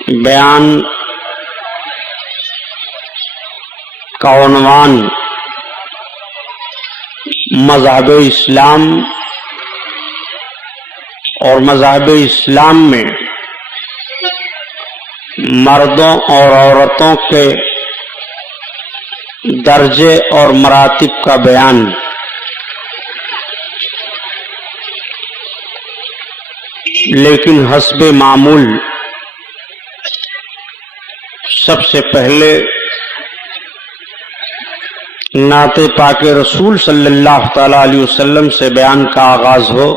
بیان کا عنوان مذہب اسلام اور مذہب اسلام میں مردوں اور عورتوں کے درجے اور مراتب کا بیان۔ لیکن حسب معمول سب سے پہلے نعت پاک رسول صلی اللہ تعالی علیہ وسلم سے بیان کا آغاز ہو۔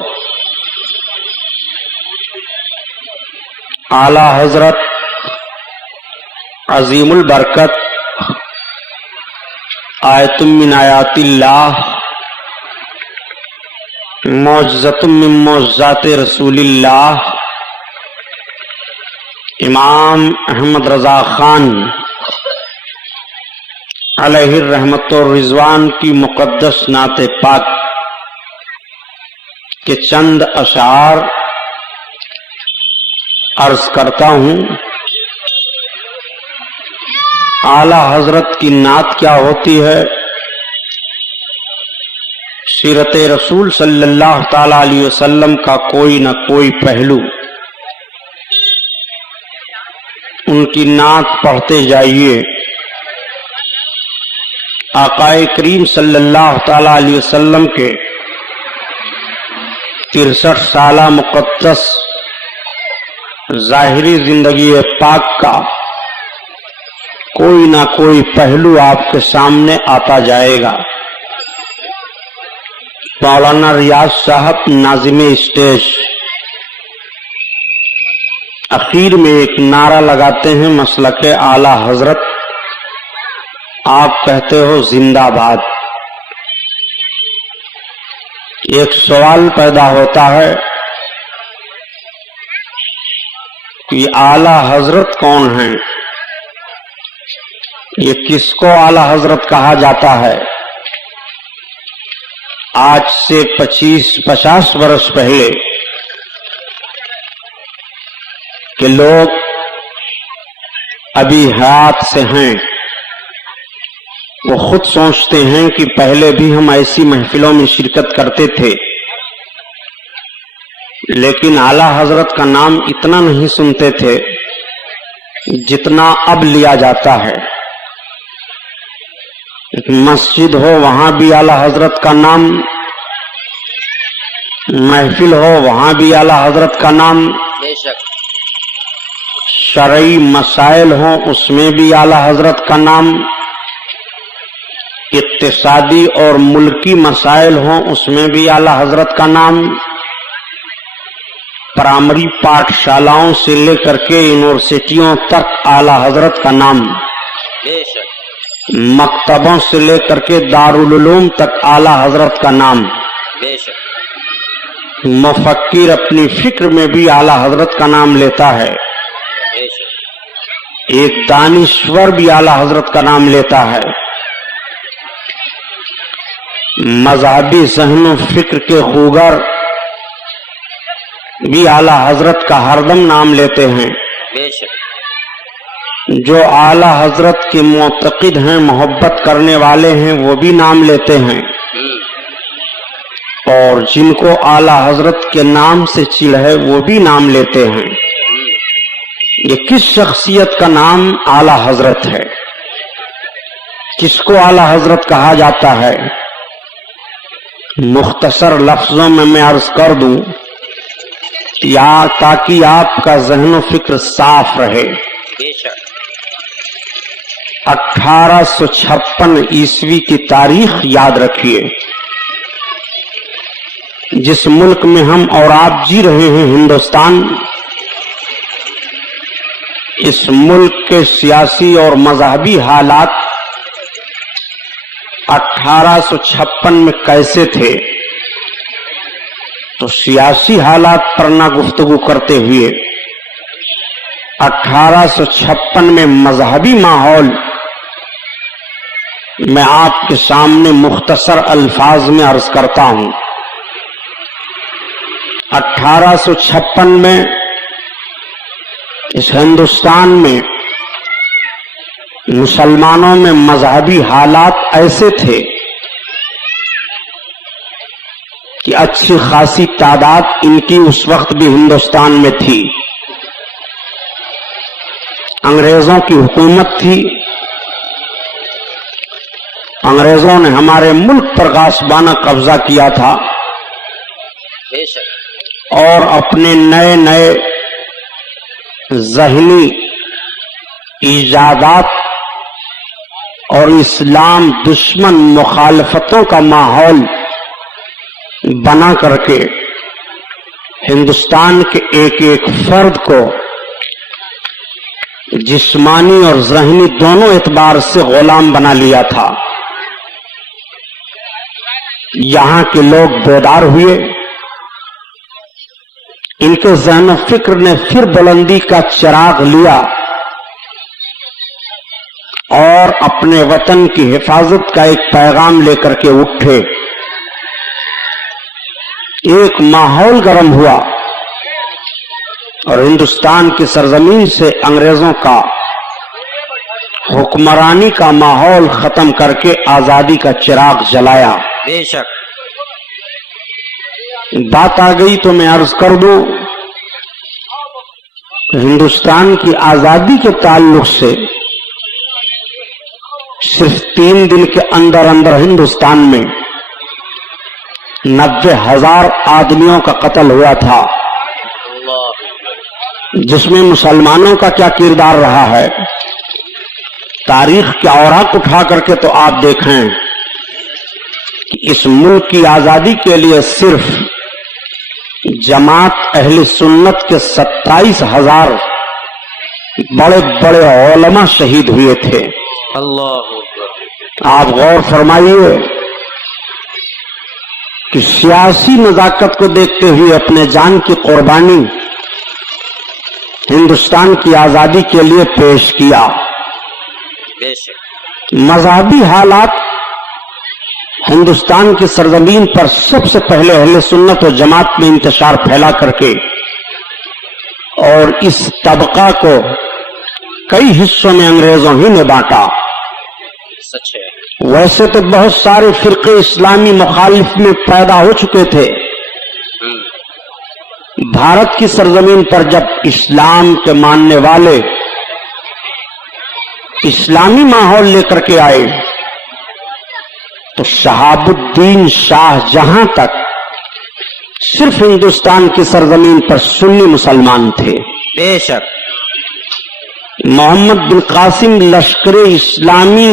اعلی حضرت عظیم البرکت آیت من آیات اللہ معجزۃ من معجزات رسول اللہ امام احمد رضا خان علیہ الرحمت والرضوان کی مقدس نعت پاک کے چند اشعار عرض کرتا ہوں۔ اعلی حضرت کی نعت کیا ہوتی ہے، سیرت رسول صلی اللہ تعالی علیہ وسلم کا کوئی نہ کوئی پہلو، ان کی نعت پڑھتے جائیے۔ آقا کریم صلی اللہ تعالی علیہ وسلم کے 63 سالہ مقدس ظاہری زندگی پاک کا کوئی نہ کوئی پہلو آپ کے سامنے آتا جائے گا۔ مولانا ریاض صاحب ناظم اسٹیج اخیر میں ایک نعرہ لگاتے ہیں مسلک اعلی حضرت، آپ کہتے ہو زندہ باد۔ ایک سوال پیدا ہوتا ہے کہ اعلی حضرت کون ہیں، یہ کس کو اعلی حضرت کہا جاتا ہے؟ آج سے 50 برس پہلے کہ لوگ ابھی حیات سے ہیں، وہ خود سوچتے ہیں کہ پہلے بھی ہم ایسی محفلوں میں شرکت کرتے تھے، لیکن اعلی حضرت کا نام اتنا نہیں سنتے تھے جتنا اب لیا جاتا ہے۔ ایک مسجد ہو وہاں بھی اعلی حضرت کا نام، محفل ہو وہاں بھی اعلی حضرت کا نام، بے شک شرعی مسائل ہوں اس میں بھی اعلی حضرت کا نام، اقتصادی اور ملکی مسائل ہوں اس میں بھی اعلی حضرت کا نام، پرائمری پاٹھ شالاؤں سے لے کر کے یونیورسٹیوں تک اعلی حضرت کا نام، بے شک مکتبوں سے لے کر کے دارالعلوم تک اعلی حضرت کا نام، بے شک مفکر اپنی فکر میں بھی اعلی حضرت کا نام لیتا ہے، بے شک ایک دانشور بھی اعلی حضرت کا نام لیتا ہے، مذہبی ذہن و فکر کے خوگر بھی اعلی حضرت کا ہر دم نام لیتے ہیں۔ بے شک جو اعلی حضرت کے معتقد ہیں، محبت کرنے والے ہیں، وہ بھی نام لیتے ہیں، اور جن کو اعلی حضرت کے نام سے چڑ ہے وہ بھی نام لیتے ہیں۔ یہ کس شخصیت کا نام اعلی حضرت ہے، کس کو اعلی حضرت کہا جاتا ہے؟ مختصر لفظوں میں عرض کر دوں تاکہ آپ کا ذہن و فکر صاف رہے۔ بے شک 1856 عیسوی کی تاریخ یاد رکھیے۔ جس ملک میں ہم اور آپ جی رہے ہیں، ہندوستان، اس ملک کے سیاسی اور مذہبی حالات 1856 میں کیسے تھے؟ تو سیاسی حالات پر نہ گفتگو کرتے ہوئے 1856 میں مذہبی ماحول میں آپ کے سامنے مختصر الفاظ میں عرض کرتا ہوں۔ 1856 میں اس ہندوستان میں مسلمانوں میں مذہبی حالات ایسے تھے کہ اچھی خاصی تعداد ان کی اس وقت بھی ہندوستان میں تھی. انگریزوں کی حکومت تھی. انگریزوں نے ہمارے ملک پر غاصبانہ قبضہ کیا تھا بے شک اور اپنے نئے نئے ذہنی ایجادات اور اسلام دشمن مخالفتوں کا ماحول بنا کر کے ہندوستان کے ایک ایک فرد کو جسمانی اور ذہنی دونوں اعتبار سے غلام بنا لیا تھا. یہاں کے لوگ بیدار ہوئے. ان کے ذہن و فکر نے پھر بلندی کا چراغ لیا اور اپنے وطن کی حفاظت کا ایک پیغام لے کر کے اٹھے. ایک ماحول گرم ہوا اور ہندوستان کی سرزمین سے انگریزوں کا حکمرانی کا ماحول ختم کر کے آزادی کا چراغ جلایا. بے شک بات آ گئی تو میں عرض کر دوں کہ ہندوستان کی آزادی کے تعلق سے صرف 3 دن کے اندر اندر ہندوستان میں 90,000 آدمیوں کا قتل ہوا تھا، اللہ جس میں مسلمانوں کا کیا کردار رہا ہے. تاریخ کے اوراق اٹھا کر کے تو آپ دیکھیں کہ اس ملک کی آزادی کے لیے صرف جماعت اہل سنت کے 27,000 بڑے بڑے علماء شہید ہوئے تھے. اللہ آپ غور فرمائیے کہ سیاسی نزاکت کو دیکھتے ہوئے اپنے جان کی قربانی ہندوستان کی آزادی کے لیے پیش کیا. بے شک مذہبی حالات ہندوستان کی سرزمین پر سب سے پہلے اہل سنت و جماعت میں انتشار پھیلا کر کے اور اس طبقہ کو کئی حصوں میں انگریزوں ہی نے بانٹا. سچ ہے. ویسے تو بہت سارے فرقے اسلامی مخالف میں پیدا ہو چکے تھے. بھارت کی سرزمین پر جب اسلام کے ماننے والے اسلامی ماحول لے کر کے آئے تو شہاب الدین شاہ جہاں تک صرف ہندوستان کی سرزمین پر سنی مسلمان تھے. بے شک محمد بن قاسم لشکر اسلامی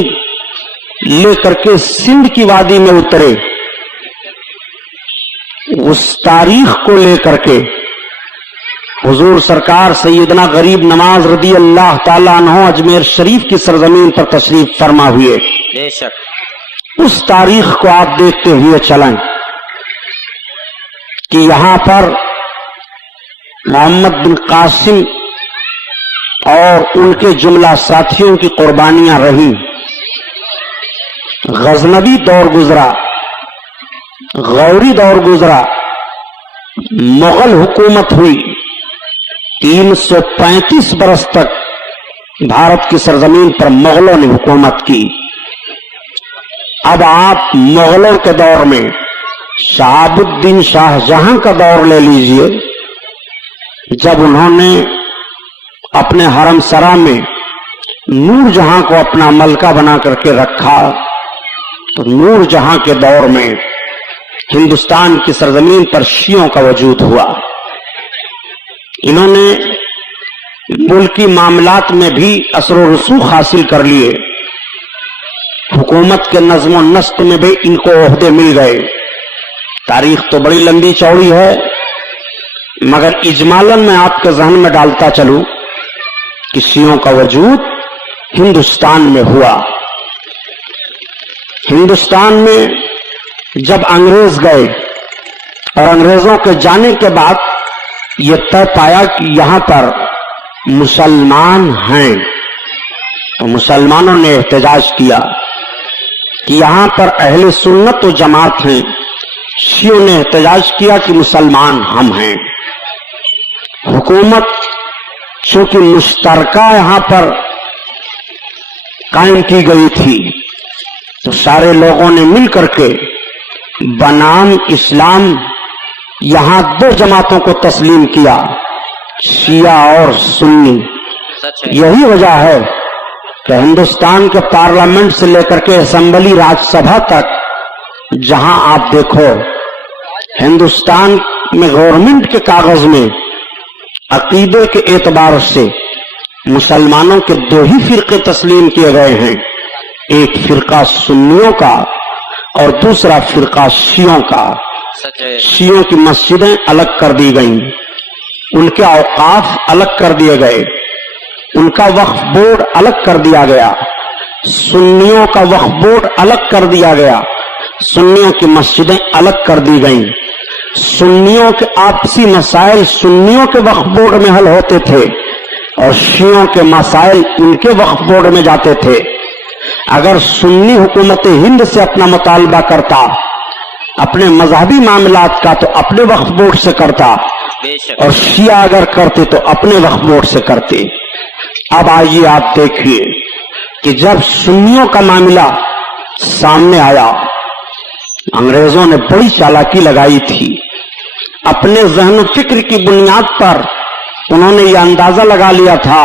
لے کر کے سندھ کی وادی میں اترے. اس تاریخ کو لے کر کے حضور سرکار سیدنا غریب نواز رضی اللہ تعالیٰ عنہ اجمیر شریف کی سرزمین پر تشریف فرما ہوئے. بے شک اس تاریخ کو آپ دیکھتے ہوئے چلیں کہ یہاں پر محمد بن قاسم اور ان کے جملہ ساتھیوں کی قربانیاں رہیں. غزنوی دور گزرا، غوری دور گزرا، مغل حکومت ہوئی. 335 برس تک بھارت کی سرزمین پر مغلوں نے حکومت کی. اب آپ مغلوں کے دور میں شہاب الدین شاہ جہاں کا دور لے لیجئے. جب انہوں نے اپنے حرم سرا میں نور جہاں کو اپنا ملکہ بنا کر کے رکھا تو نور جہاں کے دور میں ہندوستان کی سرزمین پر شیعوں کا وجود ہوا. انہوں نے ملکی معاملات میں بھی اثر و رسوخ حاصل کر لیے. حکومت کے نظم و نسق میں بھی ان کو عہدے مل گئے. تاریخ تو بڑی لمبی چوڑی ہے مگر اجمالاً میں آپ کے ذہن میں ڈالتا چلوں کہ شیعوں کا وجود ہندوستان میں ہوا. ہندوستان میں جب انگریز گئے اور انگریزوں کے جانے کے بعد یہ طے پایا کہ یہاں پر مسلمان ہیں تو مسلمانوں نے احتجاج کیا کہ یہاں پر اہل سنت و جماعت ہیں. شیعوں نے احتجاج کیا کہ مسلمان ہم ہیں. حکومت चूंकि मुश्तरका यहां पर कायम की गई थी, तो सारे लोगों ने मिल करके बनाम इस्लाम यहां दो जमातों को तस्लीम किया, शिया और सुन्नी। सच है। यही वजह है कि हिंदुस्तान के पार्लियामेंट से लेकर के असेंबली राज्यसभा तक जहां आप देखो, हिंदुस्तान में गवर्नमेंट के कागज में अकीदे के एतबार से मुसलमानों के दो ही फिरके तस्लीम किए गए हैं, एक फिरका सुन्नियों का और दूसरा फिरका शियों का। सच है। शियों की मस्जिदें अलग कर दी गईं, उनके औकाफ अलग कर दिए गए, उनका वक्फ बोर्ड अलग कर दिया गया, सुन्नियों का वक्फ बोर्ड अलग कर दिया गया, सुन्नियों की मस्जिदें अलग कर दी गईं। सुन्नियों के आपसी मसाइल सुन्नियों के वक्फ बोर्ड में हल होते थे और शियों के मसाइल उनके वक्फ बोर्ड में जाते थे। अगर सुन्नी हुकूमत हिंद से अपना मुतालबा करता अपने मजहबी मामलात का तो अपने वक्फ बोर्ड से करता, बेशक। और शिया अगर करते तो अपने वक्फ बोर्ड से करते। अब आइए आप देखिए कि जब सुन्नियों का मामला सामने आया, अंग्रेजों ने बड़ी चालाकी लगाई थी। अपने जहन फिक्र की बुनियाद पर उन्होंने यह अंदाजा लगा लिया था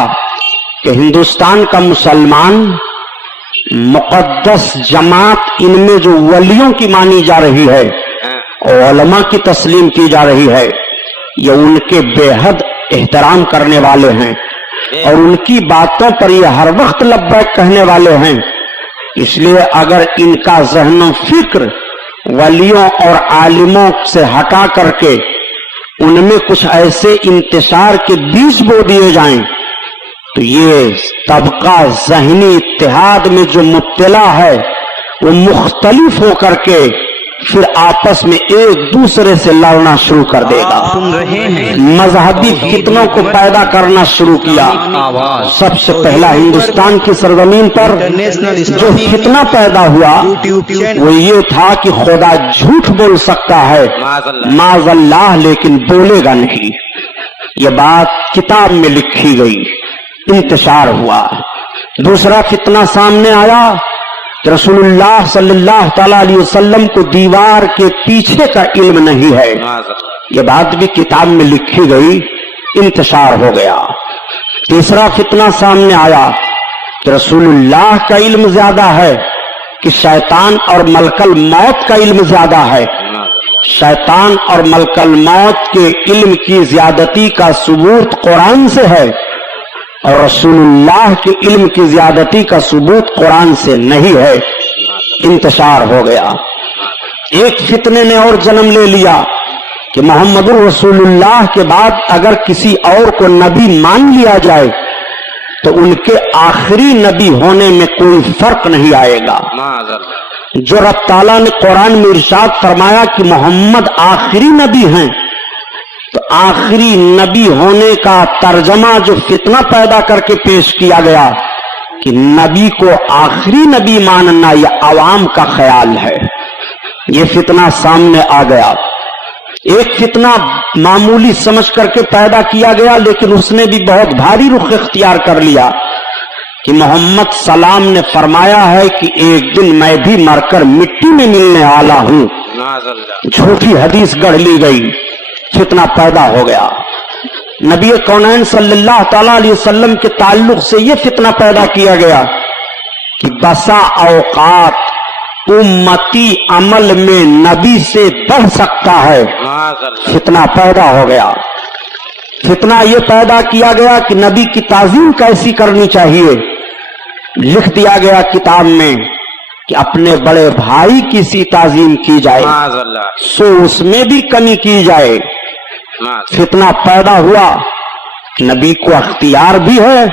कि हिंदुस्तान का मुसलमान मुकद्दस जमात, इनमें जो वलियों की मानी जा रही है और उलमा की तस्लीम की जा रही है, ये उनके बेहद एहतराम करने वाले हैं और उनकी बातों पर ये हर वक्त लब्बैक कहने वाले हैं। इसलिए अगर इनका जहन फिक्र वलियों और आलिमों से हटा करके उनमें कुछ ऐसे इंतशार के बीज बो दिए जाएं, तो ये तबका ज़हनी इत्तेहाद में जो मुब्तला है वो मुख्तलिफ होकर के फिर आपस में एक दूसरे से लड़ना शुरू कर देगा। सुन रहे हैं मजहबी फितनों को पैदा करना शुरू किया। सबसे पहला हिंदुस्तान की सरजमीन पर जो फितना पैदा हुआ वो ये था कि खुदा झूठ बोल सकता है माज़अल्लाह, लेकिन बोलेगा नहीं। ये बात किताब में लिखी गई, इंतशार हुआ। दूसरा फितना सामने आया, रसूलुल्लाह सल्लल्लाहु तआला अलैहि वसल्लम को दीवार के पीछे का इल्म नहीं है, ये बात भी किताब में लिखी गई, इंतशार हो गया। तीसरा फितना सामने आया कि रसूलुल्लाह का इल्म ज्यादा है कि शैतान और मलकल मौत का इल्म ज्यादा है। शैतान और मलकल मौत के इल्म की ज्यादती का सबूत कुरान से है और रसूलुल्लाह के इल्म की ज्यादती का सबूत कुरान से नहीं है। इंतशार हो गया। एक फितने ने और जन्म ले लिया कि मोहम्मदुर रसूलुल्लाह के बाद अगर किसी और को नबी मान लिया जाए तो उनके आखिरी नबी होने में कोई फर्क नहीं आएगा। जो रब ताला ने कुरान में इरशाद फरमाया कि मोहम्मद आखिरी नबी हैं, तो आखिरी नबी होने का तर्जमा जो फितना पैदा करके पेश किया गया कि नबी को आखिरी नबी मानना यह आवाम का ख्याल है, ये फितना सामने आ गया। एक फितना मामूली समझ करके पैदा किया गया, लेकिन उसने भी बहुत भारी रुख इख्तियार कर लिया कि मोहम्मद सलाम ने फरमाया है कि एक दिन मैं भी मरकर मिट्टी में मिलने वाला हूं। झूठी हदीस गढ़ ली गई, फितना पैदा हो गया। नबी कौनैन सल्लल्लाहु तआला अलैहि वसल्लम के ताल्लुक से यह फितना पैदा किया गया कि बसा औकात उम्मती अमल में नबी से बढ़ सकता है। फितना पैदा हो गया। फितना यह पैदा किया गया कि नबी की ताजीम कैसी करनी चाहिए। लिख दिया गया किताब में कि अपने बड़े भाई की सी ताजीम की जाए, सो उसमें भी कमी की जाए। फितना पैदा हुआ, नबी को अख्तियार भी है,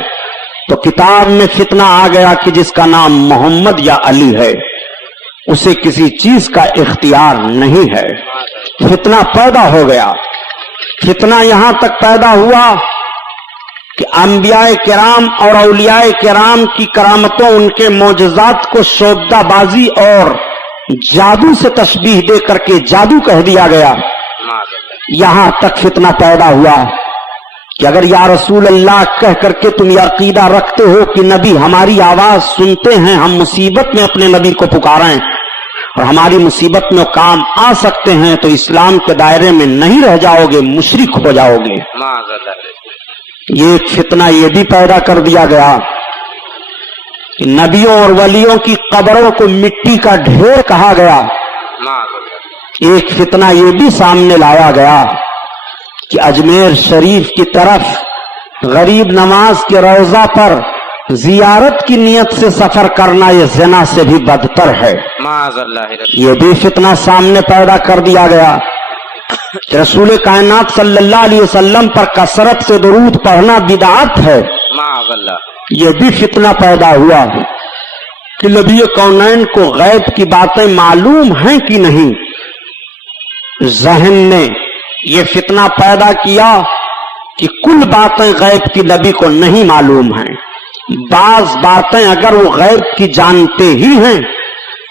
तो किताब में फितना आ गया कि जिसका नाम मोहम्मद या अली है उसे किसी चीज का इख्तियार नहीं है। फितना पैदा हो गया। फितना यहां तक पैदा हुआ कि अंबियाए किराम और औलियाए किराम की करामतों, उनके मोजज़ात को शोबदाबाजी और जादू से तशबीह दे करके जादू कह दिया गया। यहां तक फितना पैदा हुआ کہ اگر یا رسول اللہ کہہ کر کے تم یہ عقیدہ رکھتے ہو کہ نبی ہماری آواز سنتے ہیں، ہم مصیبت میں اپنے نبی کو پکاریں اور ہماری مصیبت میں کام آ سکتے ہیں، تو اسلام کے دائرے میں نہیں رہ جاؤ گے، مشرک ہو جاؤ گے۔ معاذ اللہ۔ یہ ایک فتنہ یہ بھی پیدا کر دیا گیا کہ نبیوں اور ولیوں کی قبروں کو مٹی کا ڈھیر کہا گیا۔ معاذ اللہ۔ ایک فتنہ یہ بھی سامنے لایا گیا کہ اجمیر شریف کی طرف غریب نواز کے روضہ پر زیارت کی نیت سے سفر کرنا یہ زنا سے بھی بدتر ہے۔ معاذ اللہ۔ یہ بھی فتنہ سامنے پیدا کر دیا گیا کہ رسول کائنات صلی اللہ علیہ وسلم پر کثرت سے درود پڑھنا بدعت ہے۔ معاذ اللہ۔ یہ بھی فتنہ پیدا ہوا کہ نبی کونین کو غیب کی باتیں معلوم ہیں کہ نہیں۔ ذہن نے یہ فتنہ پیدا کیا کہ کل باتیں غیب کی نبی کو نہیں معلوم ہیں، بعض باتیں اگر وہ غیب کی جانتے ہی ہیں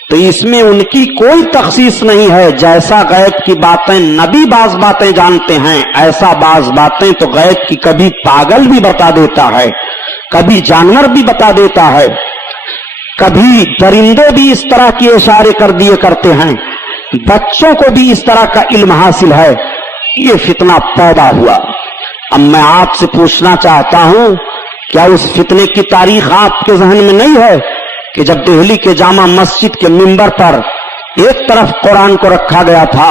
تو اس میں ان کی کوئی تخصیص نہیں ہے۔ جیسا غیب کی باتیں نبی بعض باتیں جانتے ہیں، ایسا بعض باتیں تو غیب کی کبھی پاگل بھی بتا دیتا ہے، کبھی جانور بھی بتا دیتا ہے، کبھی درندے بھی اس طرح کے اشارے کر دیے کرتے ہیں، بچوں کو بھی اس طرح کا علم حاصل ہے۔ یہ فتنہ پیدا ہوا۔ اب میں آپ سے پوچھنا چاہتا ہوں، کیا اس فتنے کی تاریخ آپ کے ذہن میں نہیں ہے کہ جب دہلی کے جامع مسجد کے منبر پر ایک طرف قرآن کو رکھا گیا تھا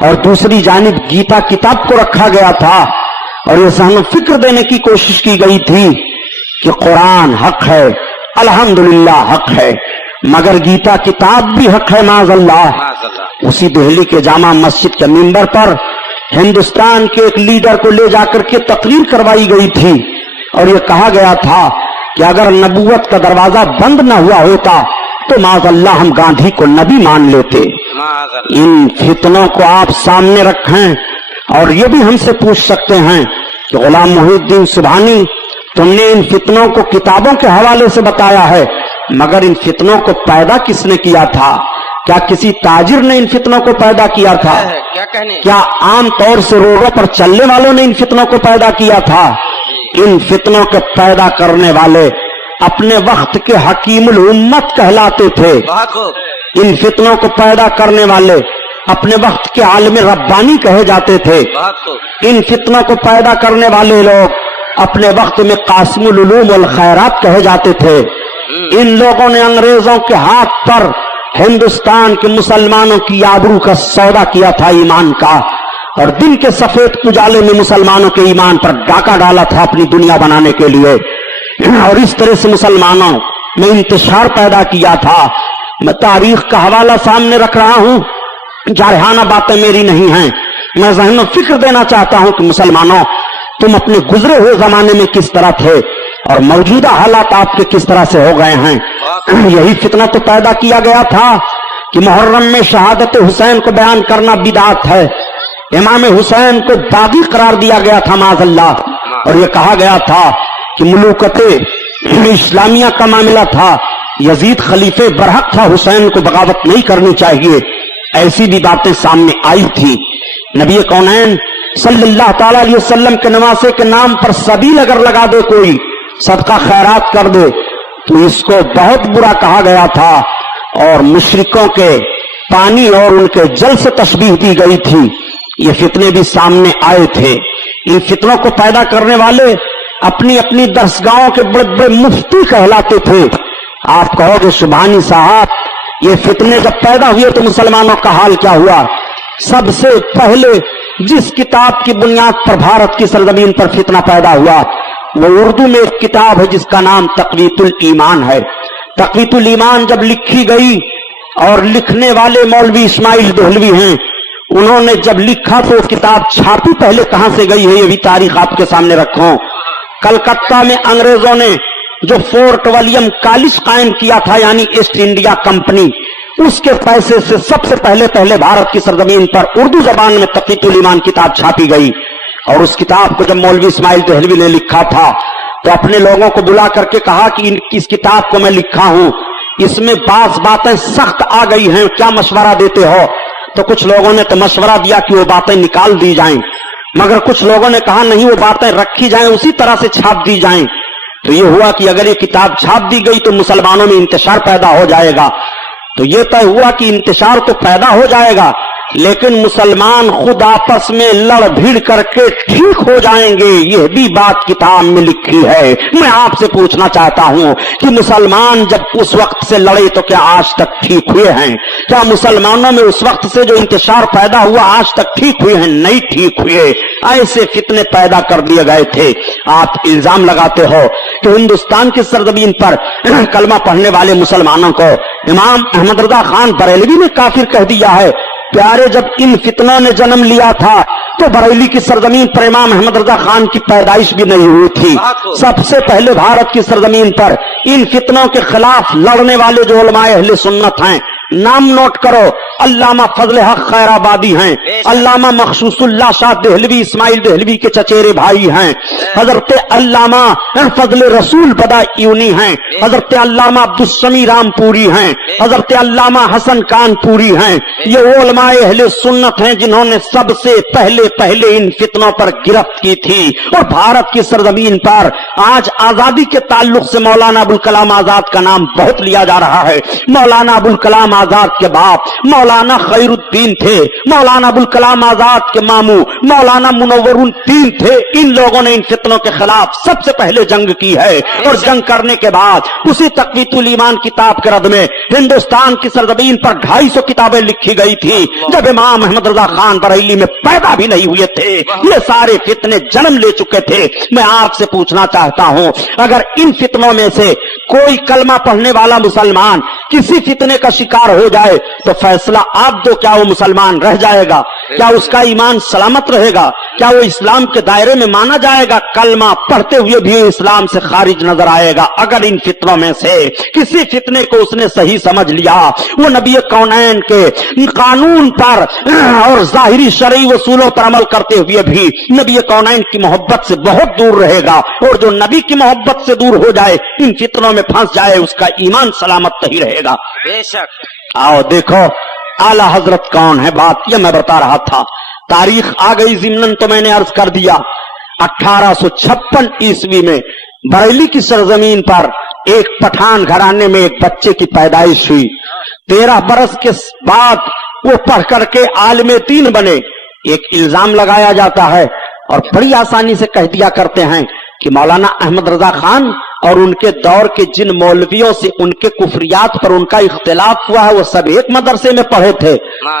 اور دوسری جانب گیتا کتاب کو رکھا گیا تھا اور یہ ذہن و فکر دینے کی کوشش کی گئی تھی کہ قرآن حق ہے، الحمدللہ حق ہے، مگر گیتا کتاب بھی حق ہے معاذ اللہ۔ معاذ اللہ۔ اسی دہلی کے جامع مسجد کے منبر پر ہندوستان کے ایک لیڈر کو لے جا کر کے تقریر کروائی گئی تھی اور یہ کہا گیا تھا کہ اگر نبوت کا دروازہ بند نہ ہوا ہوتا تو معاذ اللہ ہم گاندھی کو نبی مان لیتے۔ معاذ اللہ۔ ان فتنوں کو آپ سامنے رکھیں اور یہ بھی ہم سے پوچھ سکتے ہیں کہ غلام محی الدین سبحانی، تم نے ان فتنوں کو کتابوں کے حوالے سے بتایا ہے، مگر ان فتنوں کو پیدا کس نے کیا تھا؟ کیا کسی تاجر نے ان فتنوں کو پیدا کیا تھا؟ کیا کہنے؟ کیا عام طور سے روڈوں پر چلنے والوں نے ان فتنوں کو پیدا کیا تھا؟ ان فتنوں کے پیدا کرنے والے اپنے وقت کے حکیم الامت کہلاتے تھے۔ بہت خوب۔ ان فتنوں کو پیدا کرنے والے اپنے وقت کے عالم ربانی کہے جاتے تھے۔ بہت خوب۔ ان فتنوں کو پیدا کرنے والے لوگ اپنے وقت میں قاسم العلوم والخیرات کہے جاتے تھے۔ ان لوگوں نے انگریزوں کے ہاتھ پر ہندوستان کے مسلمانوں کی آبرو کا سودا کیا تھا، ایمان کا، اور دن کے سفید اجالے میں مسلمانوں کے ایمان پر ڈاکہ ڈالا تھا اپنی دنیا بنانے کے لیے، اور اس طرح سے مسلمانوں میں انتشار پیدا کیا تھا۔ میں تاریخ کا حوالہ سامنے رکھ رہا ہوں، جارحانہ باتیں میری نہیں ہیں، میں ذہن و فکر دینا چاہتا ہوں کہ مسلمانوں تم اپنے گزرے ہوئے زمانے میں کس طرح تھے اور موجودہ حالات آپ کے کس طرح سے ہو گئے ہیں۔ یہی فتنہ تو پیدا کیا گیا تھا کہ محرم میں شہادت حسین کو بیان کرنا بدعت ہے، امام حسین کو باغی قرار دیا گیا تھا معاذ اللہ، اور یہ کہا گیا تھا کہ ملوکت اسلامیہ کا معاملہ تھا، یزید خلیفہ برحق تھا، حسین کو بغاوت نہیں کرنی چاہیے، ایسی بھی باتیں سامنے آئی تھی۔ نبی کونین صلی اللہ تعالی علیہ وسلم کے نواسے کے نام پر سبیل اگر لگا دے، کوئی صدقہ خیرات کر دے، تو اس کو بہت برا کہا گیا تھا، اور مشرکوں کے پانی اور ان کے جل سے تشبیہ دی گئی تھی۔ یہ فتنے بھی سامنے آئے تھے۔ ان فتنوں کو پیدا کرنے والے اپنی اپنی درسگاہوں کے بڑے بڑے مفتی کہلاتے تھے۔ آپ کہو گے سبحانی صاحب، یہ فتنے جب پیدا ہوئے تو مسلمانوں کا حال کیا ہوا؟ سب سے پہلے جس کتاب کی بنیاد پر بھارت کی سرزمین پر فتنہ پیدا ہوا وہ اردو میں ایک کتاب ہے جس کا نام تقویت الایمان ہے۔ تقویت الایمان جب لکھی گئی، اور لکھنے والے مولوی اسماعیل دہلوی ہیں، انہوں نے جب لکھا تو کتاب چھاپی پہلے کہاں سے گئی ہے یہ بھی تاریخ آپ کے سامنے رکھوں۔ کلکتہ میں انگریزوں نے جو فورٹ ولیم کالج قائم کیا تھا، یعنی ایسٹ انڈیا کمپنی، اس کے پیسے سے سب سے پہلے بھارت کی سرزمین پر اردو زبان میں تقویت الایمان کتاب چھاپی گئی، اور اس کتاب کو جب مولوی اسماعیل دہلوی نے لکھا تھا تو اپنے لوگوں کو بلا کر کے کہا کہ اس کتاب کو میں لکھا ہوں، اس میں بعض باتیں سخت آ گئی ہیں، کیا مشورہ دیتے ہو؟ تو کچھ لوگوں نے تو مشورہ دیا کہ وہ باتیں نکال دی جائیں، मगर कुछ लोगों ने कहा नहीं, वो बातें रखी जाएं, उसी तरह से छाप दी जाएं। तो ये हुआ कि अगर ये किताब छाप दी गई तो मुसलमानों में इंतशार पैदा हो जाएगा। तो ये तय हुआ कि इंतशार तो पैदा हो जाएगा, लेकिन मुसलमान खुद आपस में लड़ भिड़ करके ठीक हो जाएंगे, यह भी बात किताब में लिखी है। मैं आपसे पूछना चाहता हूं कि मुसलमान जब उस वक्त से लड़े तो क्या आज तक ठीक हुए हैं? क्या मुसलमानों में उस वक्त से जो इंतशार पैदा हुआ आज तक ठीक हुए हैं? नहीं ठीक हुए। ऐसे फितने पैदा कर दिए गए थे। आप इल्जाम लगाते हो कि हिंदुस्तान की सरजमीन पर कलमा पढ़ने वाले मुसलमानों को इमाम अहमद रजा खान बरेलवी ने काफिर कह दिया है। प्यारे, जब इन फितनों ने जन्म लिया था तो बरेली की सरजमीन पर इमाम अहमद रजा खान की पैदाइश भी नहीं हुई थी। सबसे पहले भारत की सरजमीन पर इन फितनों के खिलाफ लड़ने वाले जो उलमाए अहले सुन्नत हैं, नाम नोट करो, अल्लामा फजल हक खैराबादी हैं, अल्लामा मखसूसुल्लाह शाह देहलवी इस्माइल देहलवी के चचेरे भाई हैं, हजरत अल्लामा फजल रसूल बदायूनी हैं, हजरत अल्लामा अब्दुस्समी रामपुरी हैं, हजरत अल्लामा हसन कानपुरी हैं। ये वो उलमाए अहले सुन्नत हैं जिन्होंने सबसे पहले इन फितनों पर गिरफ्त की थी। और भारत की सरजमीन पर आज आजादी के ताल्लुक से मौलाना अबुल कलाम आजाद का नाम बहुत लिया जा रहा है। मौलाना अबुल कलाम आजाद के बाप मौलाना खैरुद्दीन थे, मौलाना अबुल कलाम आजाद के मामू मौलाना मुनव्वरुद्दीन थे। इन लोगों ने इन फितनों के खिलाफ सबसे पहले जंग की है। और जंग करने के बाद उसी तक़वीतुल ईमान किताब के रद में हिंदुस्तान की सरजमीन पर 250 किताबें लिखी गई थी जब इमाम अहमद रजा खान बरेली में पैदा भी नहीं हुए थे। ये सारे फितने जन्म ले चुके थे। मैं आपसे पूछना चाहता हूं, अगर इन फितनों में से कोई कलमा पढ़ने वाला मुसलमान किसी फितने का शिकार हो जाए तो फैसला आप दो, क्या वो मुसलमान रह जाएगा? क्या उसका ईमान सलामत रहेगा? क्या वो इस्लाम के दायरे में माना जाएगा? कलमा पढ़ते हुए भी इस्लाम से खारिज नजर आएगा। अगर इन फितनों में से किसी फितने को उसने सही समझ लिया, वो नबी कौनैन के कानून पर और जाहिरी शरई वसूलों पर अमल करते हुए भी नबी कौनैन की मोहब्बत से बहुत दूर रहेगा। और जो नबी की मोहब्बत से दूर हो जाए, इन फितनों में फंस जाए, उसका ईमान सलामत नहीं रहेगा। बेशक। आओ देखो आला हजरत कौन है, बात यह मैं बता रहा था। तारीख आ गई जिम्नन तो मैंने अर्ज कर दिया। 1856 ईस्वी में बरेली की सरजमीन पर एक पठान घराने में एक बच्चे की पैदाइश हुई। 13 बरस के बाद वो पढ़ करके आलिम दीन बने। एक इल्जाम लगाया जाता है और बड़ी आसानी से कह दिया करते हैं कि मौलाना अहमद रजा खान और उनके दौर के जिन मौलवियों से उनके कुफरियात पर उनका इख्तिलाफ हुआ है वो सब एक मदरसे में पढ़े थे।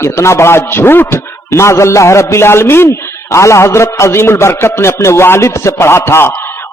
इतना बड़ा झूठ माज़ल्लाह रब्बिल आलमीन। आला हजरत अजीमुल बरकत ने अपने वालिद से पढ़ा था।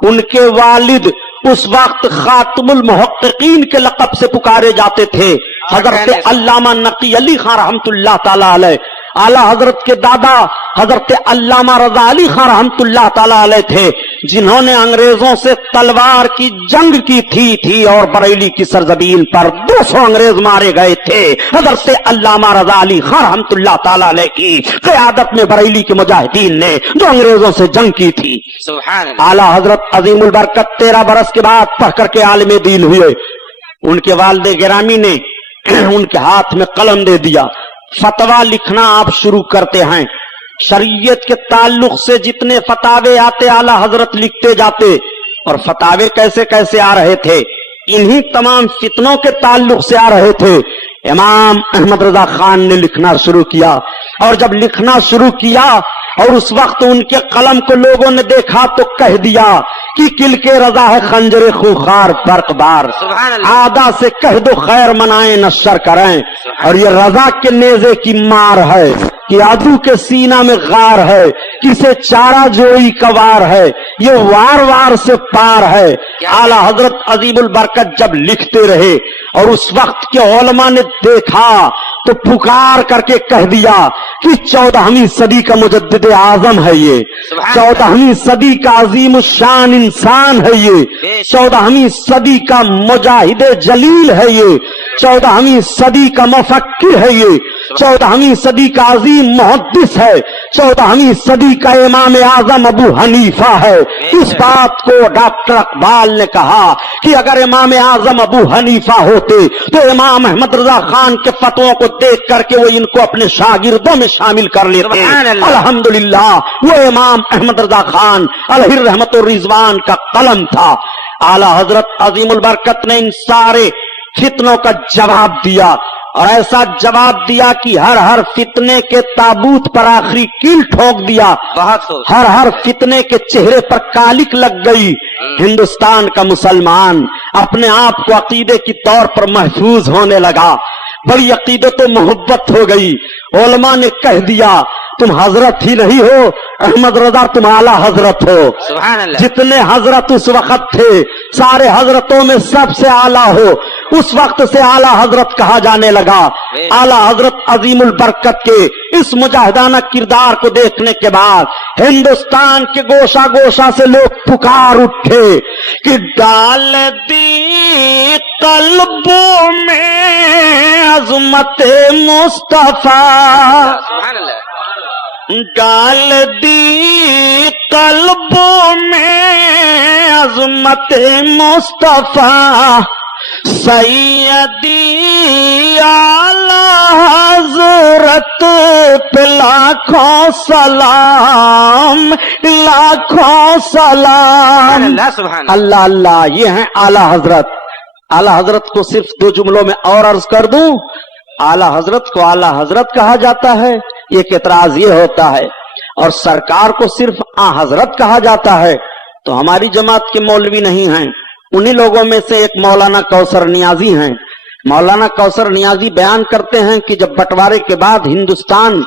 उनके वालिद उस वक्त खातमुल मुहक्किकीन के लक़ब से पुकारे जाते थे, हजरत अल्लामा नकी अली खान रहमतुल्लाह ताला अलैह। आला हजरत के दादा हजरत अल्लामा रजा अली खान रहमतुल्लाह ताला अलैह थे, जिन्होंने अंग्रेजों से तलवार की जंग की थी और बरेली की सरजमीन पर 200 अंग्रेज मारे गए थे। हजरत अल्लामा रजा अली खान रहमतुल्लाह ताला अलैह की क़यादत में बरेली के मुजाहिदीन ने जो अंग्रेजों से जंग की थी। सुभान अल्लाह। आला हजरत अजीमुल बरकत 13 बरस के बाद पढ़ करके आलिम दीन हुए। उनके वालिद गिरामी ने उनके हाथ में कलम दे दिया, फतवा लिखना आप शुरू करते हैं। शरीयत के ताल्लुक से जितने फतावे आते आला हजरत लिखते जाते। और फतावे कैसे कैसे आ रहे थे? इन्हीं तमाम फितनों के ताल्लुक से आ रहे थे। इमाम अहमद रजा खान ने लिखना शुरू किया और जब लिखना शुरू किया और उस वक्त उनके कलम को लोगों ने देखा तो कह दिया कि किल के रजा है खंजरे खूखार बर्कबार, आदा से कह दो खैर मनाए नशर करें। और ये रजा के नेजे की मार है कि आदू के सीना में गार है, किसे चारा जोई कवार है, ये वार वार से पार है। आला हजरत अजीमुल बरकत जब लिखते रहे और उस वक्त के उलमा ने देखा तो पुकार करके कह दिया कि 14वीं सदी का मुजद्दिद आजम है ये, 14वीं सदी का अजीम शान इंसान है ये, 14वीं सदी का मुजाहिद जलील है ये, 14वीं सदी का मुफक्किर है ये, 14वीं सदी का अजीम عظیم محدث ہے, 14वीं सदी का इमाम आजम अबू हनीफा है. इस बात को डॉक्टर अकबाल ने कहा कि अगर इमाम आजम अबू हनीफा होते तो इमाम अहमद रजा खान के फतवों को देख करके वो इनको अपने शागिर्दों में शामिल कर लेते. अल्हम्दुलिल्लाह वो इमाम अहमद रजा खान अलहिर रहमत और रिजवान का कलम था. आला हजरत अजीमुल बरकत ने इन सारे फितनों का जवाब दिया, और ऐसा जवाब दिया कि हर हर फितने के ताबूत पर आखिरी कील ठोक दिया. बहुत खूब. हर हर फितने के चेहरे पर कालिक लग गई. हिंदुस्तान का मुसलमान अपने आप को अकीदे की तौर पर महफूज होने लगा. बड़ी अकीदत और मोहब्बत हो गई. उलमा ने कह दिया तुम हजरत ही नहीं हो अहमद रजा, तुम आला हजरत हो. सुभान अल्लाह. जितने हजरत उस वक्त थे सारे हजरतों में सबसे आला हो, उस वक्त से आला हजरत कहा जाने लगा. आला हजरत अजीमुल बरकत के इस मुजाहिदाना किरदार को देखने के बाद हिंदुस्तान के गोशा गोशा से लोग पुकार उठे कि डाल दी कल्बों में अज़मत मुस्तफा, सुभान अल्लाह. डाल दी कल्बों में अज़मत मुस्तफा, सैयदी आला हज़रत पे लाखों सलाम, लाखों सलाम. अल्लाह सुभान अल्लाह. अल्लाह अल्लाह, ये हैं आला हजरत. आला हजरत को सिर्फ 2 जुमलों में और अर्ज कर दूं. आला हजरत को आला हजरत कहा जाता है, एक एतराज ये होता है, और सरकार को सिर्फ आ हजरत कहा जाता है. तो हमारी जमात के मौलवी नहीं हैं. उन्हीं लोगों में से एक मौलाना कौसर नियाजी हैं. मौलाना कौसर नियाजी बयान करते हैं कि जब बंटवारे के बाद हिंदुस्तान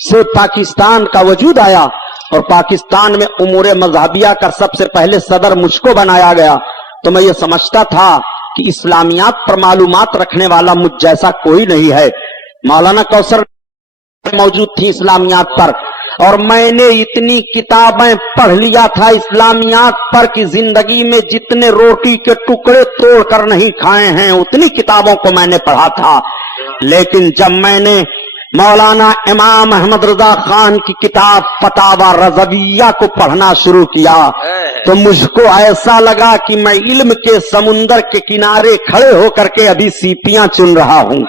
से पाकिस्तान का वजूद आया और पाकिस्तान में उमूर मजहबिया का सबसे पहले सदर मुझको बनाया गया, तो मैं ये समझता था कि इस्लामियात पर मालूमात रखने वाला मुझ जैसा कोई नहीं है. मौलाना कौसर मौजूद थी इस्लामियात पर, और मैंने इतनी किताबें पढ़ लिया था इस्लामियात पर कि जिंदगी में जितने रोटी के टुकड़े तोड़कर नहीं खाए हैं उतनी किताबों को मैंने पढ़ा था. लेकिन जब मैंने मौलाना इमाम अहमद रजा खान की किताब फतावा रज़विया को पढ़ना शुरू किया तो मुझको ऐसा लगा कि मैं इल्म के समुंदर के किनारे खड़े होकर के अभी सीपियां चुन रहा हूं.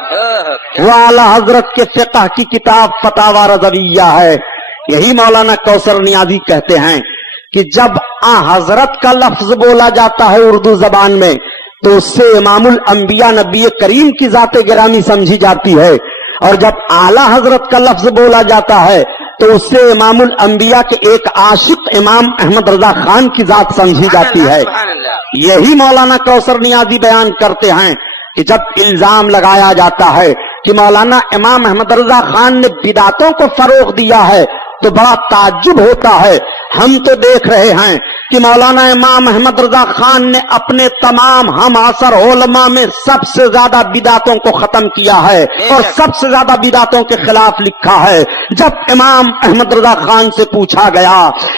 वो आला हजरत के फिक़ह की किताब फतावा रज़विया है. यही मौलाना कौसर नियाज़ी कहते हैं कि जब आ हजरत का लफ्ज बोला जाता है उर्दू जबान में तो उससे इमामुल अंबिया नबी करीम की जाते गिरामी समझी जाती है, और जब आला हजरत का लफ्ज बोला जाता है तो उससे इमामुल अंबिया के एक आशिक इमाम अहमद रजा खान की जात समझी जाती है. यही मौलाना कौसर नियाज़ी बयान करते हैं कि जब इल्जाम लगाया जाता है कि मौलाना इमाम अहमद रजा खान ने बिदातों को फरोग दिया है तो बड़ा ताज्जुब होता है. हम तो देख रहे हैं कि मौलाना इमाम अहमद रजा खान ने अपने तमाम हम असर उलमा में सबसे ज्यादा बिदातों को खत्म किया है और सबसे ज्यादा बिदातों के खिलाफ लिखा है. जब इमाम अहमद रजा खान से पूछा गया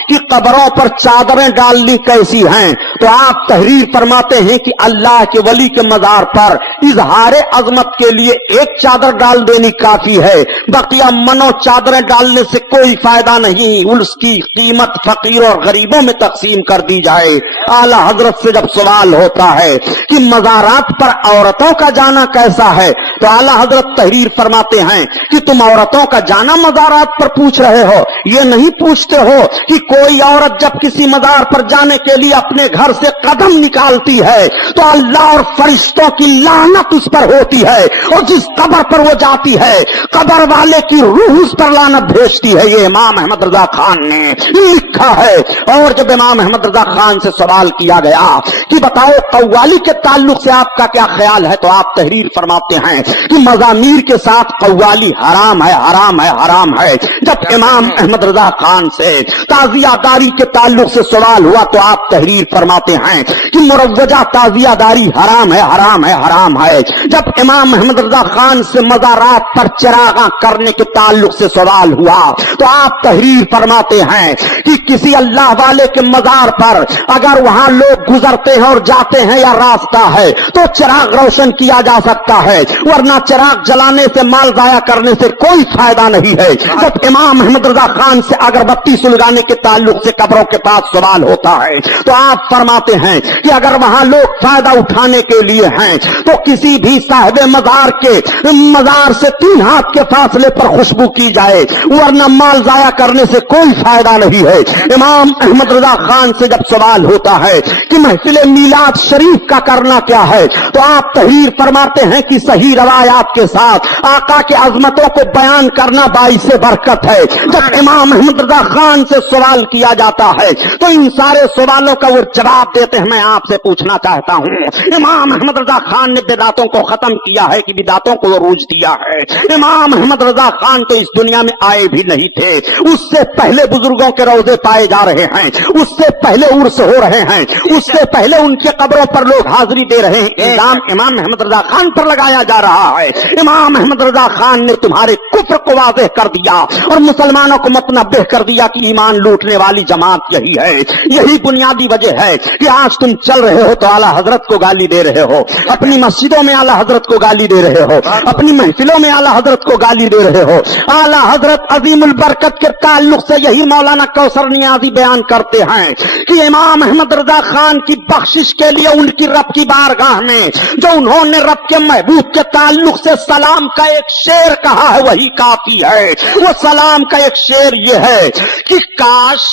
कि कब्रों पर चादरें डालनी कैसी हैं तो आप तहरीर फरमाते हैं कि अल्लाह के वली के मजार पर इजहार अजमत के लिए एक चादर डाल देनी काफी है, बकिया मनो चादरें डालने से कोई फायदा नहीं, उसकी कीमत फकीर और गरीबों में तकसीम कर दी जाए. आला हजरत से जब सवाल होता है कि मज़ारात पर औरतों का जाना कैसा है तो आला हजरत तहरीर फरमाते हैं कि तुम औरतों का जाना मज़ारात पर पूछ रहे हो, ये नहीं पूछते हो कि कोई औरत जब किसी मज़ार पर जाने के लिए अपने घर से कदम निकालती है तो अल्लाह और फरिश्तों की लानत उस पर होती है, और जिस कब्र पर वो जाती है कब्र वाले की रूह उस पर लानत भेजती है. ये इमाम अहमद रजा खान ने लिखा है. और जब इमाम अहमद रजा खान से सवाल किया गया कि बताओ कव्वाली के ताल्लुक से आपका क्या ख्याल है तो आप तहरीर फरमाते हैं कि मज़ामीर के साथ कव्वाली हराम है, हराम है, हराम है. जब इमाम अहमद रजा खान से ताजियादारी के ताल्लुक से सवाल हुआ तो आप तहरीर फरमाते हैं कि मुरव्वजा ताजियादारी हराम है, हराम है, हराम है. जब इमाम अहमद रजा खान से मज़ारात पर चिरागा करने के ताल्लुक से सवाल हुआ तो आप तहरीर फरमाते हैं कि किसी अल्लाह वाले के मजार पर अगर वहां लोग गुजरते हैं और जाते हैं या रास्ता है तो चिराग रोशन किया जा सकता है, वरना चिराग जलाने से, माल जाया करने से कोई फायदा नहीं है। जब इमाम अहमद रजा खान से अगरबत्ती सुलगाने के ताल्लुक से कब्रों के पास सवाल होता है तो आप फरमाते हैं कि अगर वहां लोग फायदा उठाने के लिए हैं तो किसी भी साहिब मजार के मजार से 3 हाथ के फासले पर खुशबू की जाए, वरना माल जाया करने से कोई फायदा नहीं है। इमाम अहमद रजा खान से जब सवाल होता है कि महफिल मीलाद शरीफ का करना क्या है तो आप तहरीर फरमाते हैं कि सही रवायात के साथ आका के अजमतों को बयान करना बाइसे बरकत है। जब इमाम अहमद रजा खान से सवाल किया जाता है तो इन सारे सवालों का वो जवाब देते हैं। मैं आपसे पूछना चाहता हूं, इमाम अहमद रजा खान ने बिदातों को खत्म किया है कि बिदातों को रूज दिया है? इमाम अहमद रजा खान तो इस दुनिया में आए भी नहीं थे, उससे पहले बुजुर्गों के रोजे पाए जा रहे हैं, उससे पहले उर्स हो रहे हैं, उससे पहले उनके कब्रों पर लोग हाजिरी दे रहे हैं। इल्जाम इमाम अहमद रजा खान पर लगाया जा रहा है। इमाम अहमद रजा खान ने तुम्हारे कुफ्र को वाज़ेह कर दिया और मुसलमानों को मतनब्बेह कर दिया कि ईमान लूटने वाली जमात यही है। यही बुनियादी वजह है कि आज तुम चल रहे हो तो आला हजरत को गाली दे रहे हो, अपनी मस्जिदों में आला हजरत को गाली दे रहे हो, अपनी महफिलों में आला हजरत को गाली दे रहे हो। आला हजरत अजीमुल बरकत के ताल्लुक से यही मौलाना कौसर नियाजी बयान करते हैं कि इमाम अहमद रजा खान की बख्शिश के लिए उनकी रब की बारगाह में जो उन्होंने रब के महबूब के ताल्लुक से सलाम का एक शेर कहा है वही काफी है। वो सलाम का एक शेर ये है कि काश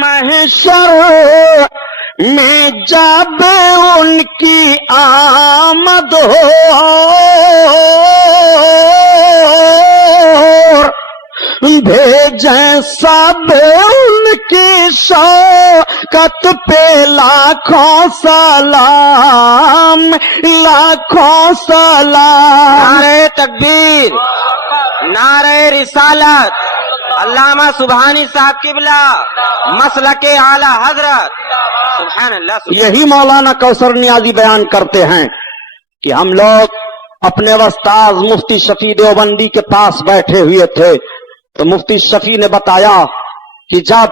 महशर में जब उनकी आमद हो भेजें सब उनकी शौकत पे लाखों सलाम, लाखों सलाम। नारे तकबीर, नारे रिसालत, अल्लामा सुबहानी साहब किबला, मसलके आला हजरत, सुभान अल्लाह। यही मौलाना कौसर नियाजी बयान करते हैं कि हम लोग अपने वस्ताज मुफ्ती शफी देवबंदी के पास बैठे हुए थे तो मुफ्ती शफी ने बताया कि जब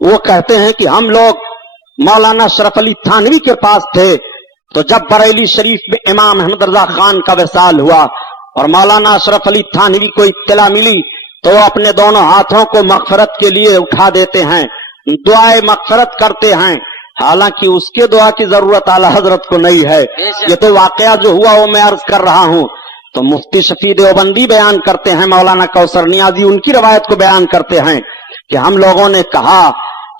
वो कहते हैं कि हम लोग मौलाना शरफ अली थानवी के पास थे तो जब बरेली शरीफ में इमाम अहमद रजा खान का विसाल हुआ और मौलाना अशरफ अली थानवी को इत्तला मिली तो वो अपने दोनों हाथों को मगफरत के लिए उठा देते हैं, दुआए मगफरत करते हैं। हालांकि उसके दुआ की जरूरत आला हजरत को नहीं है, ये तो वाकया जो हुआ वो मैं अर्ज कर रहा हूं। तो मुफ्ती शफी देवबंदी बयान करते हैं, मौलाना कौसर नियाजी उनकी रवायत को बयान करते हैं कि हम लोगों ने कहा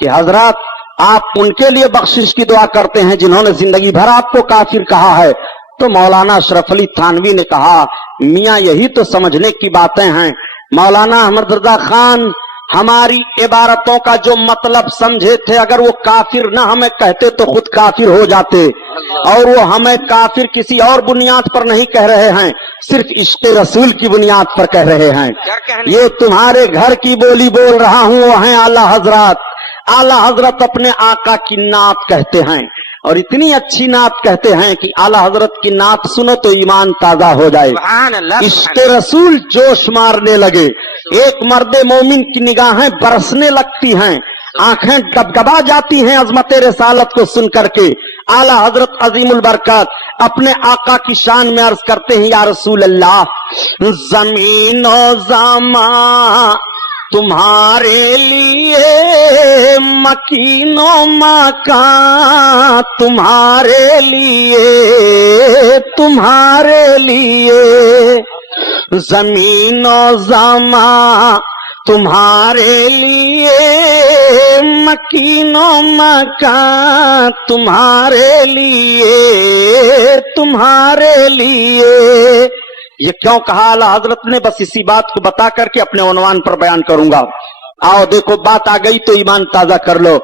कि हजरत आप उनके लिए बख्शिश की दुआ करते हैं जिन्होंने जिंदगी भर आपको काफिर कहा है। तो मौलाना अशरफ अली थानवी ने कहा, मियां यही तो समझने की बातें हैं। मौलाना अहमद रजा खान हमारी इबारतों का जो मतलब समझे थे, अगर वो काफिर न हमें कहते तो खुद काफिर हो जाते, और वो हमें काफिर किसी और बुनियाद पर नहीं कह रहे हैं, सिर्फ इश्क रसूल की बुनियाद पर कह रहे हैं। ये तुम्हारे घर की बोली बोल रहा हूं, वो हैं आला हजरत। आला हजरत अपने आका की नात कहते हैं और इतनी अच्छी नात कहते हैं कि आला हजरत की नात सुनो तो ईमान ताजा हो जाए, इश्क रसूल जोश मारने लगे, एक मर्दे मोमिन की निगाहें बरसने लगती हैं, आंखें डबडबा जाती हैं अजमत रिसालत को सुन करके। आला हजरत अजीमुल बरकत अपने आका की शान में अर्ज करते हैं, या रसूल अल्लाह, जमीन और ज़मा तुम्हारे लिए, मकीनो मकान तुम्हारे लिए, तुम्हारे लिए, जमीनो ज़मा तुम्हारे लिए, मकीनो मकान तुम्हारे लिए, तुम्हारे लिए। ये क्यों कहा आला हजरत ने, बस इसी बात को बता करके अपने उन्वान पर बयान करूंगा। आओ देखो, बात आ गई तो ईमान ताजा कर लो।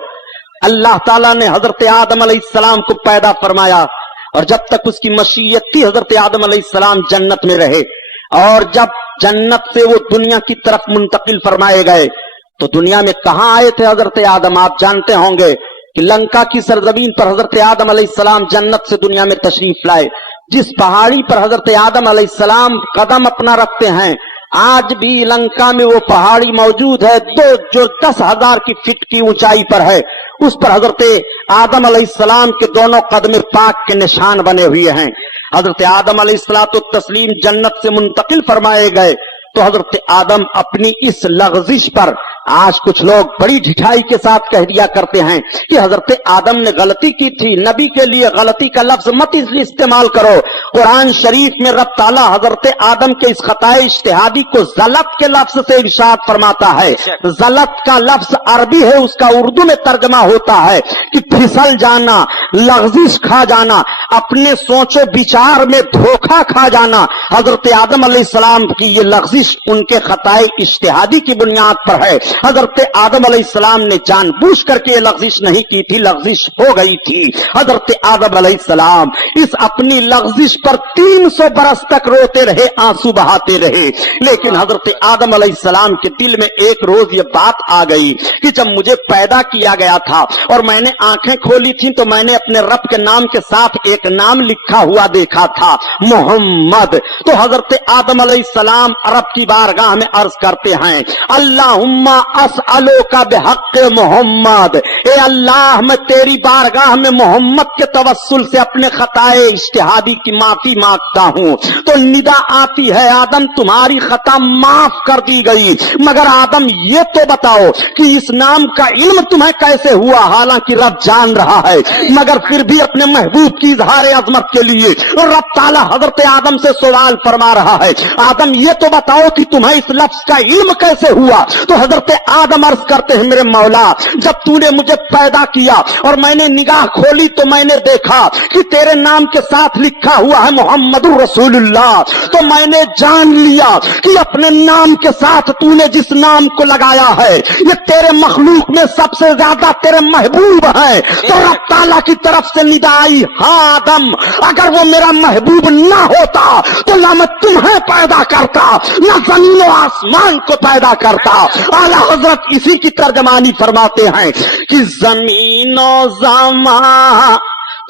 अल्लाह ताला ने हजरत आदम अलैहिस्सलाम को पैदा फरमाया और जब तक उसकी मशीयत थी हजरत आदम अलैहिस्सलाम जन्नत में रहे, और जब जन्नत से वो दुनिया की तरफ मुंतकिल फरमाए गए तो दुनिया में कहां आए थे हजरत आदम? आप जानते होंगे कि लंका की सरजमीन पर हजरत आदम अलैहिस्सलाम जन्नत से दुनिया में तशरीफ लाए। जिस पहाड़ी पर हजरत आदम अलैहिस्सलाम कदम अपना रखते हैं, आज भी लंका में वो पहाड़ी मौजूद है जो 10,000 की फीट की ऊंचाई पर है। उस पर हजरत आदम अलैहिस्सलाम के दोनों कदम पाक के निशान बने हुए हैं। हजरत आदम अलैहिस्सलातु तस्लीम जन्नत से मुंतकिल फरमाए गए तो हजरत आदम अपनी इस लग़ज़िश पर आज कुछ लोग बड़ी ढिठाई के साथ कह दिया करते हैं कि हजरत आदम ने गलती की थी। नबी के लिए गलती का लफ्ज मत इसलिए इस्तेमाल करो। कुरान शरीफ में रब ताला हजरत आदम के इस खताए इज्तिहादी को जलत के लफ्ज से इरशाद फरमाता है। जलत का लफ्ज अरबी है, उसका उर्दू में तर्जमा होता है कि फिसल जाना, लग़ज़िश खा जाना, अपने सोचो विचार में धोखा खा जाना। हजरत आदम अलैहिस्सलाम की ये लग़ज़िश उनके खताए इज्तिहादी की बुनियाद पर है। हजरत आदम अलैहिस्सलाम ने जानबूझ करके ये लग़ज़िश नहीं की थी, लग़ज़िश हो गई थी। हजरत आदम अलैहिस्सलाम इस अपनी लग़ज़िश पर 300 बरस तक रोते रहे, आंसू बहाते रहे। लेकिन हजरत आदम अलैहिस्सलाम के दिल में एक रोज ये बात आ गई कि जब मुझे पैदा किया गया था और मैंने आंखें खोली थी तो मैंने अपने रब के नाम के साथ एक नाम लिखा हुआ देखा था, मोहम्मद। तो हजरत आदम अलैहिस्सलाम रब की बारगाह में अर्ज करते हैं, अल्लाहुम्मा अस्अलुका बिहक़्क़ि मोहम्मद, ए अल्लाह मैं तेरी बारगाह में मोहम्मद के तवस्सुल से अपने खताए इज्तिहादी की माफी मांगता हूं। तो निदा आती है, आदम तुम्हारी खता माफ कर दी गई, मगर आदम ये तो बताओ कि इस नाम का इल्म तुम्हें कैसे हुआ। हालांकि रब जान रहा है, मगर फिर भी अपने महबूब की इजहार अजमत के लिए रब ताला हजरत आदम से सवाल फरमा रहा है, आदम ये तो बताओ कि तुम्हें इस लफ्ज का इल्म कैसे हुआ। तो हजरत आदम अर्ज करते हैं, मेरे मौला जब तूने मुझे पैदा किया और मैंने निगाह खोली तो मैंने देखा कि तेरे नाम के साथ लिखा हुआ है मोहम्मदुर रसूलुल्लाह। तो मैंने जान लिया कि अपने नाम के साथ तूने जिस नाम को लगाया है ये तेरे मखलूक में सबसे ज्यादा तेरे महबूब है। तो रब ताला की तरफ से निदा आई, हाँ आदम अगर वो मेरा महबूब ना होता तो ना मैं तुम्हें पैदा करता, ना जमीन और आसमान को पैदा करता। आला हजरत इसी की तर्जमानी फरमाते हैं कि जमीनो ज़मा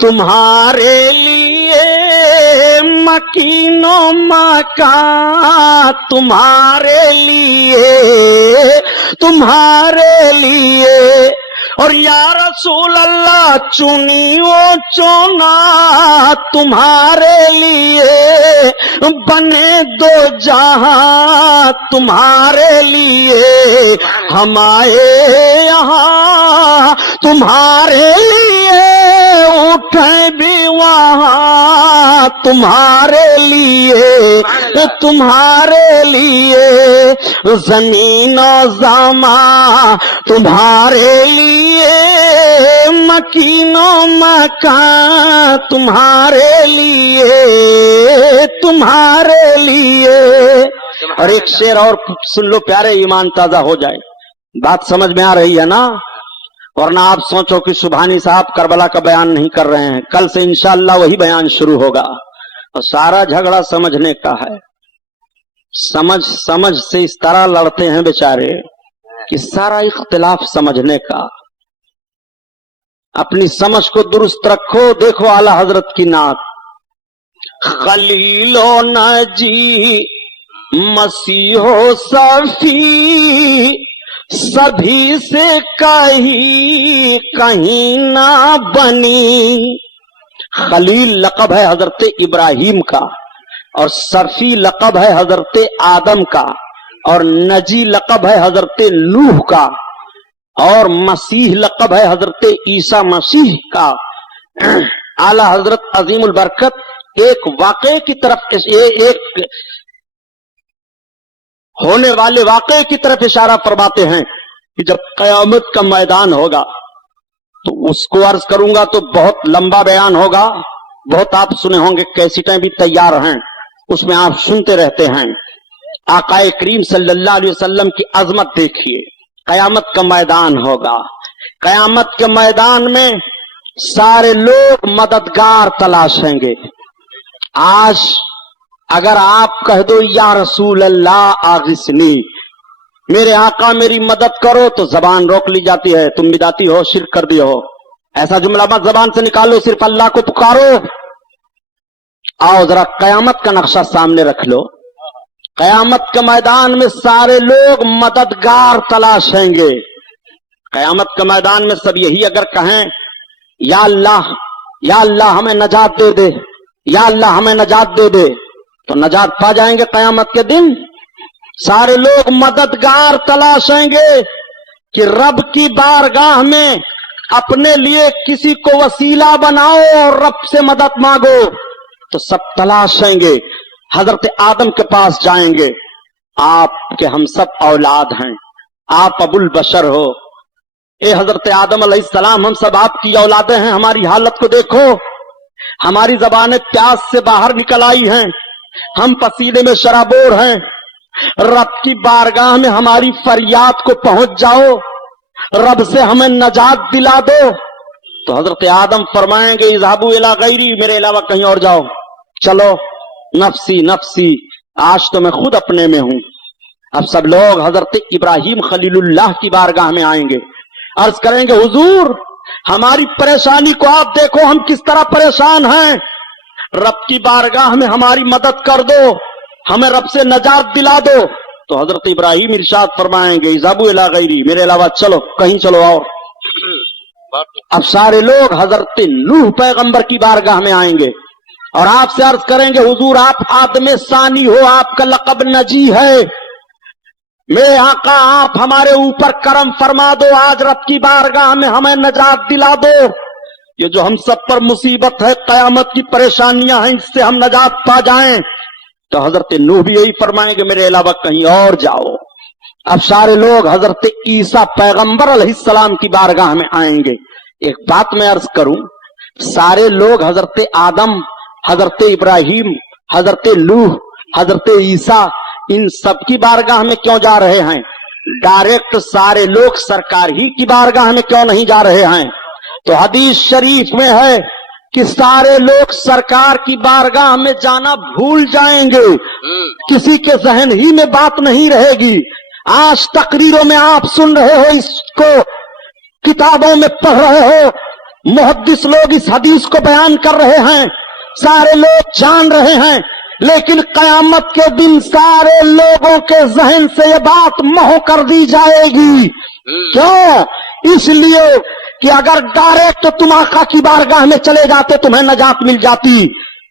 तुम्हारे लिए, मकीनो मका तुम्हारे लिए, तुम्हारे लिए। और या रसूल अल्लाह चुनियो चुना तुम्हारे लिए, बने दो जहां तुम्हारे लिए, हम आए यहाँ तुम्हारे लिए, उठे भी वहां तुम्हारे लिए, तुम्हारे लिए। जमीन और ज़मा तुम्हारे लिए, मकीनो मकान तुम्हारे लिए, तुम्हारे लिए। और एक शेर और सुन लो प्यारे, ईमान ताजा हो जाए। बात समझ में आ रही है ना? वरना आप सोचो कि सुभानी साहब करबला का बयान नहीं कर रहे हैं, कल से इंशाअल्लाह वही बयान शुरू होगा। और सारा झगड़ा समझने का है। समझ से इस तरह लड़ते हैं बेचारे कि सारा इख्तिलाफ समझने का। अपनी समझ को दुरुस्त रखो। देखो आला हजरत की नात, खलीलो नजी मसीहो सफी, सभी से कहीं ना बनी। खलील लक़ब है हजरत इब्राहिम का, और सरफी लक़ब है हजरत आदम का, और नजी लक़ब है हजरत नूह का, और मसीह लक़ब है हजरत ईसा मसीह का। आला हजरत अजीमुल बरकत एक वाक़े की तरफ, एक होने वाले वाक़े की तरफ इशारा फरमाते हैं कि जब क़यामत का मैदान होगा तो उसको अर्ज करूंगा तो बहुत लंबा बयान होगा, बहुत आप सुने होंगे, कैसेटें भी तैयार हैं, उसमें आप सुनते रहते हैं। आकाए करीम सल्लल्लाहु अलैहि वसल्लम की अजमत देखिए। क़यामत का मैदान होगा, क़यामत के मैदान में सारे लोग मददगार तलाशेंगे। आज अगर आप कह दो या रसूल अल्लाह आगिसनी, मेरे आका मेरी मदद करो, तो जबान रोक ली जाती है, तुम बिदाती हो, शिर्क कर दिए हो। ऐसा जुमला मत जबान से निकालो, सिर्फ अल्लाह को पुकारो। आओ जरा कयामत का नक्शा सामने रख लो। قیامت کے میدان میں سارے لوگ مددگار تلاشیں گے. قیامت کے میدان میں سب یہی اگر کہیں یا اللہ ہمیں نجات دے دے, یا اللہ ہمیں نجات دے دے, تو نجات پا جائیں گے قیامت کے دن. سارے لوگ مددگار تلاشیں گے کہ رب کی بارگاہ میں اپنے لیے کسی کو وسیلہ بناؤ اور رب سے مدد مانگو. تو سب تلاشیں گے, حضرت آدم کے پاس جائیں گے. آپ کے ہم سب اولاد ہیں, آپ ابو البشر ہو. اے حضرت آدم علیہ السلام, ہم سب آپ کی اولادیں ہیں. ہماری حالت کو دیکھو, ہماری زبانیں پیاس سے باہر نکل آئی ہیں, ہم پسینے میں شرابور ہیں. رب کی بارگاہ میں ہماری فریاد کو پہنچ جاؤ, رب سے ہمیں نجات دلا دو. تو حضرت آدم فرمائیں گے اذهبوا الی غیری, میرے علاوہ کہیں اور جاؤ. چلو نفسی نفسی, آج تو میں خود اپنے میں ہوں. اب سب لوگ حضرت ابراہیم خلیل اللہ کی بارگاہ میں آئیں گے, عرض کریں گے حضور ہماری پریشانی کو آپ دیکھو, ہم کس طرح پریشان ہیں. رب کی بارگاہ میں ہماری مدد کر دو, ہمیں رب سے نجات دلا دو. تو حضرت ابراہیم ارشاد فرمائیں گے اذهبوا الی غیری, میرے علاوہ چلو کہیں چلو اور. اب سارے لوگ حضرت نوح پیغمبر کی بارگاہ میں آئیں گے اور آپ سے عرض کریں گے حضور آپ آدم ثانی ہو, آپ کا لقب نجی ہے. میرے آقا آپ ہمارے اوپر کرم فرما دو, آج رب کی بارگاہ میں ہمیں نجات دلا دو. یہ جو ہم سب پر مصیبت ہے, قیامت کی پریشانیاں ہیں, اس سے ہم نجات پا جائیں. تو حضرت نوح بھی یہی فرمائیں گے میرے علاوہ کہیں اور جاؤ. اب سارے لوگ حضرت عیسیٰ پیغمبر علیہ السلام کی بارگاہ میں آئیں گے. ایک بات میں عرض کروں, سارے لوگ حضرت آدم, حضرت ابراہیم, حضرت نوح, حضرت عیسیٰ, ان سب کی بارگاہ میں کیوں جا رہے ہیں؟ ڈائریکٹ سارے لوگ سرکار ہی کی بارگاہ میں کیوں نہیں جا رہے ہیں؟ تو حدیث شریف میں ہے کہ سارے لوگ سرکار کی بارگاہ میں جانا بھول جائیں گے, کسی کے ذہن ہی میں بات نہیں رہے گی. آج تقریروں میں آپ سن رہے ہو, اس کو کتابوں میں پڑھ رہے ہو, محدث لوگ اس حدیث کو بیان کر رہے ہیں, سارے لوگ جان رہے ہیں, لیکن قیامت کے دن سارے لوگوں کے ذہن سے یہ بات محو کر دی جائے گی. کیوں؟ اس لیے کہ اگر ڈائریکٹ تم آقا کی بارگاہ میں چلے جاتے تمہیں نجات مل جاتی.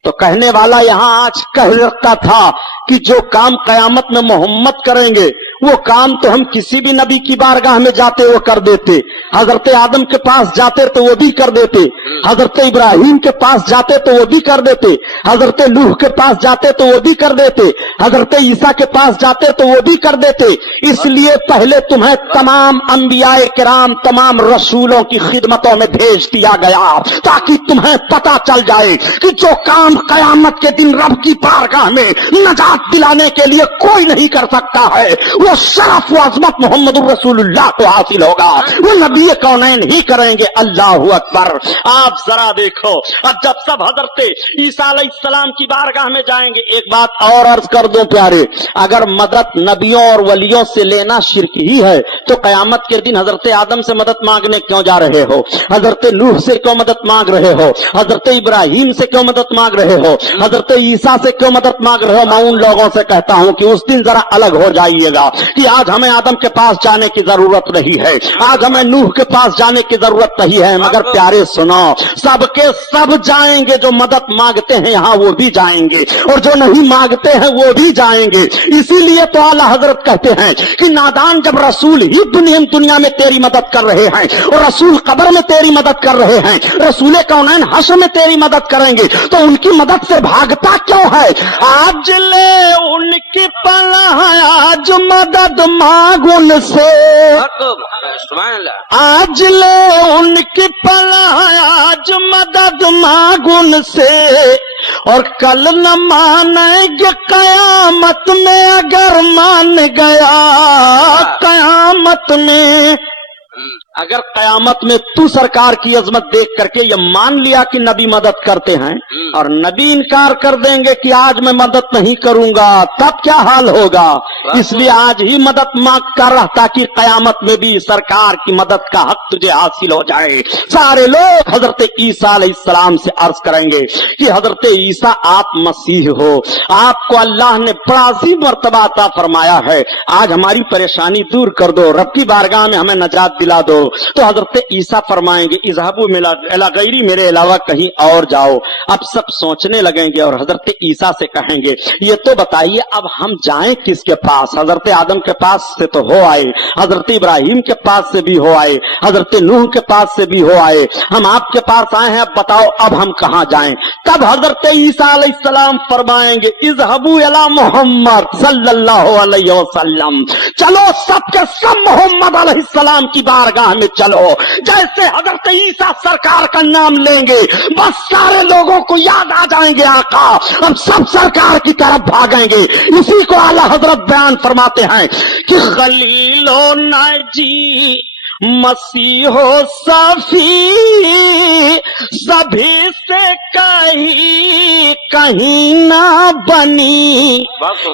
تو کہنے والا یہاں آج کہہ رکھتا تھا کہ جو کام قیامت میں محمد کریں گے وہ کام تو ہم کسی بھی نبی کی بارگاہ میں جاتے وہ کر دیتے. حضرت آدم کے پاس جاتے تو وہ بھی کر دیتے, حضرت ابراہیم کے پاس جاتے تو وہ بھی کر دیتے, حضرت نوح کے پاس جاتے تو وہ بھی کر دیتے, حضرت عیسیٰ کے پاس جاتے تو وہ بھی کر دیتے. اس لیے پہلے تمہیں تمام انبیاء کرام, تمام رسولوں کی خدمتوں میں بھیج دیا گیا تاکہ تمہیں پتا چل جائے کہ جو کام قیامت کے دن رب کی بارگاہ میں نجات دلانے کے لیے کوئی نہیں کر سکتا ہے, وہ شرف و عظمت محمد الرسول اللہ کو حاصل ہوگا, وہ نبی کونین ہی کریں گے. اللہ اکبر. آپ ذرا دیکھو, اب جب سب حضرت عیسیٰ علیہ السلام کی بارگاہ میں جائیں گے, ایک بات اور عرض کر دوں پیارے, اگر مدد نبیوں اور ولیوں سے لینا شرک ہی ہے تو قیامت کے دن حضرت آدم سے مدد مانگنے کیوں جا رہے ہو, حضرت نوح سے کیوں مدد مانگ رہے ہو, حضرت ابراہیم سے کیوں مدد مانگ رہے ہو, حضرت عیسیٰ سے کیوں مدد مانگ رہے ہو؟ میں ان لوگوں سے کہتا ہوں کہ اس دن ذرا الگ ہو جائیے گا کہ آج ہمیں آدم کے پاس جانے کی ضرورت نہیں ہے, آج ہمیں نوح کے پاس جانے کی ضرورت نہیں ہے, مگر پیارے سنو, سب کے سب جائیں گے. جو مدد مانگتے ہیں یہاں وہ بھی جائیں گے اور جو نہیں مانگتے ہیں وہ بھی جائیں گے. اسی لیے تو اعلیٰ حضرت کہتے ہیں کہ نادان جب رسول ہی دنیا میں تیری مدد کر رہے ہیں اور رسول قبر میں تیری مدد کر رہے ہیں, رسول کونین حشر میں تیری مدد کریں گے, تو ان کی مدد سے بھاگتا کیوں ہے؟ آج لے ان کی پناہ, آج مدد مانگ ان سے, آج لے ان کی پناہ, آج مدد مانگ ان سے, اور کل نہ مانیں گے قیامت میں, اگر مان گیا قیامت میں. अगर कयामत में तू सरकार की अजमत देख करके ये मान लिया कि नबी मदद करते हैं और नबी इनकार कर देंगे कि आज मैं मदद नहीं करूंगा, तब क्या हाल होगा। इसलिए आज ही मदद मांग कर रहा ताकि कयामत में भी सरकार की मदद का हक तुझे हासिल हो जाए। सारे लोग हजरत ईसा अलैहिस्सलाम से अर्ज करेंगे कि हजरत ईसा आप मसीह हो, आपको अल्लाह ने बड़ा सी मर्तबा अता फरमाया है, आज हमारी परेशानी दूर कर दो, रब की बारगाह में हमें नजात दिला दो। तो हजरत ईसा फरमाएंगे इज़हाबू इला गैरी, मेरे अलावा कहीं और जाओ। अब सब सोचने लगेंगे और हजरत ईसा से कहेंगे ये तो बताइए अब हम जाएं किसके पास। हजरत आदम के पास से तो हो आए, हजरत इब्राहिम के पास से भी हो आए, हजरत नूह के पास से भी हो आए, हम आपके पास आए हैं, अब बताओ अब हम कहां जाएं। तब हजरत ईसा अलैहिस्सलाम फरमाएंगे इज़हाबू इला मोहम्मद सल्लल्लाहु अलैहि वसल्लम, चलो सबके सब मोहम्मद अलैहिस्सलाम की बारगाह में चलो। जैसे हजरत ईसा सरकार का नाम लेंगे बस सारे लोगों को याद आ जाएंगे आका, हम सब सरकार की तरफ भागेंगे। इसी को आला हजरत बयान फरमाते हैं कि खलीलो नाजी मसीहो सफी सभी से कहीं ना बनी,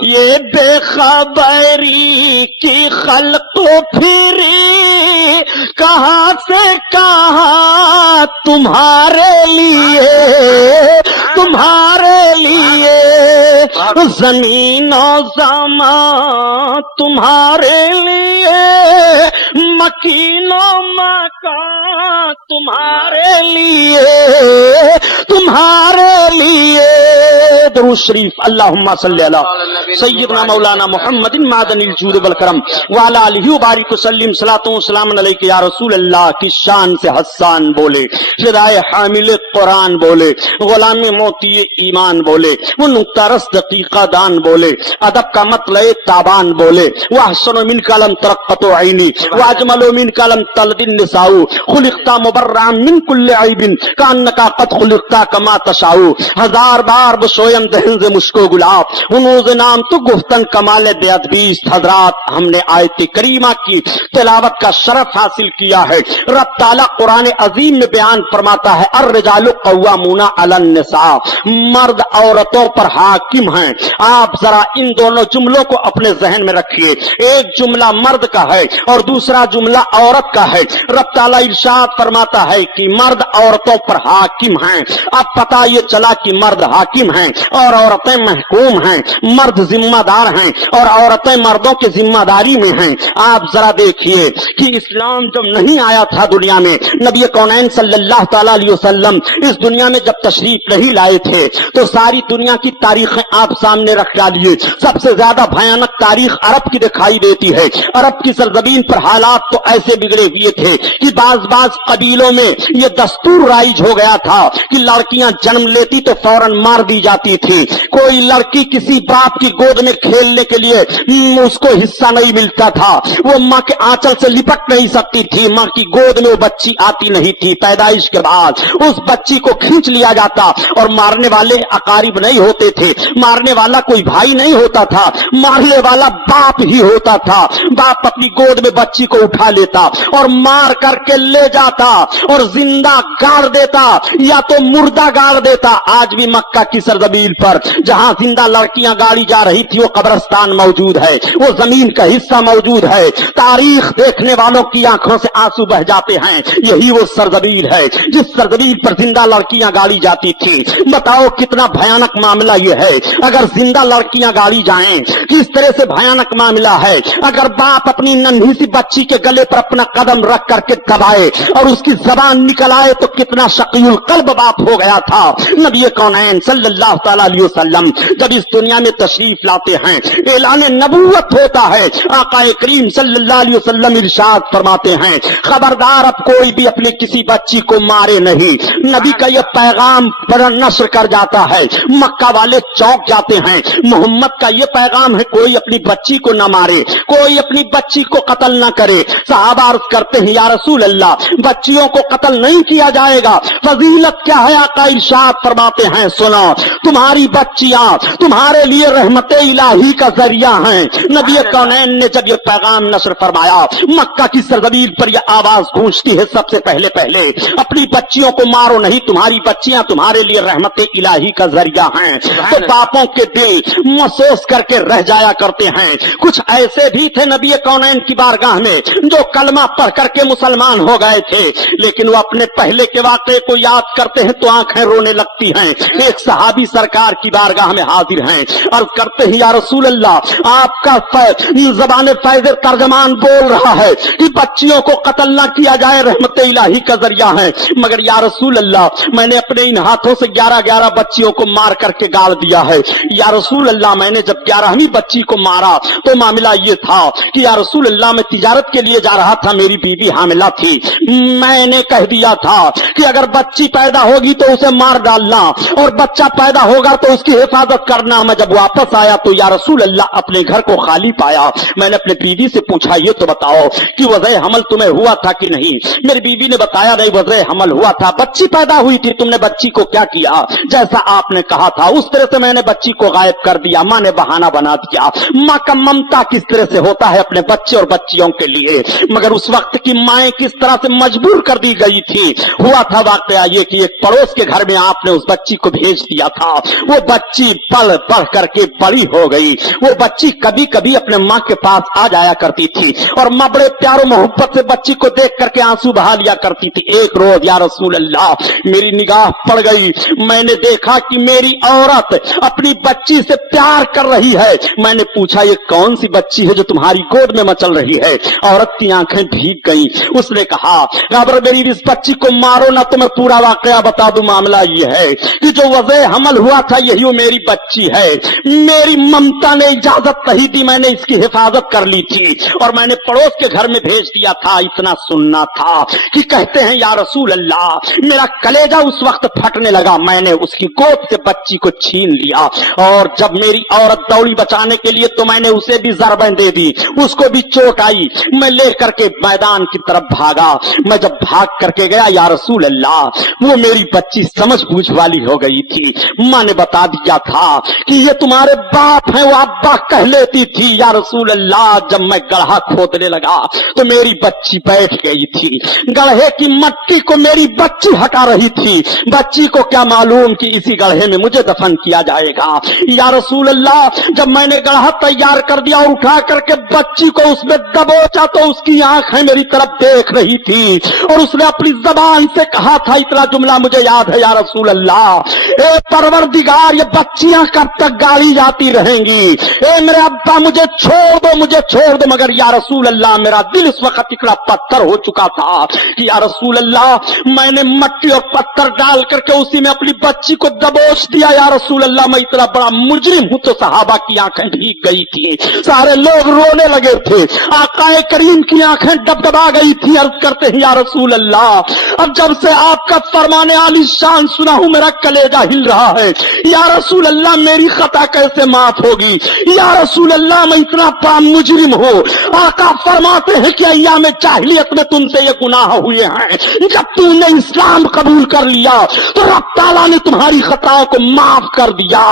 ये बेखबरी की खल्क़ फिरी कहां से कहां तुम्हारे लिए जमीनो ज़मा तुम्हारे लिए, मकीनो मकान तुम्हारे लिए दरूद शरीफ अल्लाहुम्मा सल्ली अला सय्यदना मौलाना मुहम्मदिन मादनिल जूद वल करम व अला आलिहि व बारिक वसल्लिम सलातो व सलाम अलैका या रसूल अल्लाह की शान से हस्सान बोले, फिदाए हामिल कुरान बोले, गुलाम मोती ईमान बोले, वो नुक्तारस दकीका दान बोले, अदब का मतलब ताबान बोले, वह हसन मिन कलम तरक्कतो ऐनी व अजमलो मिन कलम तलदिन निसाऊ खुलिकता मुबर्राम मिन कुल्li ऐबिन कान्नका कद खुलिकता कमा तशाऊ। हजार बार बशोयम दहन से मुश्को गुलाब उनूज नाम तो गुफ्तन कमाल बेअदबीस। हजरात हमने आयत करीमा की तिलावत का शरफ हासिल किया है। रब ताला कुरान अजीम में बयान फरमाता है अर्रिजालु कव्वामूना अलन निसा, मर्द औरतों पर हाकिम हैं। आप जरा इन दोनों जुमलों को अपने जहन में रखिए, एक जुमला मर्द का है और दूसरा जुमला औरत का है। रब ताला इरशाद फरमाता है कि मर्द औरतों पर हाकिम हैं। अब पता ये चला कि मर्द हाकिम हैं और औरतें महकूम हैं, मर्द जिम्मेदार हैं और औरतें मर्दों की जिम्मेदारी में हैं। आप जरा देखिए कि इस्लाम जब नहीं आया था दुनिया में, नबी कौनैन सल्लल्लाहु तआला अलैहि वसल्लम इस दुनिया में जब तशरीफ नहीं लाए थे तो सारी दुनिया की तारीखें आप सामने रख डालिए। सबसे ज्यादा भयानक तारीख अरब की दिखाई देती है। अरब की सरजमीन पर हालात तो ऐसे बिगड़े हुए थे कि बाज कबीलों में ये दस्तूर राइज हो गया था कि लड़कियां जन्म लेती तो फौरन मार दी जाती थी। कोई लड़की किसी बाप की गोद में खेलने के लिए उसको हिस्सा नहीं मिलता था, वो माँ के आंचल से लिपट नहीं सकती थी, माँ की गोद में वो बच्ची आती नहीं थी। पैदाइश के बाद उस बच्ची को खींच लिया जाता और मारने वाले अकारिब नहीं होते थे, मारने वाला कोई भाई नहीं होता था, मारने वाला बाप ही होता था। बाप अपनी गोद में बच्ची को उठा लेता और मार करके ले जाता और जिंदा गाड़ देता या तो मुर्दा गाड़ देता। आज भी मक्का की सरजमीन पर जहां जिंदा लड़कियां गाड़ी जा रही थी वो कब्रिस्तान मौजूद है, वो जमीन का हिस्सा मौजूद है। तारीख देखने वालों की आंखों से आंसू बह जाते हैं। यही वो सरजमीन है जिस सरजमीन पर जिंदा लड़कियां गाड़ी जाती थी। बताओ कितना भयानक मामला ये है। अगर जिंदा लड़कियां गाड़ी जाएं किस तरह से भयानक मामला है। अगर बाप अपनी नन्ही सी बच्ची के गले पर अपना कदम रख करके दबाए और उसकी जबान निकल आए तो कितना शकील कल्ब बाप हो गया था। नबी कौनैन सल्लल्लाहु तआला अलैहि वसल्लम जब इस दुनिया में तशरीफ लाते हैं, ऐलान नबूवत होता है। आका करीम सल्लल्लाहु अलैहि वसल्लम इरशाद फरमाते हैं खबरदार अब कोई भी अपनी किसी बच्ची को मारे नहीं। नबी का यह पैगाम पर नश्र कर जाता है, मक्का वाले चौंक जाते हैं। मोहम्मद का यह पैगाम है कोई अपनी बच्ची को न मारे, कोई अपनी बच्ची को कत्ल न करे। सहाबा अर्ज करते हैं या रसूल अल्लाह बच्चियों को कत्ल नहीं किया जाएगा, फजीलत क्या है? आका इरशाद फरमाते हैं सुनो, तुम्हारे तुम्हारी बच्चियां तुम्हारे लिए रहमत इलाही का जरिया हैं। नबी कौनैन ने जब ये पैगाम नशर फरमाया, मक्का की सरजमीन पर यह आवाज गूंजती है सबसे पहले अपनी बच्चियों को मारो नहीं, तुम्हारी बच्चियां तुम्हारे लिए रहमत इलाही का जरिया हैं। तो बापों के दिल महसूस करके रह जाया करते हैं। कुछ ऐसे भी थे नबी कौनैन की बारगाह में जो कलमा पढ़ करके मुसलमान हो गए थे, लेकिन वो अपने पहले के वाक़े को याद करते हैं तो आंखें रोने लगती हैं। एक सहाबी सरकार की बारगाह में हाजिर हैं, अर्ज करते हैं या रसूल अल्लाह, आपका ज़बान फैज़ तर्जमान बोल रहा है कि बच्चियों को कत्ल न किया जाए, रहमत इलाही का जरिया है, मगर या रसूल अल्लाह मैंने अपने इन हाथों से 11 बच्चियों को मार करके गाल दिया है। या रसूल अल्लाह मैंने जब 11वीं बच्ची को मारा तो मामला ये था कि या रसूल अल्लाह मैं तिजारत के लिए जा रहा था, मेरी बीवी हामिला थी, मैंने कह दिया था कि अगर बच्ची पैदा होगी तो उसे मार डालना और बच्चा पैदा होगा तो उसकी हिफाजत करना। मैं जब वापस आया तो या रसूल अल्लाह अपने घर को खाली पाया। मैंने अपने बीवी से पूछा ये तो बताओ कि वज़े हमल तुम्हें हुआ था कि नहीं? मेरी बीवी ने बताया नहीं, वज़े हमल हुआ था, बच्ची पैदा हुई थी, तुमने बच्ची को क्या किया? जैसा आपने कहा था उस तरह से मैंने बच्ची को गायब कर दिया। मां ने बहाना बना दिया। मां का ममता किस तरह से होता है अपने बच्चे और बच्चियों के लिए, मगर उस वक्त की माएं किस तरह से मजबूर कर दी गई थी। हुआ था वाकया ये कि एक पड़ोस के घर में आपने उस बच्ची को भेज दिया था। वो बच्ची पल बढ़ करके बड़ी हो गई। वो बच्ची कभी कभी अपने मां के पास आ जाया करती थी और मां बड़े प्यारो मोहब्बत से बच्ची को देख करके आंसू बहा लिया करती थी। एक रोज या रसूल अल्लाह मेरी निगाह पड़ गई, मैंने देखा कि मेरी औरत अपनी बच्ची से प्यार कर रही है। मैंने पूछा ये कौन सी बच्ची है जो तुम्हारी गोद में मचल रही है? औरत की आंखें भीग गई। उसने कहा अगर मेरी इस बच्ची को मारो ना तो मैं पूरा वाकया बता दूं। मामला ये है कि जो वज़े हमल हुआ था यही वो मेरी बच्ची है। मेरी ममता ने इजाजत नहीं दी, मैंने इसकी हिफाजत कर ली थी और मैंने पड़ोस के घर में भेज दिया था। इतना सुनना था कि कहते हैं या रसूल अल्लाह मेरा कलेजा उस वक्त फटने लगा। मैंने उसकी गोद से बच्ची को छीन लिया और जब मेरी औरत दौड़ी बचाने के लिए तो मैंने उसे भी ज़रबें दे दी, उसको भी चोट आई। मैं लेकर के मैदान की तरफ भागा। मैं जब भाग करके गया या रसूल अल्लाह वो मेरी बच्ची समझ बूझ वाली हो गई थी। मां ने बता दिया था कि ये तुम्हारे बाप हैं, वो अब्बा कह लेती थी। या रसूल अल्लाह जब मैं गड्ढा खोदने लगा तो मेरी बच्ची बैठ गई थी। गड्ढे की मट्टी को मेरी बच्ची हटा रही थी। बच्ची को क्या मालूम कि इसी गड्ढे में मुझे दफन किया जाएगा। या रसूल अल्लाह जब मैंने गड्ढा तैयार कर दिया और उठा करके बच्ची को उसमें दबोचा तो उसकी आंखें मेरी तरफ देख रही थी और उसने अपनी जबान से कहा था, इतना जुमला मुझे याद है या रसूल अल्लाह, ए परवरदिगार ये बच्चियां कब तक गाली जाती रहेंगी? ए मेरे अब्बा मुझे छोड़ दो, मुझे छोड़ दो। मगर या रसूल अल्लाह मेरा दिल इस वक्त इतना पत्थर हो चुका था कि या रसूल अल्लाह मैंने मट्टी और पत्थर डाल करके उसी में अपनी बच्ची को दबोच दिया। या रसूल अल्लाह मैं इतना बड़ा मुजरिम हूं। तो सहाबा की आंखें भीग गई थी, सारे लोग रोने लगे थे, आकाए करीम की आंखें डबडबा गई थी। अर्ज करते हैं या रसूल अल्लाह अब जब से आपका फरमाने आली शान सुना हूं मेरा कलेजा हिल रहा है। या रसूल अल्लाह मेरी खता कैसे माफ होगी? या रसूल अल्लाह मैं इतना बड़ा मुजरिम हूं। आका फरमाते हैं कि अय्याम जाहिलियत में तुमसे ये गुनाह हुए हैं, जब तुमने इस्लाम कबूल कर लिया तो रब ताला ने तुम्हारी खताओं को माफ कर दिया।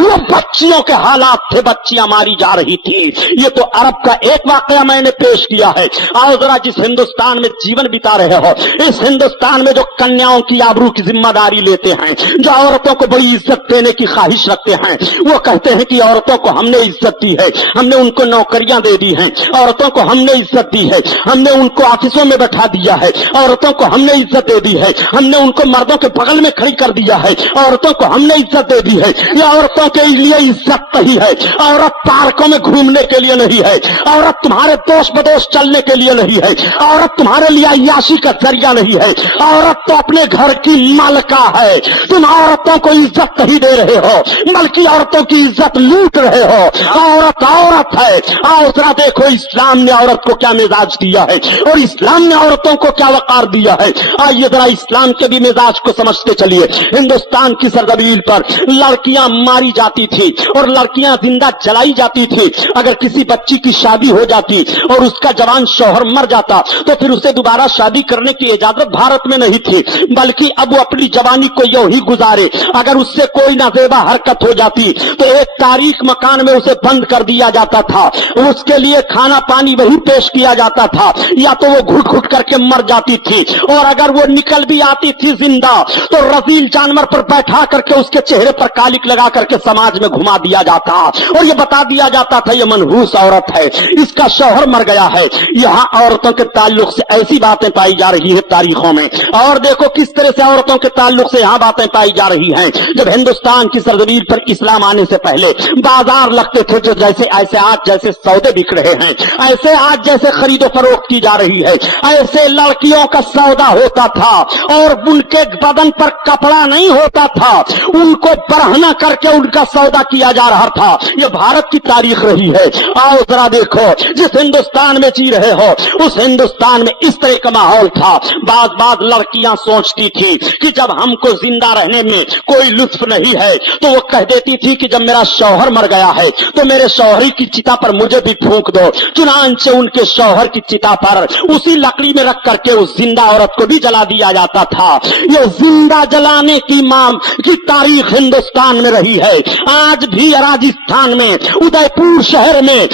वो बच्चियों के हालात थे, बच्चियां मारी जा रही थी। ये तो अरब का एक वाकया मैंने पेश किया है। आओ जरा जिस हिंदुस्तान में जीवन बिता रहे हो, इस हिंदुस्तान में जो कन्याओं की आबरू की जिम्मेदारी लेते हैं, जो औरतों को बड़ी इज्जत देने की ख्वाहिश रखते हैं, वो कहते हैं कि औरतों को हमने इज्जत दी है, हमने उनको नौकरियां दे दी हैं, औरतों को हमने इज्जत दी है, हमने उनको ऑफिसों में बैठा दिया है, औरतों को हमने इज्जत दे दी है, हमने उनको मर्दों के बगल में खड़ी कर दिया है, औरतों को हमने इज्जत दे दी है। ये औरतों के लिए इज्जत नहीं है। औरत पार्कों में घूमने के लिए नहीं है, औरत तुम्हारे दोस्त बदोश चलने के लिए नहीं है, औरत तुम्हारे लिए अय्याशी का जरिया नहीं है। औरत तो अपने घर की मालका है। तुम औरतों को इज्जत नहीं दे रहे हो बल्कि औरतों की इज्जत लूट रहे हो। औरत औरत है। आओ जरा देखो इस्लाम ने औरत को क्या मिजाज दिया है और इस्लाम ने औरतों को क्या वकार दिया है। आइए जरा इस्लाम के भी मिजाज को समझते चलिए। हिंदुस्तान की सरजमीन पर लड़कियां मारी जाती थी और लड़कियां जिंदा जलाई जाती थी। अगर किसी बच्ची की शादी हो जाती और उसका जवान शौहर मर जाता तो फिर उसे दोबारा शादी करने की इजाजत भारत में नहीं थी, बल्कि अब वो अपनी जवानी को यूं ही गुजारे अगर उससे कोई नाजेबा हरकत हो जाती तो एक तारीख मकान में उसे बंद कर दिया जाता था, उसके लिए खाना पानी वही पेश किया जाता था, या तो वो घुट घुट करके मर जाती थी, और अगर वो निकल भी आती थी जिंदा तो रजील जानवर पर बैठा करके उसके चेहरे पर कालिक लगा करके समाज में घुमा दिया जाता और ये बता दिया जाता था ये मनहूस औरत है, इसका शौहर मर गया है। यहाँ औरतों के ताल्लुक से ऐसी बातें पाई जा रही है तारीखों में, और देखो किस तरह से औरतों के ताल्लुक से यहाँ बातें पाई जा रही हैं। जब हिंदुस्तान की सरजमीन पर इस्लाम आने से पहले बाजार लगते थे जो जैसे ऐसे आज जैसे सौदे बिक रहे हैं, ऐसे आज जैसे खरीदो फरोख्त की जा रही है, ऐसे लड़कियों का सौदा होता था और उनके बदन पर कपड़ा नहीं होता था, उनको बरहना करके उनका सौदा किया जा रहा था। ये भारत की तारीख रही है। आओ जरा देखो, जिस हिंदुस्तान में जी रहे हो उस हिंदुस्तान में इस तरह का माहौल था। बात लड़कियां सोचती थी कि जब हमको जिंदा रहने में कोई लुत्फ नहीं है तो वो कह देती थी कि जब मेरा शौहर मर गया है तो मेरे शौहरी की चिता पर मुझे भी फूंक दो। चुनांचे उनके शौहर की चिता पर उसी लकड़ी में रख करके उस जिंदा औरत को भी जला दिया जाता था। ये जिंदा जलाने की मांग की तारीख हिंदुस्तान में रही है। आज भी राजस्थान में उदयपुर शहर में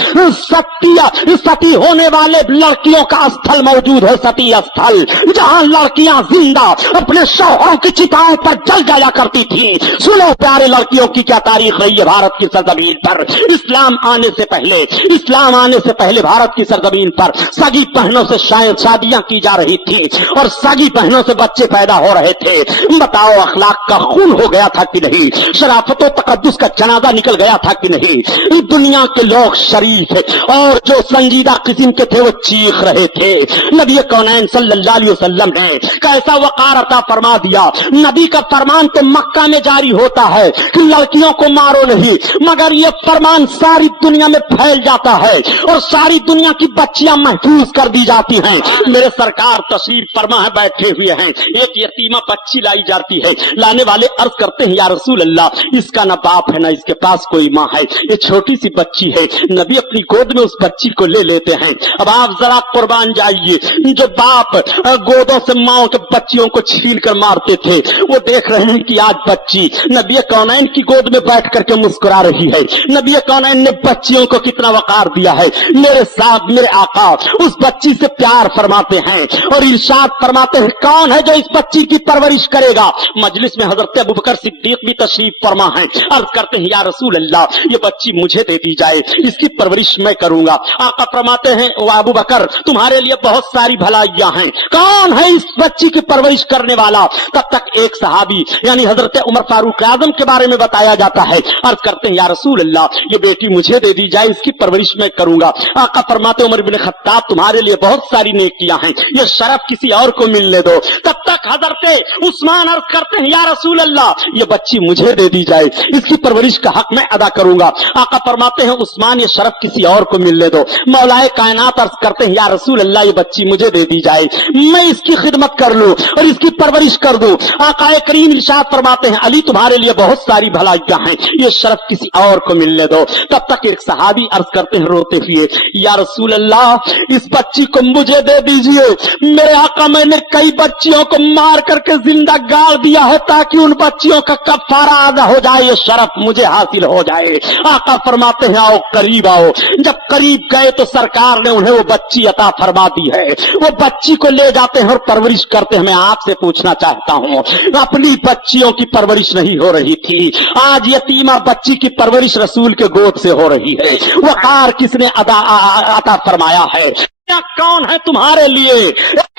सती होने वाले लड़कियों का स्थल मौजूद है, सती स्थल, जहां लड़कियां जिंदा अपने शौहरों की चिताओं पर जल जाया करती थी। सुनो प्यारे, लड़कियों की क्या तारीख रही है भारत की सरजमीन पर। इस्लाम आने से पहले भारत की सरजमीन पर सगी बहनों से शायद शादियां की जा रही थी और सगी बहनों से बच्चे पैदा हो रहे थे। बताओ, अखलाक का खून हो गया था कि नहीं? शराफत और तकद्दुस का जनाजा निकल गया था कि नहीं? दुनिया के लोग शरीफ और जो संजीदा किस्म के थे वो चीख रहे थे। नबी कौनैन सल्लल्लाहु अलैहि वसल्लम ने कैसा वकार अता फरमा दिया। नबी का फरमान तो मक्का में जारी होता है कि लड़कियों को मारो नहीं, मगर ये फरमान सारी दुनिया में फैल जाता है और सारी दुनिया की बच्चियां महफूज कर दी जाती हैं। मेरे सरकार तशरीफ फरमा है, बैठे हुए हैं, एक यतीमा बच्ची लाई जाती है। लाने वाले अर्ज करते हैं, या रसूल अल्लाह, इसका ना बाप है ना इसके पास कोई माँ है, ये छोटी सी बच्ची है। नबी अपनी गोद में उस बच्ची को ले लेते हैं। अब आप जरा कुर्बान जाइए, जो बाप गोदों से माओ के बच्चियों को छीन कर मारते थे वो देख रहे हैं कि आज बच्ची नबी कौनैन की गोद में बैठ करके मुस्कुरा रही है। नबी कौनैन ने बच्चियों को कितना वकार दिया है। मेरे साथ मेरे आका उस बच्ची से प्यार फरमाते हैं और इरशाद फरमाते हैं, कौन है जो इस बच्ची की परवरिश करेगा? मजलिस में हजरत अबू बकर सिद्दीक भी तशरीफ फरमा है। अर्ज करते हैं, या रसूल अल्लाह, ये बच्ची मुझे दे दी जाए, इसकी परवरिश मैं करूंगा। आका फरमाते हैं, ओ अबू बकर, तुम्हारे लिए बहुत सारी भलाइयां हैं, कौन है इस बच्ची की परवरिश करने वाला? तब तक एक सहाबी यानी हजरत उमर फारूक आजम के बारे में बताया जाता है। अर्ज करते हैं, या रसूल अल्लाह, ये बेटी मुझे दे दी जाए, इसकी परवरिश मैं करूंगा। आका फरमाते, उमर बिन खत्ताब, तुम्हारे लिए बहुत सारी नेकियां हैं, ये शरफ किसी और को मिलने दो। तब तक हजरत उस्मान अर्ज करते हैं, या रसूल अल्लाह, ये बच्ची मुझे दे दी जाए, इसकी परवरिश का हक मैं अदा करूंगा। आका फरमाते हैं, उस्मान, ये शरफ किसी और को मिलने दो। मौलाए कायनात अर्ज करते हैं, या रसूल अल्लाह, ये बच्ची मुझे दे दी जाए, मैं इसकी खिदमत कर लूं और इसकी परवरिश कर दूं। आका करीम इरशाद फरमाते हैं, अली, तुम्हारे लिए बहुत सारी भलाइयां हैं, ये शरफ किसी और को मिलने दो। तब तक एक सहाबी अर्ज करते हैं रोते हुए, या रसूल अल्लाह, इस बच्ची को मुझे दे दीजिए। मेरे आका, मैंने कई बच्चियों को मार करके जिंदा गाड़ दिया है ताकि उन बच्चियों का कफारा अदा हो जाए, ये शरफ मुझे हासिल हो जाए। आका फरमाते हैं, आओ करीब आओ। जब करीब गए तो सरकार ने उन्हें वो बच्ची अता फरमा दी है। वो बच्ची को ले जाते हैं और परवरिश करते हैं। मैं आपसे पूछना चाहता हूं, अपनी बच्चियों की परवरिश नहीं हो रही थी, आज यतीमा बच्ची की परवरिश रसूल के गोद से हो रही है। वकार किसने अता फरमाया है? कौन है तुम्हारे लिए?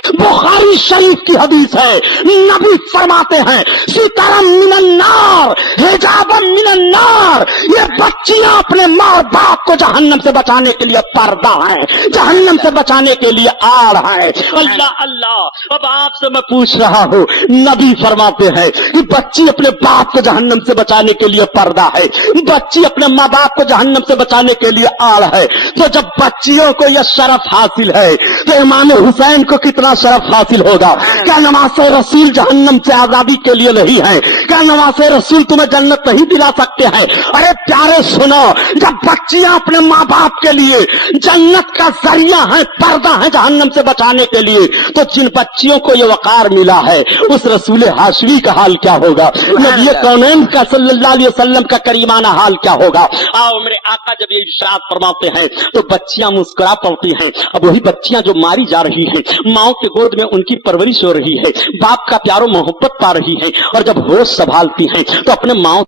बुखारी शरीफ की हदीस है, नबी फरमाते हैं, सीताराम मिनन्नार, हिजाबम मिनन्नार। ये बच्चियां अपने माँ और बाप को जहन्नम से बचाने के लिए पर्दा है, जहन्नम से बचाने के लिए आड़ है। अल्लाह अल्लाह, अब आपसे मैं पूछ रहा हूँ, नबी फरमाते हैं कि बच्ची अपने बाप को जहन्नम से बचाने के लिए पर्दा है, बच्ची अपने माँ बाप को जहन्नम से बचाने के लिए आड़ है। तो जब बच्चियों को यह शरफ हासिल है तो इमाम हुसैन को कितना शरफ हासिल होगा। क्या नवासे रसूल जहन्नम से आजादी के लिए नहीं है? क्या नवासे रसूल तुम्हें जन्नत जन्नत नहीं दिला सकते हैं। अरे प्यारे सुनो, जब बच्चियां अपने माँ बाप के लिए जन्नत का जरिया है, पर्दा है जहन्नम से बचाने के लिए, तो जिन बच्चियों को ये वकार मिला है उस रसूल हाशमी का हाल क्या होगा, नबी कौनैन का सल्लल्लाहु अलैहि वसल्लम का करीमाना हाल क्या होगा। आओ मेरे आका जब ये इरशाद फरमाते हैं तो बच्चियां मुस्कुरा पड़ती हैं। अब वही बच्चियां जो मारी जा रही हैं, माओ के गोद में उनकी परवरिश हो रही है, बाप का प्यारो मोहब्बत पा रही है, और जब होश संभालती हैं तो अपने माओ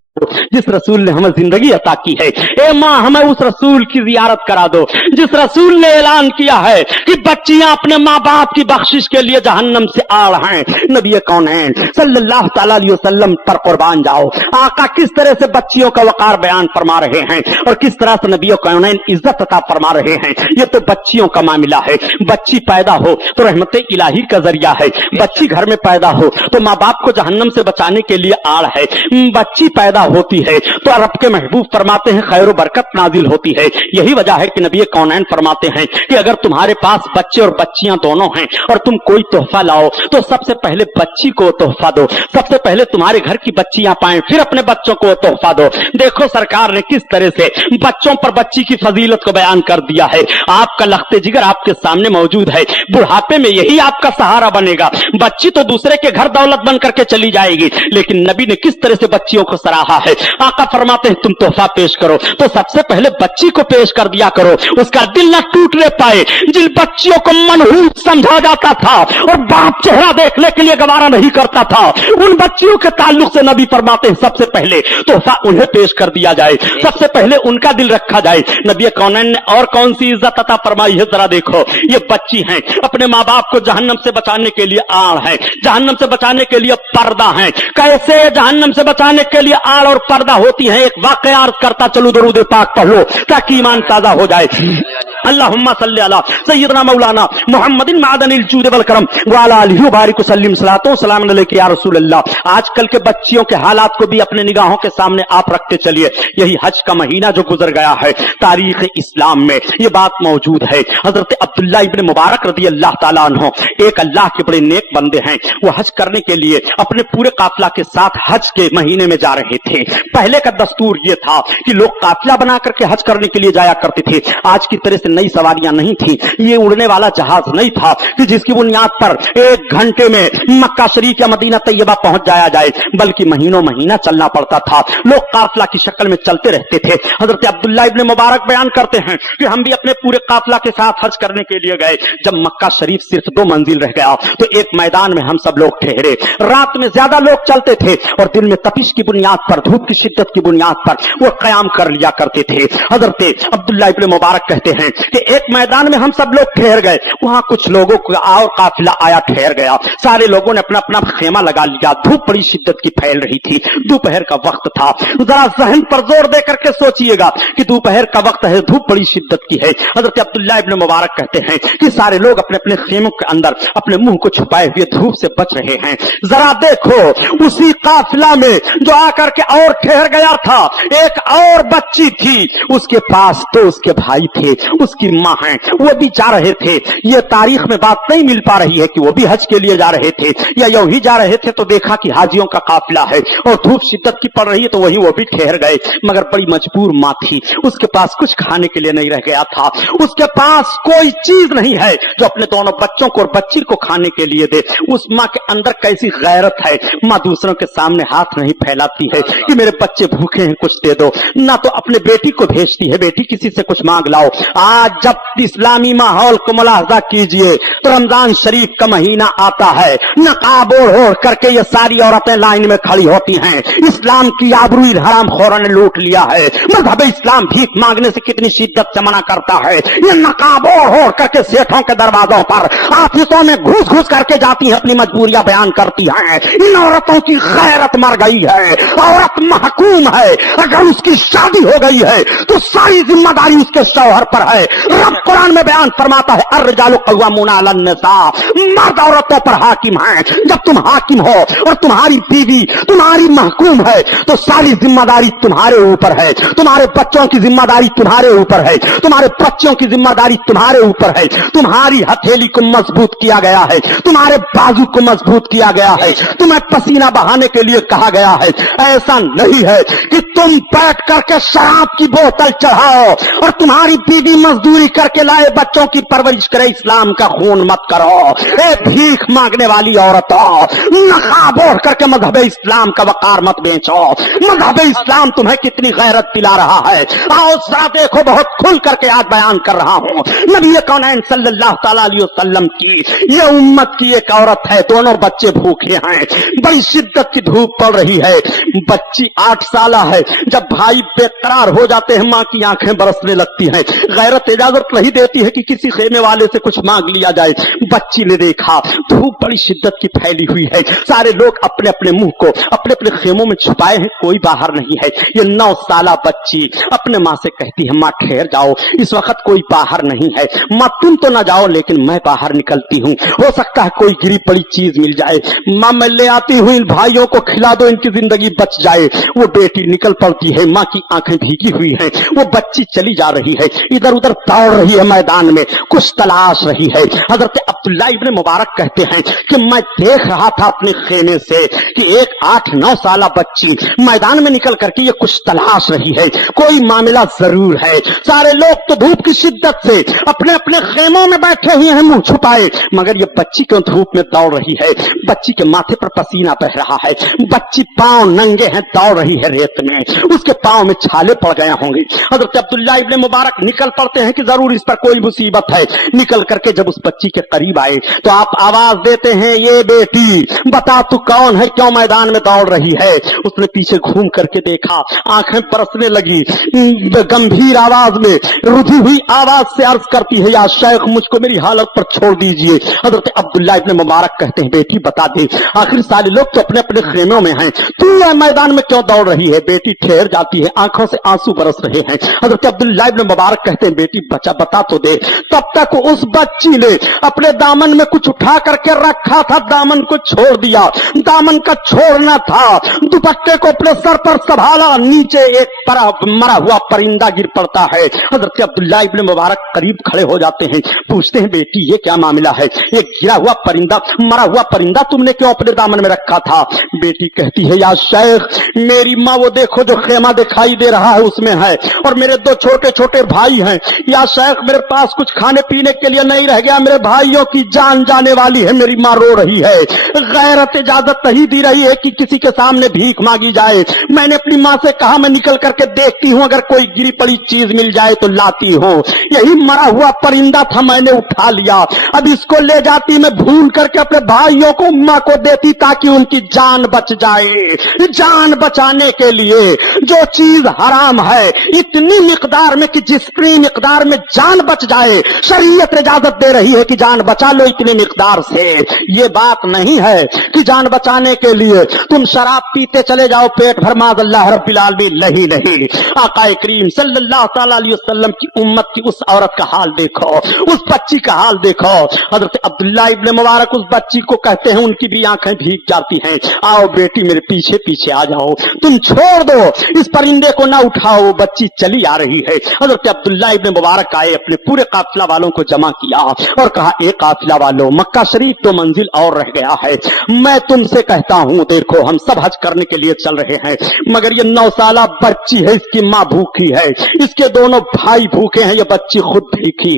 जिस रसूल ने हमें जिंदगी अता की है, ए माँ हमें उस रसूल की जियारत करा दो जिस रसूल ने ऐलान किया है कि बच्चियां अपने माँ बाप की बख्शिश के लिए जहन्नम से आड़ हैं। नबी कौनैन सल्लल्लाहु ताला अलैहि वसल्लम पर कुर्बान जाओ। आका किस तरह से बच्चियों का वकार बयान फरमा रहे हैं और किस तरह से नबी कौनैन इज्जत अता फरमा रहे हैं। ये तो बच्चियों का मामला है। बच्ची पैदा हो तो रहमत इलाही का जरिया है, बच्ची घर में पैदा हो तो माँ बाप को जहन्नम से बचाने के लिए आड़ है। बच्ची पैदा होती है तो रब के महबूब फरमाते हैं खैर बरकत नाजिल होती है। यही वजह है कि नबी कौनैन फरमाते हैं कि अगर तुम्हारे पास बच्चे और बच्चियां दोनों हैं और तुम कोई तोहफा लाओ तो सबसे पहले बच्ची को तोहफा दो, सबसे पहले तुम्हारे घर की बच्चियां पाएं, फिर अपने बच्चों को तोहफा दो। देखो सरकार ने किस तरह से बच्चों पर बच्ची की फजीलत को बयान कर दिया है। आपका लख्ते जिगर आपके सामने मौजूद है, बुढ़ापे में यही आपका सहारा बनेगा। बच्ची तो दूसरे के घर दौलत बन करके चली जाएगी, लेकिन नबी ने किस तरह से बच्चियों को सराहा है। आका फरमाते हैं तुम तोहफा पेश करो तो सबसे पहले बच्ची को पेश कर दिया करो, उसका दिल न टूटने पाए। जिन बच्चियों को मनहूस समझा जाता था और बाप चेहरा देखने के लिए गवारा नहीं करता था, उन बच्चियों के ताल्लुक से नबी फरमाते हैं सबसे पहले तोहफा उन्हें पेश कर दिया जाए, सबसे पहले उनका दिल रखा जाए। नबी कौनैन ने और कौन सी इज्जत अता फरमाई है, जरा देखो। ये बच्ची हैं, अपने माँ बाप को जहन्नम से बचाने के लिए आड़ है, जहन्नम से बचाने के लिए पर्दा है। कैसे जहन्नम से बचाने के लिए आड़ और पर्दा होती है, एक वाकया अर्ज करता चलो, दरूद पाक पढ़ लो ताकि ईमान ताजा हो जाए। अल्लाहुम्मा सल्ली अला सय्यदना मौलाना मुहम्मदिन मादनिल जूद वल करम व अला आलिहि व बारिक वसल्लिम सलातो सलाम अलैका या रसूल अल्लाह। आजकल के बच्चियों के हालात को भी अपने निगाहों के सामने आप रखते चलिए। यही हज का महीना जो गुजर गया है, तारीख इस्लाम में ये बात मौजूद है। हजरत अब्दुल्ला इब्न मुबारक रज़ी अल्लाह ताला अन्हु एक अल्लाह के बड़े नेक बंदे हैं, वो हज करने के लिए अपने पूरे काफिला के साथ हज के महीने में जा रहे थे। पहले का दस्तूर ये था कि लोग काफिला बना करके हज करने के लिए जाया करते थे। आज की तरह से नई सवारियां नहीं थी, ये उड़ने वाला जहाज नहीं था कि जिसकी बुनियाद पर 1 घंटे में मक्का शरीफ या मदीना तैयबा पहुंच जाया जाए, बल्कि महीनों महीना चलना पड़ता था। लोग काफिला की शक्ल में चलते रहते थे। हजरत अब्दुल्ला इब्न मुबारक बयान करते हैं कि हम भी अपने पूरे काफिला के साथ हज करने के लिए गए। जब मक्का शरीफ सिर्फ 2 मंजिल रह गया तो एक मैदान में हम सब लोग ठहरे। रात में ज्यादा लोग चलते थे और दिन में तपिश की बुनियाद पर, धूप की शिद्दत की बुनियाद पर वो कयाम कर लिया करते थे। हजरत अब्दुल्ला इब्न मुबारक कहते हैं कि एक मैदान में हम सब लोग ठहर गए, वहां कुछ लोगों का और काफिला आया ठहर गया। सारे लोगों ने अपना अपना खेमा लगा लिया। धूप बड़ी शिद्दत की फैल रही थी, दोपहर का वक्त था। जरा जहन पर जोर दे करके सोचिएगा कि दोपहर का वक्त है, धूप बड़ी शिद्दत की है। हजरत अब्दुल्ला इब्न मुबारक कहते हैं कि सारे लोग अपने अपने खेमों के अंदर अपने मुंह को छुपाए हुए धूप से बच रहे हैं। जरा देखो उसी काफिला में जो आकर के और ठहर गया था, एक और बच्ची थी, उसके पास तो उसके भाई थे, उसकी माँ है, वो भी जा रहे थे। ये तारीख में बात नहीं मिल पा रही है कि वो भी हज के लिए जा रहे थे या यूं ही जा रहे थे तो देखा कि हाजियों का काफिला है और धूप शिद्दत की पड़ रही है तो वो भी ठहर गए। मगर बड़ी मजबूर माँ थी, उसके पास कुछ खाने के लिए नहीं रह गया था, उसके पास कोई चीज नहीं है जो अपने दोनों बच्चों को और बच्ची को खाने के लिए दे। उस माँ के अंदर कैसी गैरत है, माँ दूसरों के सामने हाथ नहीं फैलाती है कि मेरे बच्चे भूखे हैं कुछ दे दो, ना तो अपने बेटी को भेजती है बेटी किसी से कुछ मांग लाओ। आज जब इस्लामी माहौल को मुलाहजा कीजिए तो रमजान शरीफ का महीना आता है, नकाब ओढ़ करके ये सारी औरतें लाइन में खड़ी होती हैं। इस्लाम की आबरूई हरामखोरों ने लूट लिया है। मजहब इस्लाम भीख मांगने से कितनी शिद्दत से मना करता है। ये नकाब ओढ़ करके सेठों के दरवाजों पर, ऑफिसों में घुस घुस करके जाती हैं, अपनी मजबूरियां बयान करती हैं। इन औरतों की गैरत मर गई है। औरत महकूम है, अगर उसकी शादी हो गई है तो सारी जिम्मेदारी उसके शौहर पर है। रब कुरान में बयान फरमाता है अर्रिजालु क़व्वामूना अलन निसा, मर्द औरतों पर हाकिम हैं। जब तुम हाकिम हो और तुम्हारी बीवी तुम्हारी महकूम है तो सारी जिम्मेदारी तुम्हारे ऊपर है, तुम्हारे बच्चों की जिम्मेदारी तुम्हारे ऊपर है, तुम्हारे बच्चों की जिम्मेदारी तुम्हारे ऊपर है, तुम्हारी हथेली को मजबूत किया गया है, तुम्हारे बाजू को मजबूत किया गया है, तुम्हें पसीना बहाने के लिए कहा गया है। ऐसा नहीं है कि तुम बैठ करके शराब की बोतल चढ़ाओ और तुम्हारी बीवी मजदूरी करके लाए बच्चों की परवरिश करे। इस्लाम का खून मत करो। ए भीख मांगने वाली औरतों, नकाब ओढ़ करके मजहब इस्लाम का वकार मत बेचो। मजहब इस्लाम तुम्हें कितनी गैरत दिला रहा है, आओ जरा देखो। बहुत खुल करके आज बयान कर रहा हूं। नबी कौनैन सल्लल्लाहु तआला अलैहि वसल्लम की ये उम्मत की एक औरत है, दोनों बच्चे भूखे हैं, बड़ी शिद्दत की धूप पड़ रही है, बच्ची 8 साल है। जब भाई बेकरार हो जाते हैं मां की आंखें बरसने लगती हैं। गैरत इजाजत नहीं देती है कि किसी खेमे वाले से कुछ मांग लिया जाए। बच्ची ने देखा धूप बड़ी शिद्दत की फैली हुई है, सारे लोग अपने अपने मुंह को अपने अपने खेमों में छुपाए हैं, कोई बाहर नहीं है। ये 9 साल बच्ची अपने माँ से कहती है माँ ठहर जाओ, इस वक्त कोई बाहर नहीं है, माँ तुम तो ना जाओ लेकिन मैं बाहर निकलती हूँ, हो सकता है कोई गिरी पड़ी चीज मिल जाए, माँ मैं ले आती हूँ, इन भाइयों को खिला दो, इनकी जिंदगी बच जाए। वो बेटी निकल पड़ती है, माँ की आंखें भीगी हुई हैं, वो बच्ची चली जा रही है, इधर उधर दौड़ रही है, मैदान में कुछ तलाश रही है। हजरत अब्दुल्ला इब्ने मुबारक कहते हैं कि मैं देख रहा था अपने खेमे से कि एक 8-9 साल बच्ची मैदान में निकल करके ये कुछ तलाश रही है, कोई मामला जरूर है। सारे लोग तो धूप की शिद्दत से अपने अपने खेमों में बैठे हुए हैं मुंह छुपाए, मगर ये बच्ची क्यों धूप में दौड़ रही है? बच्ची के माथे पर पसीना बह रहा है, बच्ची पांव नंगे हैं, दौड़ रही है रेत में, उसके पांव में छाले पड़ गए होंगे। हजरत अब्दुल्ला इब्ने मुबारक निकल पड़ते हैं कि जरूर इस पर कोई मुसीबत है। निकल करके जब उस बच्ची के करीब आए तो आप आवाज देते हैं, ये बेटी बता तू कौन है, क्यों मैदान में दौड़ रही है? उसने पीछे घूम करके देखा, आंखें बरसने लगी, गंभीर आवाज में रुधी हुई आवाज से अर्ज करती है, या शेख मुझको मेरी हालत पर छोड़ दीजिए। हजरत अब्दुल्ला इब्ने मुबारक कहते हैं बेटी बता दे, आखिर सारे लोग तो अपने अपने खेमों में हैं, तू मैदान में क्यों दौड़ रही है? बेटी ठहर जाती है, आंखों से आंसू बरस रहे हैं। हजरत अब्दुल्ला इब्ने मुबारक कहते हैं बेटी बच्चा बता तो दे। तब तक उस बच्ची ने अपने दामन में कुछ उठा करके रखा था, दामन को छोड़ दिया, दामन का छोड़ना था, दुपट्टे को अपने सर पर संभाला, नीचे एक मरा हुआ परिंदा गिर पड़ता है। हजरत अब्दुल्ला इब्ने मुबारक करीब खड़े हो जाते हैं, पूछते हैं बेटी ये क्या मामला है, ये गिरा हुआ परिंदा, मरा हुआ परिंदा तुमने क्यों अपने दामन में रखा था? बेटी कहती है या शेख मेरी माँ वो देखो जो खेमा दिखाई दे रहा है उसमें है, और मेरे 2 छोटे छोटे भाई हैं, या शेख मेरे पास कुछ खाने पीने के लिए नहीं रह गया, मेरे भाइयों की जान जाने वाली है, मेरी माँ रो रही है। गैरत इजाजत नहीं दी रही है कि किसी के सामने भीख मांगी जाए। मैंने अपनी माँ से कहा मैं निकल करके देखती हूँ, अगर कोई गिरी पड़ी चीज मिल जाए तो लाती हूँ। यही मरा हुआ परिंदा था, मैंने उठा लिया, अब इसको ले जाती मैं भूल करके अपने भाइयों को माँ को देती ताकि उनकी जान बच जाए। जान बचाने के लिए जो चीज हराम है इतनी मिकदार में कि जितनी मिकदार में जान बच जाए, शरीयत इजाजत दे रही है कि जान बचा लो इतनी मिकदार से। ये बात नहीं है कि जान बचाने के लिए तुम शराब पीते चले जाओ पेट भर, माज़अल्लाह रब्बिल आलमीन, नहीं। आक़ाए करीम सल्लल्लाहु तआला अलैहि वसल्लम की उम्मत की उस औरत का हाल देखो, उस बच्ची का हाल देखो। हजरत अब्दुल्ला इब्ने मुबारक उस बच्ची को कहते हैं, उनकी भी आंखें भीग जाती हैं, आओ बेटी मेरे पीछे पीछे आ जाओ, तुम छोड़ दो इस परिंदे को ना उठाओ। बच्ची चली आ रही है। हजरत अब्दुल्ला इब्ने मुबारक आए, अपने पूरे काफिला वालों को जमा किया और कहा एक काफिला वालों, मक्का शरीफ तो मंजिल और रह गया है, मैं तुमसे कहता हूं देखो हम सब हज करने के लिए चल रहे हैं, मगर ये 9 साल बच्ची है, इसकी माँ भूखी है, इसके दोनों भाई भूखे हैं, ये बच्ची खुद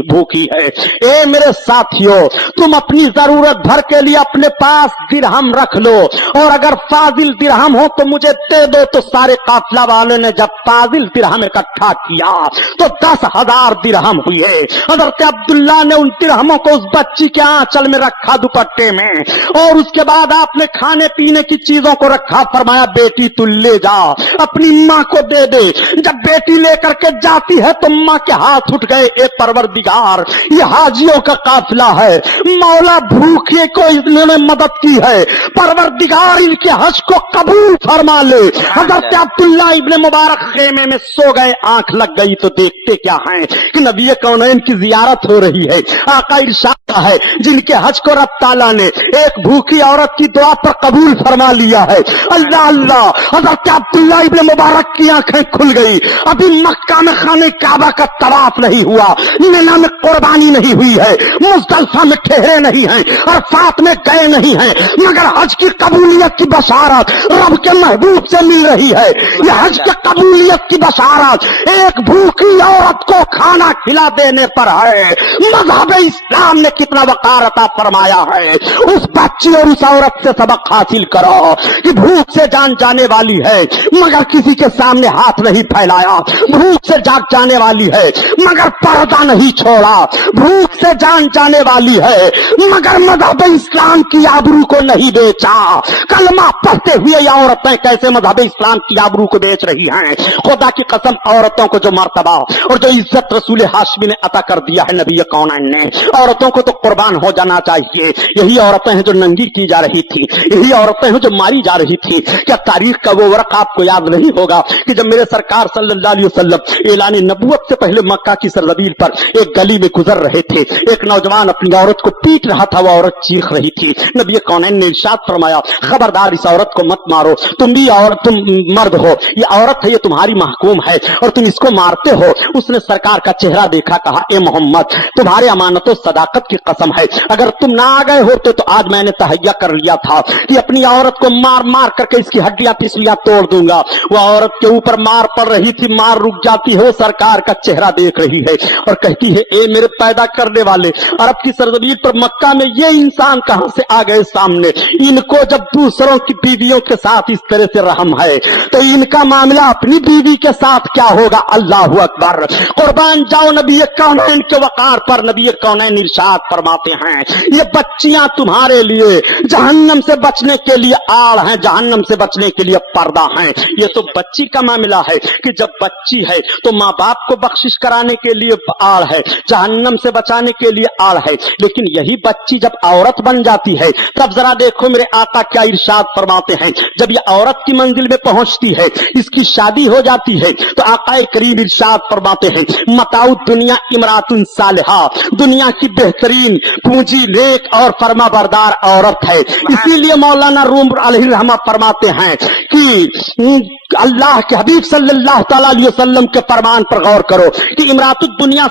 भूखी है। ए मेरे साथियों, तुम अपनी जरूरत भर के लिए अपने पास दिरहम रख लो, और अगर फाजिल दिरहम हो तो मुझे दे दो। तो सारे काफिला वालों ने जब फाजिल दिरहम इकट्ठा किया तो 10,000 दिरहम हुए। हजरत अब्दुल्ला ने उन दिरहमों को उस बच्ची के आंचल में रखा दुपट्टे में, और उसके बाद आपने खाने पीने की चीजों को रखा, फरमाया बेटी तू ले जा, अपनी माँ को दे दे। जब बेटी लेकर के जाती है तो माँ के हाथ उठ गए, ए परवरदिगार ये हाजियों का काफिला है, मौला भूखे को इन्होंने मदद की है, परवरदिगार इनके हज को कबूल फरमा ले। हजरत अब्दुल्ला इब्ने मुबारक खेमे में सो गए, आंख लग गई तो देखते क्या हैं कि नबी कौनैन की जियारत हो रही है। आका इरशाद है जिनके हज को रब ताला ने एक भूखी औरत की दुआ पर कबूल फरमा लिया है। अल्लाह अल्लाह, हजरत अब्दुल्ला इब्ने मुबारक की आंखें खुल गई। अभी मक्का में खाने काबा का तवाफ नहीं हुआ, मिना में कुर्बानी नहीं हुई है, मुज़दलिफा में ठहरे नहीं हैं, अरफात में गए नहीं हैं, मगर हज की कबूलियत की बशारत रब के महबूब से मिल रही है। यह हज की कबूलियत की बशारत एक भूखी औरत को खाना खिला देने पर है। मज़हब इस्लाम ने कितना वक़ार अता फरमाया है। उस बच्ची और उस औरत से सबक हासिल करो कि भूख से जान जाने वाली है मगर किसी के सामने हाथ नहीं फैलाया, भूख से जाग जाने वाली है मगर पर्दा नहीं छोड़ा, भूख से जान जाने वाली है मगर मज़हब इस्लाम की आबरू को नहीं बेचा। कलमा पढ़ते हुए ये औरतें कैसे मज़हब इस्लाम की आबरू को बेच रही हैं। खुदा की कसम, औरतों को जो मर्तबा और जो इज्जत रसूल हाशमी ने अता कर दिया है नबी कौनैन ने, औरतों को तो कुर्बान हो जाना चाहिए। यही औरतें हैं जो नंगी की जा रही थी, यही औरतें हैं जो मारी जा रही थी। क्या तारीख का वो वर्क आपको याद नहीं होगा कि जब मेरे सरकार सल्लल्लाहु अलैहि वसल्लम ऐलान नबूवत से पहले मक्का की सरजमीन पर एक गली में गुजर रहे थे, एक नौजवान अपनी औरत को पीट रहा था, वो औरत चीख रही थी। नबी कौनैन ने इरशाद फरमाया, खबरदार इस औरत को मत मारो, तुम भी और तुम मर्द हो, ये औरत है, ये तुम्हारी महकूम है और तुम इसको मारते हो। उसने सरकार का चेहरा देखा, कहा, ए मोहम्मद, तुम्हारे अमानत और सदाकत की कसम है, अगर तुम ना आ गए होते तो आज मैंने तहैया कर लिया था कि अपनी औरत को मार मार करके इसकी हड्डियां पिसलियां तोड़ दूंगा। वो औरत के ऊपर मार पड़ रही थी, मार रुक जाती है, वो सरकार का चेहरा देख रही है और कहती है, ए मेरे पैदा करने वाले, अरब की सरजमीन पर मक्का में ये इंसान कहां से आ गए सामने। इनको जब दूसरों की बीवियों के साथ इस तरह से रहम है तो इनका मामला अपनी बीवी के साथ क्या होगा। अल्लाह अकबर, कुर्बान जाओ नबी कौनैन के वकार पर। नबी कौनैन इरशाद फरमाते हैं, ये बच्चियां तुम्हारे लिए जहन्नम से बचने के लिए आड़ हैं, जहन्नम से बचने के लिए पर्दा हैं। ये तो बच्ची का मामला है कि जब बच्ची है तो माँ बाप को बख्शिश कराने के लिए आड़ है, जहन्नम से बचाने के लिए आड़ है। लेकिन यही बच्ची जब औरत बन जाती है तब जरा देखो मेरे आका क्या इरशाद फरमाते हैं। जब ये औरत की मंजिल में पहुंचती है, इसकी शादी हो जाती है तो आका करीम इरशाद फरमाते हैं, मताउ दुनिया इमरातुन सालिहा, दुनिया की बेहतरीन पूंजी नेक और फरमाबरदार औरत है। इसीलिए मौलाना रूम अलैहि रहमा फरमाते हैं कि अल्लाह के हबीब सल्लल्लाहु अलैहि वसल्लम के फरमान पर गौर करो कि इमरातुद दुनिया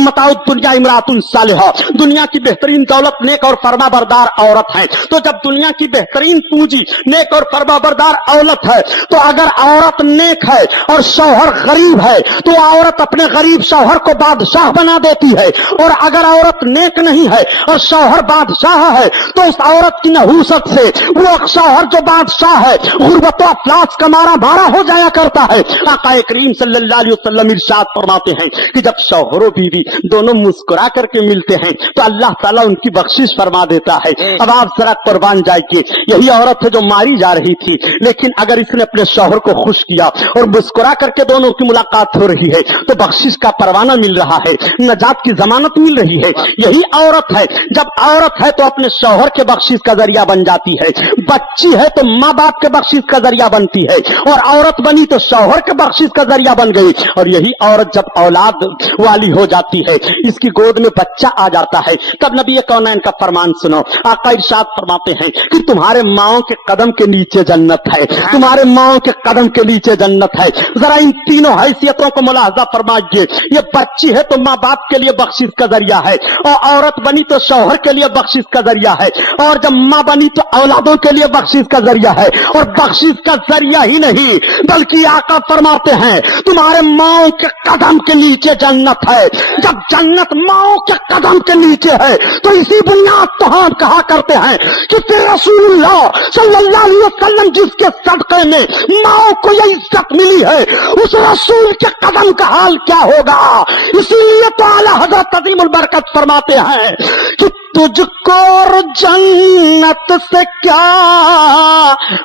मताउ दुनिया इमरातुन सालिहा, दुनिया की बेहतरीन दौलत नेक और फरमाबरदार औरत है। तो जब दुनिया की बेहतरीन पूंजी नेक और फरमाबरदार औरत है तो अगर औरत नेक है और शौहर गरीब है तो औरत अपने गरीब शौहर को बादशाह बना देती है, और अगर औरत नेक नहीं है और शौहर बादशाह है तो उस औरत की नहूसत से वो शौहर जो बादशाह है गुर्बत और अफलास का मारा हो जाया करता है। आका करीम सल्लल्लाहु अलैहि वसल्लम इरशाद फरमाते हैं कि जब शौहर और बीवी दोनों मुस्कुरा करके मिलते हैं तो अल्लाह ताला उनकी बख्शिश फरमा देता है। अब आप जरा कुर्बान जाइए, यही औरत है जो मारी जा रही थी, लेकिन अगर इसने अपने शौहर को खुश किया और मुस्कुरा करके दोनों की मुलाकात हो रही है तो बख्शिश का परवाना मिल रहा है, नजात की जमानत मिल रही है। यही औरत है, जब औरत है तो अपने शौहर के बख्शिश का जरिया बन जाती है, बच्ची है तो माँ बाप के बख्शिश का जरिया बनती है, और औरत बनी तो शौहर के बख्शिश का जरिया बन गई। और यही औरत जब औलाद वाली हो जाती है, इसकी गोद में बच्चा आ जाता है, तब नबी कौनैन का फरमान सुनो। आका इरशाद फरमाते हैं कि तुम्हारे माओ के कदम के नीचे जन्नत है, तुम्हारे माओ के कदम के नीचे जन्नत है। जरा इन तीनों हैसियतों को मुलाहजा फरमाइए। ये बच्ची है तो माँ बाप के लिए बख्शिश का जरिया है, और औरत बनी तो शौहर के लिए बख्शिश का जरिया है, और जब माँ बनी तो औलादों के लिए बख्शिश का जरिया है। और बख्शिश का जरिया ही नहीं बल्कि आका फरमाते हैं तुम्हारे माओ के कदम के नीचे जन्नत है। जब जन्नत माओ के कदम के नीचे है तो इसी बुनियाद तो हम कहा करते हैं कि फिर रसूलुल्लाह सल्लल्लाहु अलैहि वसल्लम जिसके सदक़े में माओ को ये इज्जत मिली है उस रसूल के कदम का हाल क्या होगा। इसीलिए तो आला हज़रत अज़ीमुल बरकत फरमाते हैं कि तुझको और जन्नत से क्या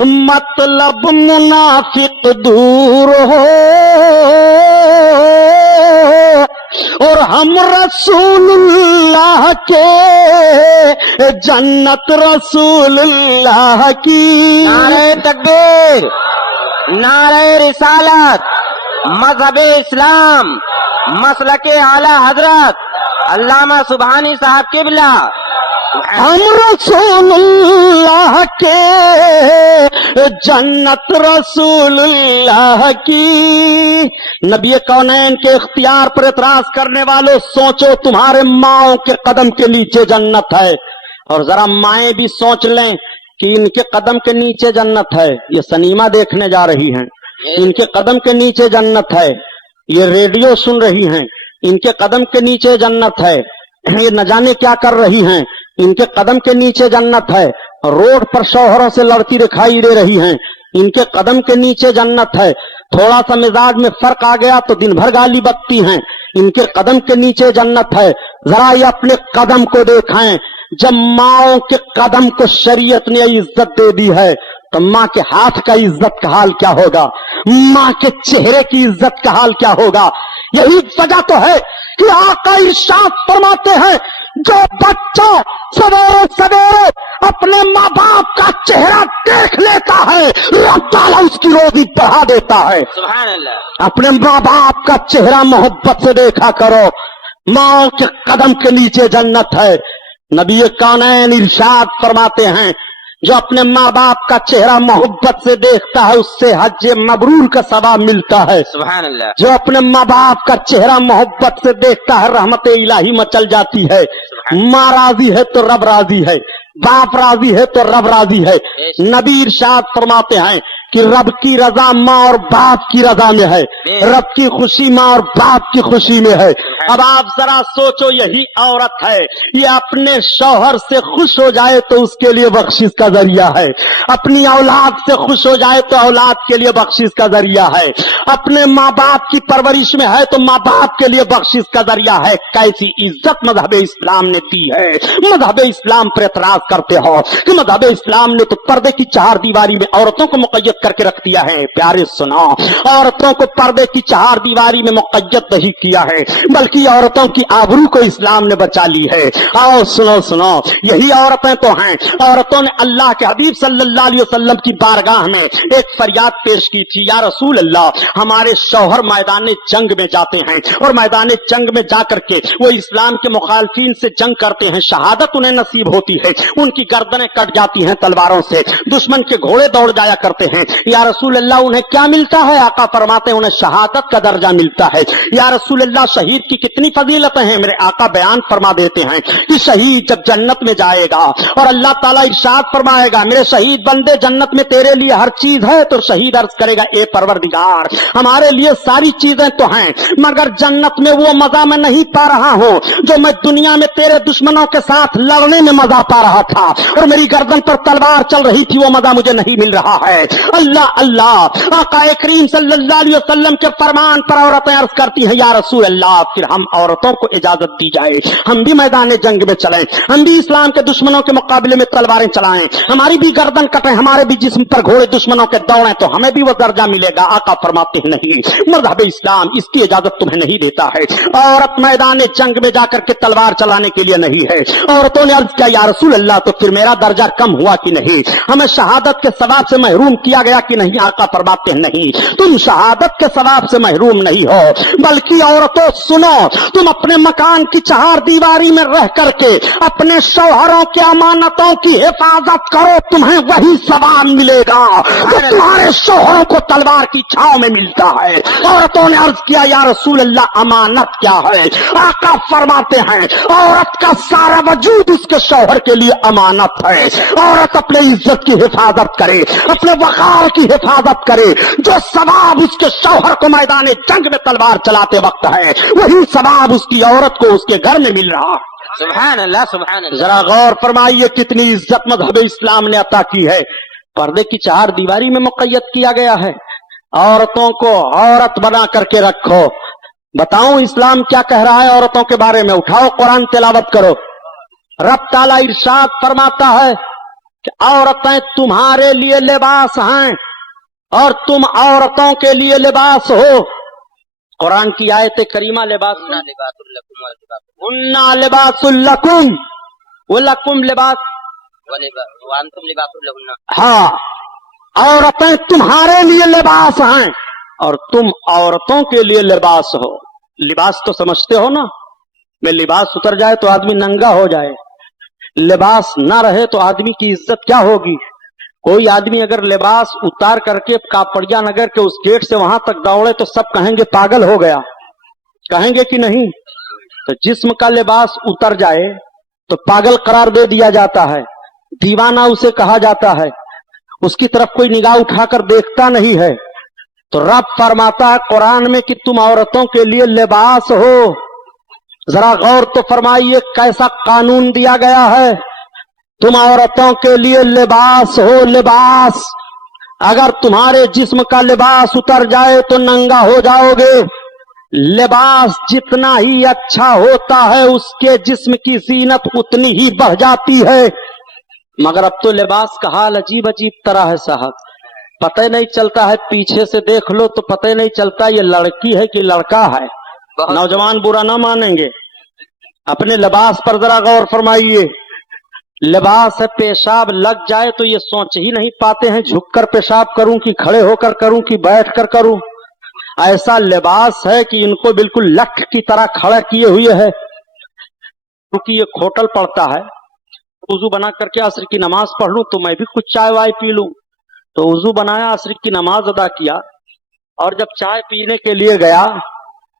मतलब मुनाफिक दूर हो, और हम रसूलुल्लाह के जन्नत रसूलुल्लाह की। नारे तकबीर, नारे रिसालत, मजहब इस्लाम, मसलक आला हजरत अल्लामा सुबहानी साहब किबला। हम रसूलुल्लाह के जन्नत रसूलुल्लाह की। नबी कौनैन के इख्तियार पर एतराज करने वालों, सोचो तुम्हारे माओ के कदम के नीचे जन्नत है। और जरा माएं भी सोच लें कि इनके कदम के नीचे जन्नत है। ये सिनेमा देखने जा रही हैं, इनके कदम के नीचे जन्नत है। ये रेडियो सुन रही हैं, इनके कदम के नीचे जन्नत है। ये न जाने क्या कर रही हैं, इनके कदम के नीचे जन्नत है। रोड पर शौहरों से लड़ती दिखाई दे रही हैं, इनके कदम के नीचे जन्नत है। थोड़ा सा मिजाज में फर्क आ गया तो दिन भर गाली बकती हैं, इनके कदम के नीचे जन्नत है। जरा ये अपने कदम को देखें। जब माओ के कदम को शरीयत ने इज्जत दे दी है तो माँ के हाथ का इज्जत का हाल क्या होगा, माँ के चेहरे की इज्जत का हाल क्या होगा। यही वजह तो है कि आका इरशाद फरमाते हैं, जो बच्चा सवेरे सवेरे अपने माँ बाप का चेहरा देख लेता है, रब ताला उसकी रोजी बढ़ा देता है। सुभान अल्लाह। अपने माँ बाप का चेहरा मोहब्बत से देखा करो। माँ के कदम के नीचे जन्नत है। नबी कौनैन इरशाद फरमाते हैं, जो अपने माँ बाप का चेहरा मोहब्बत से देखता है उससे हज मबरूर का सवाब मिलता है। सुभान अल्लाह। जो अपने माँ बाप का चेहरा मोहब्बत से देखता है रहमत इलाही मचल जाती है। माँ राजी है तो रब राजी है, बाप राजी है तो रब राजी है। नबी इरशाद फरमाते हैं कि रब की रजा माँ और बाप की रजा में है, रब की खुशी माँ और बाप की खुशी में है। अब आप जरा सोचो, यही औरत है, ये अपने शौहर से खुश हो जाए तो उसके लिए बख्शिश का जरिया है, अपनी औलाद से खुश हो जाए तो औलाद के लिए बख्शिश का जरिया है, अपने माँ बाप की परवरिश में है तो माँ बाप के लिए बख्शिश का जरिया है। कैसी इज्जत मजहब इस्लाम ने दी है। मजहब इस्लाम पर एतराज करते हो कि मजहब इस्लाम ने तो पर्दे की चार दीवारी में औरतों को मुक़य्यद करके रख दिया है। प्यारे सुनो, औरतों को पर्दे की चार दीवारी में मुक़य्यद नहीं किया है, बल्कि औरतों की आबरू को इस्लाम ने बचा ली है। आओ सुनो सुनो, यही औरतें तो हैं। औरतों ने अल्लाह के हबीब सल्लल्लाहु अलैहि वसल्लम की बारगाह में एक फरियाद पेश की थी, या रसूल अल्लाह, हमारे शौहर मैदान जंग में जाते हैं और मैदान जंग में जाकर के वो इस्लाम के मुखालफीन से जंग करते हैं, शहादत उन्हें नसीब होती है, उनकी गर्दनें कट जाती हैं तलवारों से, दुश्मन के घोड़े दौड़ जाया करते हैं। या रसूल अल्लाह, उन्हें क्या मिलता है? आका फरमाते हैं उन्हें शहादत का दर्जा मिलता है। या रसूल अल्लाह, शहीद की कितनी फजीलतें हैं? मेरे आका बयान फरमा देते हैं कि शहीद जब जन्नत में जाएगा और अल्लाह ताला इरशाद फरमाएगा, मेरे शहीद बंदे जन्नत में तेरे लिए हर चीज है, तो शहीद अर्ज करेगा, ए परवरदिगार, हमारे लिए सारी चीजें तो हैं, मगर जन्नत में वो मजा मैं नहीं पा रहा हूं जो मैं दुनिया में तेरे दुश्मनों के साथ लड़ने में मजा पा रहा था और मेरी गर्दन पर तलवार चल रही थी, वो मजा मुझे नहीं मिल रहा है। अल्लाह अल्लाह। आका करीम सल्लल्लाहु अलैहि वसल्लम के फरमान पर औरतें अर्ज करती हैं, या रसूल अल्लाह, फिर हम औरतों को इजाजत दी जाए, हम भी मैदान जंग में चलें, हम भी इस्लाम के दुश्मनों के मुकाबले में तलवारें चलाएं, हमारी भी गर्दन कटे, हमारे भी जिस्म पर घोड़े दुश्मनों के दौड़ें, तो हमें भी वो दर्जा मिलेगा। आका फरमाते हैं, नहीं, मज़हब इस्लाम इसकी इजाजत तुम्हें नहीं देता है। औरत मैदान जंग में जाकर के तलवार चलाने के लिए नहीं है। औरतों ने अर्ज किया, या रसूल अल्लाह, तो फिर मेरा दर्जा कम हुआ कि नहीं? हमें शहादत के सवाब से महरूम किया गया कि नहीं? आका फरमाते हैं, नहीं, तुम शहादत के सवाब से महरूम नहीं हो, बल्कि औरतों सुनो, तुम अपने मकान की चार दीवारी में रह करके अपने शौहरों की अमानतों की हिफाजत करो, तुम्हें वही सवाब मिलेगा जो तुम्हारे शौहरों को तलवार की छांव में मिलता है। औरतों ने अर्ज किया, या रसूल अल्लाह, अमानत क्या है? आका फरमाते हैं, औरत का सारा वजूद उसके शौहर के लिए अमानत है। औरत अपने इज्जत की हिफाजत करे, अपने वकार की हिफाजत करे, जो सवाब उसके शौहर को मैदान जंग में तलवार चलाते वक्त है, वही सवाब उसकी औरत को उसके घर में मिल रहा है। सुभान अल्लाह, सुभान अल्लाह। जरा गौर फरमाइए कितनी इज्जत मजहब इस्लाम ने अता की है। पर्दे की चार दीवारी में मुक़य्यद किया गया है। औरतों को औरत बना करके रखो। बताऊं इस्लाम क्या कह रहा है औरतों के बारे में? उठाओ कुरान तिलावत करो। रब ताला इरशाद फरमाता है कि औरतें तुम्हारे लिए लिबास हैं और तुम औरतों के लिए लिबास हो। कुरान की आयत करीमा लिबास, उन्ना लिबासुल लकुम व लकुम लिबास, तुम लिबासुल लहुन्ना। हाँ, औरतें तुम्हारे लिए लिबास हैं और तुम औरतों के लिए लिबास हो। लिबास तो समझते हो ना, में लिबास उतर जाए तो आदमी नंगा हो जाए, लिबास ना रहे तो आदमी की इज्जत क्या होगी। कोई आदमी अगर लिबास उतार करके कापड़िया नगर के उस गेट से वहां तक दौड़े तो सब कहेंगे पागल हो गया, कहेंगे कि नहीं। तो जिस्म का लिबास उतर जाए तो पागल करार दे दिया जाता है, दीवाना उसे कहा जाता है, उसकी तरफ कोई निगाह उठाकर देखता नहीं है। तो रब फरमाता है कुरान में कि तुम औरतों के लिए लिबास हो। जरा गौर तो फरमाइए कैसा कानून दिया गया है, तुम औरतों के लिए लिबास हो, लिबास। अगर तुम्हारे जिस्म का लिबास उतर जाए तो नंगा हो जाओगे। लिबास जितना ही अच्छा होता है उसके जिस्म की जीनत उतनी ही बढ़ जाती है। मगर अब तो लिबास का हाल अजीब अजीब तरह है साहब, पता ही नहीं चलता है, पीछे से देख लो तो पता ही नहीं चलता ये लड़की है कि लड़का है। नौजवान बुरा ना मानेंगे, अपने लिबास पर जरा गौर फरमाइए। लिबास है पेशाब लग जाए तो ये सोच ही नहीं पाते हैं झुककर पेशाब करूं कि खड़े होकर करूं कि बैठकर करूं। ऐसा लिबास है कि इनको बिल्कुल लठ की तरह खड़ा किए हुए है। क्योंकि ये खोटल पड़ता है, वुजू बना करके असर की नमाज पढ़ लूं तो मैं भी कुछ चाय वाय पी लूं। तो वुजू बनाया, असर की नमाज अदा किया और जब चाय पीने के लिए गया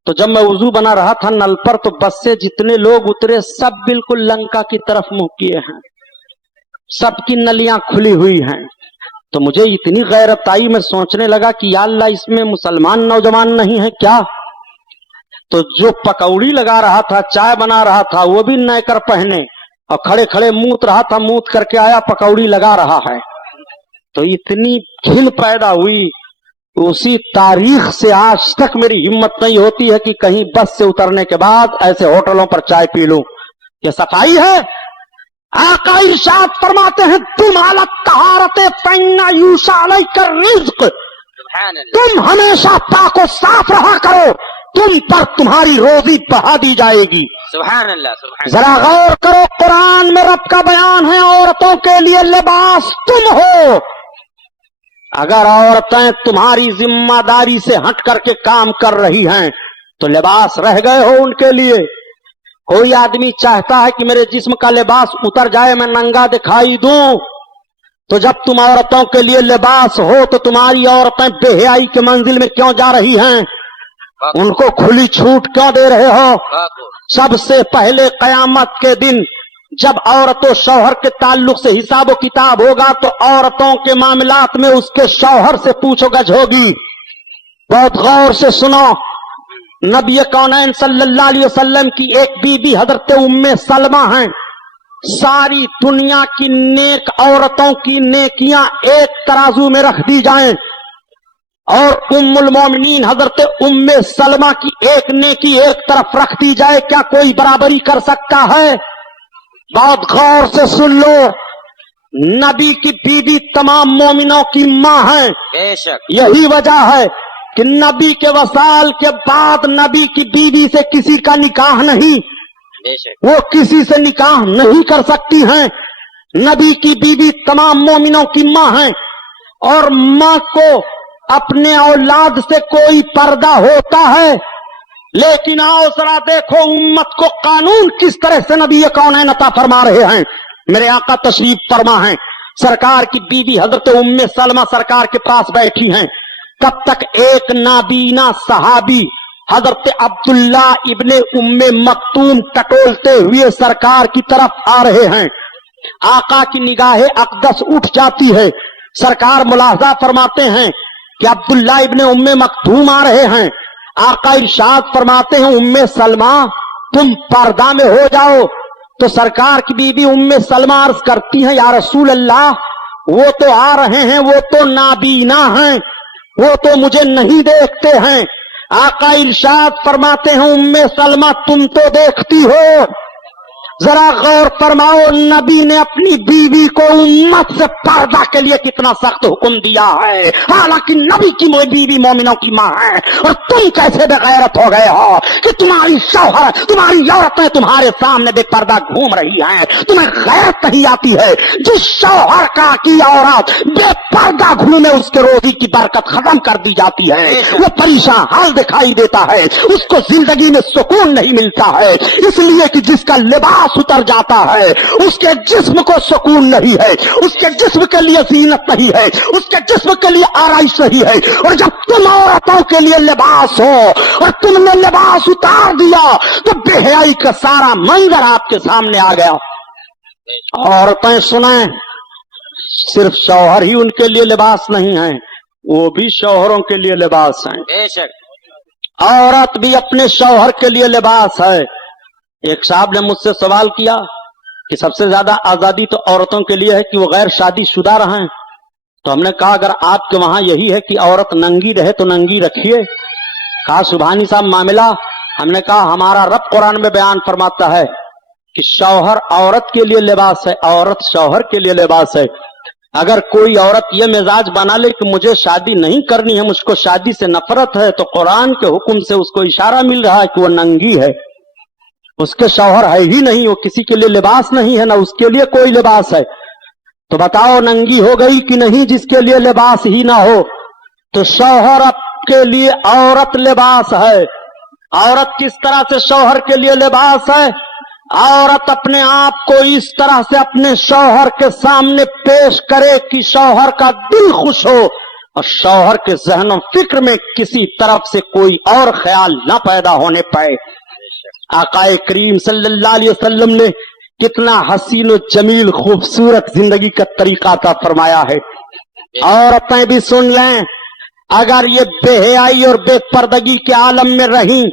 तो जब मैं वुजू बना रहा था नल पर तो बस से जितने लोग उतरे सब बिल्कुल लंका की तरफ मुंह किए हैं, सबकी नलियां खुली हुई हैं। तो मुझे इतनी गैरत आई, मैं सोचने लगा कि या अल्लाह इसमें मुसलमान नौजवान नहीं है क्या। तो जो पकौड़ी लगा रहा था, चाय बना रहा था, वो भी नैकर पहने और खड़े खड़े मूत रहा था, मूत करके आया पकौड़ी लगा रहा है। तो इतनी घिन पैदा हुई, उसी तारीख से आज तक मेरी हिम्मत नहीं होती है कि कहीं बस से उतरने के बाद ऐसे होटलों पर चाय पी लूं। ये सफाई है? आका इरशाद फरमाते हैं तुम हालत तहारते फैना यूशा अलैकर रिज्क, तुम हमेशा पाको साफ रहा करो, तुम पर तुम्हारी रोजी बढ़ा दी जाएगी। सुभान अल्लाह, सुभान जरा गौर करो, कुरान में रब का बयान है औरतों के लिए लिबास तुम हो। अगर औरतें तुम्हारी जिम्मेदारी से हट करके काम कर रही हैं तो लिबास रह गए हो उनके लिए। कोई आदमी चाहता है कि मेरे जिस्म का लिबास उतर जाए, मैं नंगा दिखाई दूं, तो जब तुम औरतों के लिए लिबास हो तो तुम्हारी औरतें बेहयाई के मंजिल में क्यों जा रही हैं, उनको खुली छूट क्यों दे रहे हो। सबसे पहले कयामत के दिन जब औरतों शौहर के ताल्लुक से हिसाब किताब होगा तो औरतों के मामलात में उसके शौहर से पूछोगछ होगी। बहुत गौर से सुनो, नबी कौनैन सल्लल्लाहु अलैहि वसल्लम की एक बीबी हजरत उम्मे सलमा हैं। सारी दुनिया की नेक औरतों की नेकियां एक तराजू में रख दी जाएं और उम्मुल मोमिनीन हजरत उम्मे सलमा की एक नेकी एक तरफ रख दी जाए, क्या कोई बराबरी कर सकता है? बहुत गौर से सुन लो, नबी की बीवी तमाम मोमिनों की मां है। बेशक यही वजह है कि नबी के वसाल के बाद नबी की बीवी से किसी का निकाह नहीं, बेशक वो किसी से निकाह नहीं कर सकती हैं। नबी की बीवी तमाम मोमिनों की मां है और मां को अपने औलाद से कोई पर्दा होता है। लेकिन आओ जरा देखो उम्मत को कानून किस तरह से नबी कौनैन अता फरमा रहे हैं। मेरे आका तशरीफ फरमा है, सरकार की बीवी हजरत उम्मे सलमा सरकार के पास बैठी हैं। तब तक एक नाबीना सहाबी हजरत अब्दुल्ला इब्ने उम्मे मक्तूम टटोलते हुए सरकार की तरफ आ रहे हैं। आका की निगाहे अकदस उठ जाती है। सरकार मुलाहजा फरमाते हैं कि अब्दुल्ला इब्ने उम्मे मक्तूम आ रहे हैं। आका इरशाद फरमाते हैं उम्मे सलमा तुम पर्दा में हो जाओ। तो सरकार की बीबी उम्मे सलमा अर्ज करती हैं या रसूल अल्लाह, वो तो आ रहे हैं, वो तो नाबीना हैं, वो तो मुझे नहीं देखते हैं। आका इरशाद फरमाते हैं उम्मे सलमा तुम तो देखती हो। जरा गौर फरमाओ, नबी ने अपनी बीवी को उम्मत से पर्दा के लिए कितना सख्त हुक्म दिया है, हालांकि नबी की बीवी मोमिनों की मां है, और तुम कैसे बेगैरत हो गए हो कि तुम्हारी शौहर, तुम्हारी औरतें तुम्हारे सामने बेपर्दा घूम रही हैं, तुम्हें गैरत नहीं आती है। जिस शौहर का की औरत बेपर्दा घूमे उसके रोजी की बरकत खत्म कर दी जाती है, वो परेशान हाल दिखाई देता है, उसको जिंदगी में सुकून नहीं मिलता है, इसलिए कि जिसका लिबास उतर जाता है उसके जिस्म को सुकून नहीं है, उसके जिस्म के लिए जीनत नहीं है, उसके जिस्म के लिए आराइश नहीं है। और जब तुम औरतों के लिए लिबास हो और तुमने लिबास उतार दिया तो बेहयाई का सारा मंजर आपके सामने आ गया। औरतें सुने, सिर्फ शौहर ही उनके लिए लिबास नहीं है, वो भी शौहरों के लिए लिबास है। बेशक औरत भी अपने शौहर के लिए लिबास है। एक साहब ने मुझसे सवाल किया कि सबसे ज्यादा आजादी तो औरतों के लिए है कि वो गैर शादीशुदा रहें, तो हमने कहा अगर आपके वहां यही है कि औरत नंगी रहे तो नंगी रखिए। कहा सुभानी साहब मामला, हमने कहा हमारा रब कुरान में बयान फरमाता है कि शौहर औरत के लिए लिबास है, औरत शौहर के लिए लिबास है। अगर कोई औरत ये मिजाज बना ले कि मुझे शादी नहीं करनी है, मुझको शादी से नफरत है, तो कुरान के हुक्म से उसको इशारा मिल रहा है कि वो नंगी है, उसके शौहर है ही नहीं, वो किसी के लिए लिबास नहीं है, ना उसके लिए कोई लिबास है। तो बताओ नंगी हो गई कि नहीं जिसके लिए लिबास ही ना हो। तो शौहर के लिए औरत लिबास है। औरत किस तरह से शौहर के लिए लिबास है? औरत अपने आप को इस तरह से अपने शौहर के सामने पेश करे कि शौहर का दिल खुश हो और शौहर के ज़हन फिक्र में किसी तरफ से कोई और ख्याल न पैदा होने पाए। आकाए करीम सल्लल्लाहु अलैहि वसल्लम ने कितना हसीन और जमील खूबसूरत जिंदगी का तरीका अता फरमाया है। औरतें भी सुन लें, अगर ये बेहयाई और बेपर्दगी के आलम में रही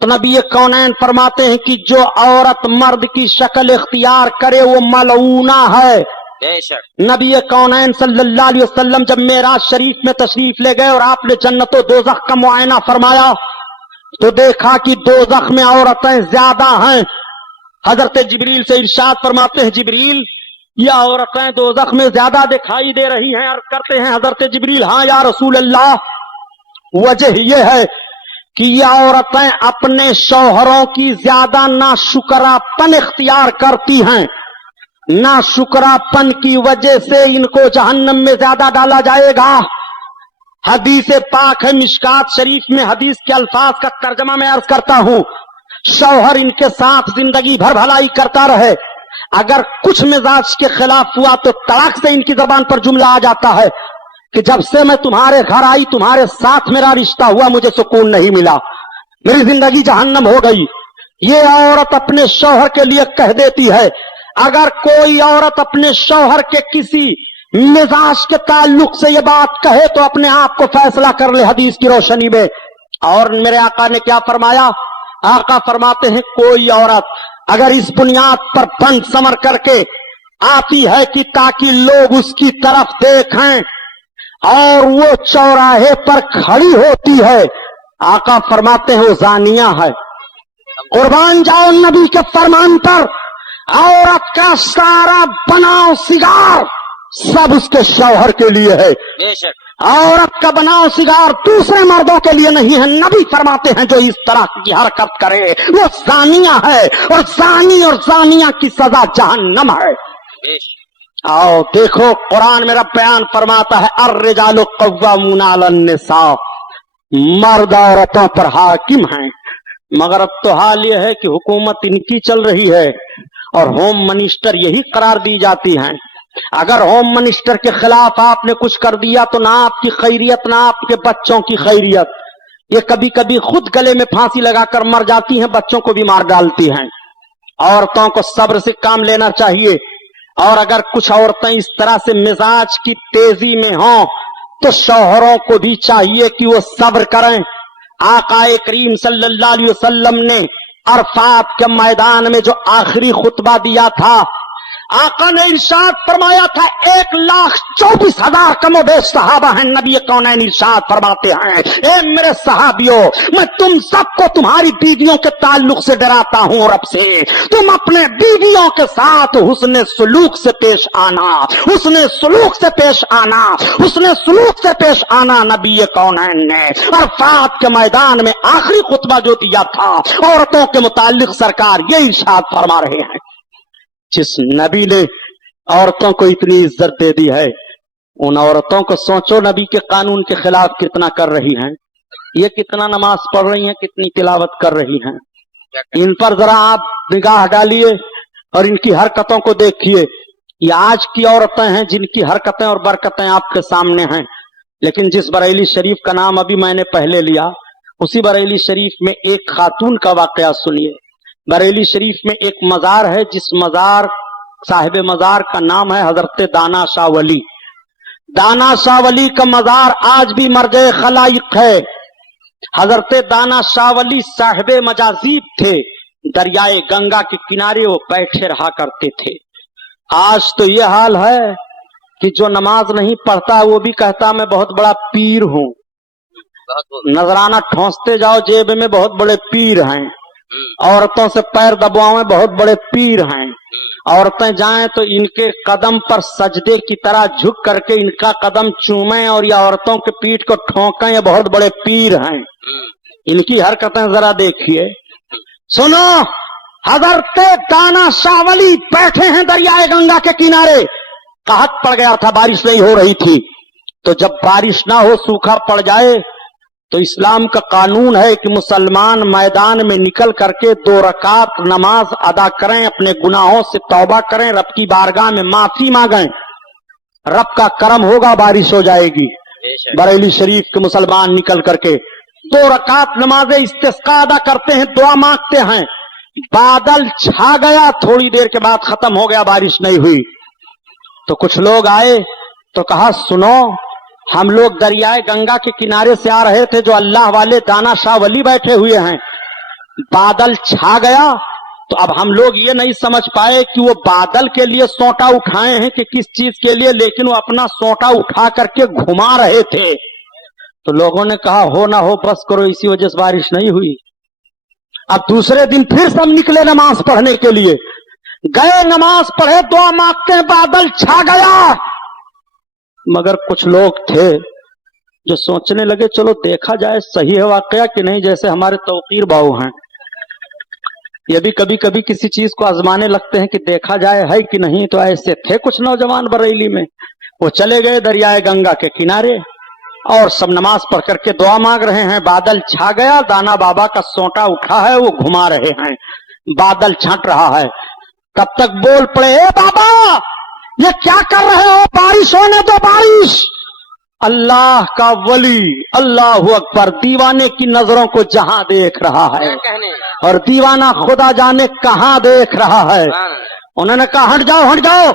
तो नबी कौनैन फरमाते हैं कि जो औरत मर्द की शक्ल इख्तियार करे वो मलऊना है। बेशक नबी कौनैन सल्लल्लाहु अलैहि वसल्लम जब मेराज शरीफ में तशरीफ ले गए और आपने जन्नत और दोज़ख का मुआयना फरमाया तो देखा कि दोज़ख में औरतें ज्यादा हैं। हजरत जिब्रील से इरशाद फरमाते हैं, जिब्रील ये औरतें दोज़ख में ज्यादा दिखाई दे रही हैं। अर्ज़ करते हैं हजरत जिब्रील, हाँ या रसूल अल्लाह, वजह यह है कि ये औरतें अपने शौहरों की ज्यादा नाशुक्रापन इख्तियार करती हैं, नाशुक्रापन की वजह से इनको जहन्नम में ज्यादा डाला जाएगा। हदीस पाक है मिशकात शरीफ में, हदीस के अल्फाज का तर्जमा मैं अर्ज करता हूं। शौहर इनके साथ जिंदगी भर भलाई करता रहे, अगर कुछ मिजाज के खिलाफ हुआ तो तलाक से इनकी जबान पर जुमला आ जाता है कि जब से मैं तुम्हारे घर आई तुम्हारे साथ मेरा रिश्ता हुआ मुझे सुकून नहीं मिला, मेरी जिंदगी जहन्नम हो गई। ये औरत अपने शौहर के लिए कह देती है। अगर कोई औरत अपने शौहर के किसी मिजाज के ताल्लुक से ये बात कहे तो अपने आप को फैसला कर ले हदीस की रोशनी में। और मेरे आका ने क्या फरमाया? आका फरमाते हैं कोई औरत अगर इस बुनियाद पर बंद समर करके आती है कि ताकि लोग उसकी तरफ देखें और वो चौराहे पर खड़ी होती है, आका फरमाते हैं वो जानिया है। कुर्बान जाओ नबी के फरमान पर। औरत का सारा बनाव सिगार सब उसके शौहर के लिए है। बेशक औरत का बनाव सिगार दूसरे मर्दों के लिए नहीं है। नबी फरमाते हैं जो इस तरह की हरकत करे वो जानिया है और जानी और जानिया की सजा जहन्नम है। बेशक आओ देखो कुरान मेरा बयान फरमाता है अर्रिजालु कव्वामूना अलन्निसा, मर्द औरतों पर हाकिम हैं। मगर अब तो हाल यह है कि हुकूमत इनकी चल रही है और होम मिनिस्टर यही करार दी जाती हैं। अगर होम मिनिस्टर के खिलाफ आपने कुछ कर दिया तो ना आपकी खैरियत ना आपके बच्चों की खैरियत। ये कभी कभी खुद गले में फांसी लगाकर मर जाती हैं, बच्चों को भी मार डालती हैं। औरतों को सब्र से काम लेना चाहिए और अगर कुछ औरतें इस तरह से मिजाज की तेजी में हों तो शौहरों को भी चाहिए कि वो सब्र करें। आकाए करीम सल्लल्लाहु अलैहि वसल्लम ने अरफात के मैदान में जो आखिरी खुतबा दिया था, आका ने इरशाद फरमाया था 1,24,000 कमोबेश सहाबा हैं। नबी कौनैन इरशाद फरमाते हैं, ए मेरे सहाबियों, मैं तुम सबको तुम्हारी बीवियों के ताल्लुक से डराता हूं रब से। तुम अपने बीवियों के साथ हुस्ने सुलूक से पेश आना, हुस्ने सुलूक से पेश आना, हुस्ने सुलूक से पेश आना। नबी कौनैन ने अरफात के मैदान में आखिरी खुतबा जो दिया था औरतों के मुताल्लिक सरकार ये इरशाद फरमा रहे हैं। जिस नबी ने औरतों को इतनी इज्जत दे दी है, उन औरतों को सोचो नबी के कानून के खिलाफ कितना कर रही हैं। ये कितना नमाज पढ़ रही हैं, कितनी तिलावत कर रही हैं। इन पर जरा आप निगाह डालिए और इनकी हरकतों को देखिए। ये आज की औरतें हैं जिनकी हरकतें और बरकतें आपके सामने हैं। लेकिन जिस बरेली शरीफ का नाम अभी मैंने पहले लिया, उसी बरेली शरीफ में एक खातून का वाकया सुनिए। बरेली शरीफ में एक मजार है, जिस मजार साहिब मजार का नाम है हजरत दाना शाह वली। दाना शाह वली का मजार आज भी मर्जे खलाइक है। हजरत दाना शाह वली साहिब मजाजीब थे। दरियाए गंगा के किनारे वो बैठे रहा करते थे। आज तो ये हाल है कि जो नमाज नहीं पढ़ता वो भी कहता मैं बहुत बड़ा पीर हूं। नजराना ठोंसते जाओ जेब में, बहुत बड़े पीर हैं। औरतों से पैर दबावें, बहुत बड़े पीर हैं। औरतें जाएं तो इनके कदम पर सजदे की तरह झुक करके इनका कदम चूमें और या औरतों के पीठ को ठोंकें, ये बहुत बड़े पीर हैं। इनकी हरकतें जरा देखिए। सुनो, हजरत दाना शाह वली बैठे हैं दरियाए गंगा के किनारे। कहत पड़ गया था, बारिश नहीं हो रही थी। तो जब बारिश ना हो, सूखा पड़ जाए, तो इस्लाम का कानून है कि मुसलमान मैदान में निकल करके 2 रकात नमाज अदा करें, अपने गुनाहों से तौबा करें, रब की बारगाह में माफी मांगें। रब का करम होगा, बारिश हो जाएगी। बरेली शरीफ के मुसलमान निकल करके 2 रकात नमाज इस्तिस्का अदा करते हैं, दुआ मांगते हैं। बादल छा गया, थोड़ी देर के बाद खत्म हो गया, बारिश नहीं हुई। तो कुछ लोग आए तो कहा, सुनो, हम लोग दरियाए गंगा के किनारे से आ रहे थे, जो अल्लाह वाले दाना शाह वली बैठे हुए हैं। बादल छा गया तो अब हम लोग ये नहीं समझ पाए कि वो बादल के लिए सोंटा उठाए हैं कि किस चीज के लिए, लेकिन वो अपना सोंटा उठा करके घुमा रहे थे। तो लोगों ने कहा, हो ना हो बस करो, इसी वजह से बारिश नहीं हुई। अब दूसरे दिन फिर सब निकले नमाज पढ़ने के लिए। गए, नमाज पढ़े, दुआ मांगते हैं, बादल छा गया। मगर कुछ लोग थे जो सोचने लगे, चलो देखा जाए सही है वाकया कि नहीं। जैसे हमारे तौकीर बाबू हैं, ये भी कभी कभी किसी चीज को आजमाने लगते हैं कि देखा जाए है कि नहीं। तो ऐसे थे कुछ नौजवान बरेली में। वो चले गए दरियाए गंगा के किनारे और सब नमाज पढ़ करके दुआ मांग रहे हैं। बादल छा गया, दाना बाबा का सोंटा उठा है, वो घुमा रहे हैं, बादल छंट रहा है। तब तक बोल पड़े, ए बाबा, ये क्या कर रहे हो, बारिश होने दो, बारिश। अल्लाह का वली, अल्लाह अकबर, दीवाने की नजरों को जहां देख रहा है और दीवाना खुदा जाने कहां देख रहा है। उन्होंने कहा, हट जाओ, हट जाओ,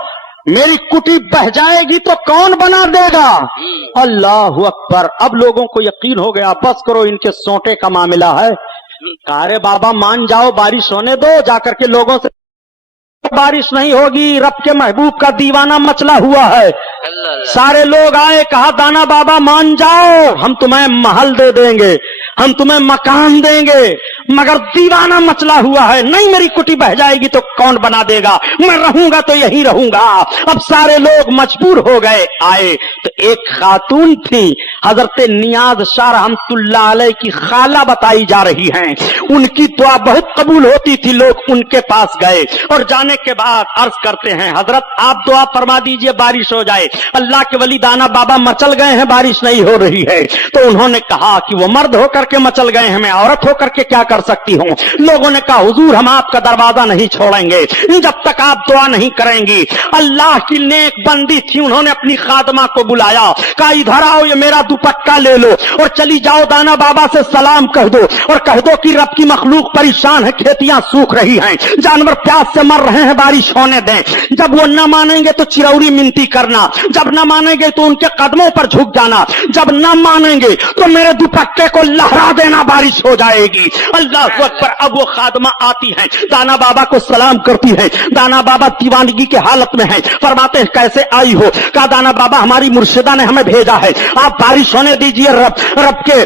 मेरी कुटी बह जाएगी तो कौन बना देगा। अल्लाह अकबर। अब लोगों को यकीन हो गया, बस करो, इनके सोंटे का मामला है। अरे बाबा मान जाओ, बारिश होने दो। जाकर के लोगों से, बारिश नहीं होगी, रब के महबूब का दीवाना मचला हुआ है। सारे लोग आए, कहा, दाना बाबा मान जाओ, हम तुम्हें महल दे देंगे, हम तुम्हें मकान देंगे, मगर दीवाना मचला हुआ है। नहीं, मेरी कुटी बह जाएगी तो कौन बना देगा, मैं रहूंगा तो यही रहूंगा। अब सारे लोग मजबूर हो गए। आए तो एक खातून थी, हजरत नियाज शाह रहमतुल्लाह अलैह की खाला बताई जा रही हैं। उनकी दुआ बहुत कबूल होती थी। लोग उनके पास गए और जाने के बाद अर्ज करते हैं, हजरत आप दुआ फरमा दीजिए, बारिश हो जाए। अल्लाह के वली दाना बाबा मचल गए हैं, बारिश नहीं हो रही है। तो उन्होंने कहा कि वो मर्द होकर के मचल गए हैं, मैं औरत होकर के क्या कर सकती हूं। लोगों ने कहा, हुजूर हम आपका दरवाजा नहीं छोड़ेंगे जब तक आप दुआ नहीं करेंगी। अल्लाह की नेक बंदी थी, उन्होंने अपनी खादमा को बुलाया, कहा, इधर आओ, ये मेरा दुपट्टा ले लो और चली जाओ, दाना बाबा से सलाम कह दो और कह दो कि रब की मखलूक परेशान है, खेतियां सूख रही हैं, जानवर प्यास से मर रहे हैं, बारिश होने दें। जब वो न मानेंगे तो चिरौरी मिनती करना, जब न मानेंगे तो उनके कदमों पर झुक जाना, जब न मानेंगे तो मेरे दुपट्टे को लहरा लहरा देना, बारिश हो जाएगी। अल्लाह अकबर। अब वो खादमा आती है, दाना बाबा को सलाम करती है। दाना बाबा दीवानगी के हालत में है, फरमाते हैं कैसे आई हो? कहा दाना बाबा हमारी मुर्शिदा ने हमें भेजा है, आप बारिश होने दीजिए, रब के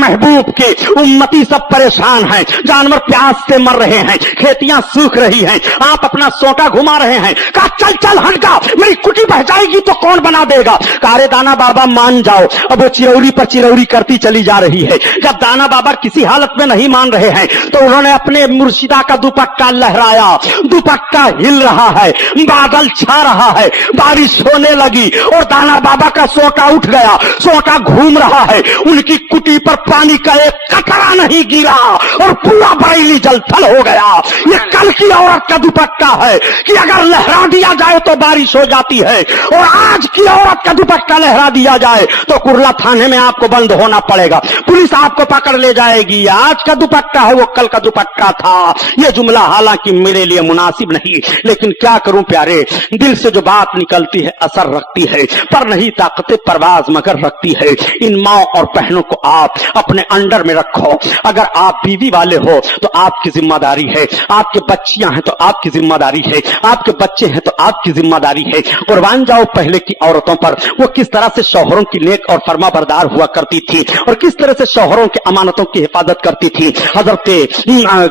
महबूब के उम्मती सब परेशान हैं, जानवर प्यास से मर रहे हैं, खेतियां सूख रही हैं, आप अपना सोटा घुमा रहे हैं। कहा चल चल हटका, मेरी कुटी बह जाएगी तो कौन बना देगा? कहा रे दाना बाबा मान जाओ। अब वो चिरौरी पर चिरौरी करती चली जा रही है। जब दाना बाबा किसी हालत में नहीं मान रहे हैं तो उन्होंने अपने मुर्शिदा का दुपट्टा लहराया, दुपट्टा हिल रहा है, बादल छा रहा है, बारिश होने लगी और दाना बाबा का सोटा उठ गया, सोटा घूम रहा है, उनकी कुटी पर पानी का एक कतरा नहीं गिरा और पूरा बरेली जलथल हो गया। ये कल की औरत का दुपट्टा है कि अगर लहरा दिया जाए तो बारिश हो जाती है, और आज की औरत का दुपट्टा लहरा दिया जाए तो कुर्ला थाने में आपको बंद होना पड़ेगा, पुलिस आपको पकड़ ले जाएगी। आज का दुपट्टा है, वो कल का दुपट्टा था। ये जुमला हालांकि मेरे लिए मुनासिब नहीं, लेकिन क्या करूं प्यारे, दिल से जो बात निकलती है असर रखती है, पर नहीं ताकते परवाज मगर रखती है। इन माँ और बहनों को आप अपने अंडर में रखो। अगर आप बीवी वाले हो तो आपकी जिम्मेदारी है, आपके बच्चियां हैं तो आपकी जिम्मेदारी है, आपके बच्चे हैं तो आपकी जिम्मेदारी है। कुर्बान जाओ पहले की औरतों पर, वो किस तरह से शौहरों की नेक और फर्माबरदार हुआ करती थी और किस तरह से शौहरों के अमानतों की हिफाजत करती थी। हजरत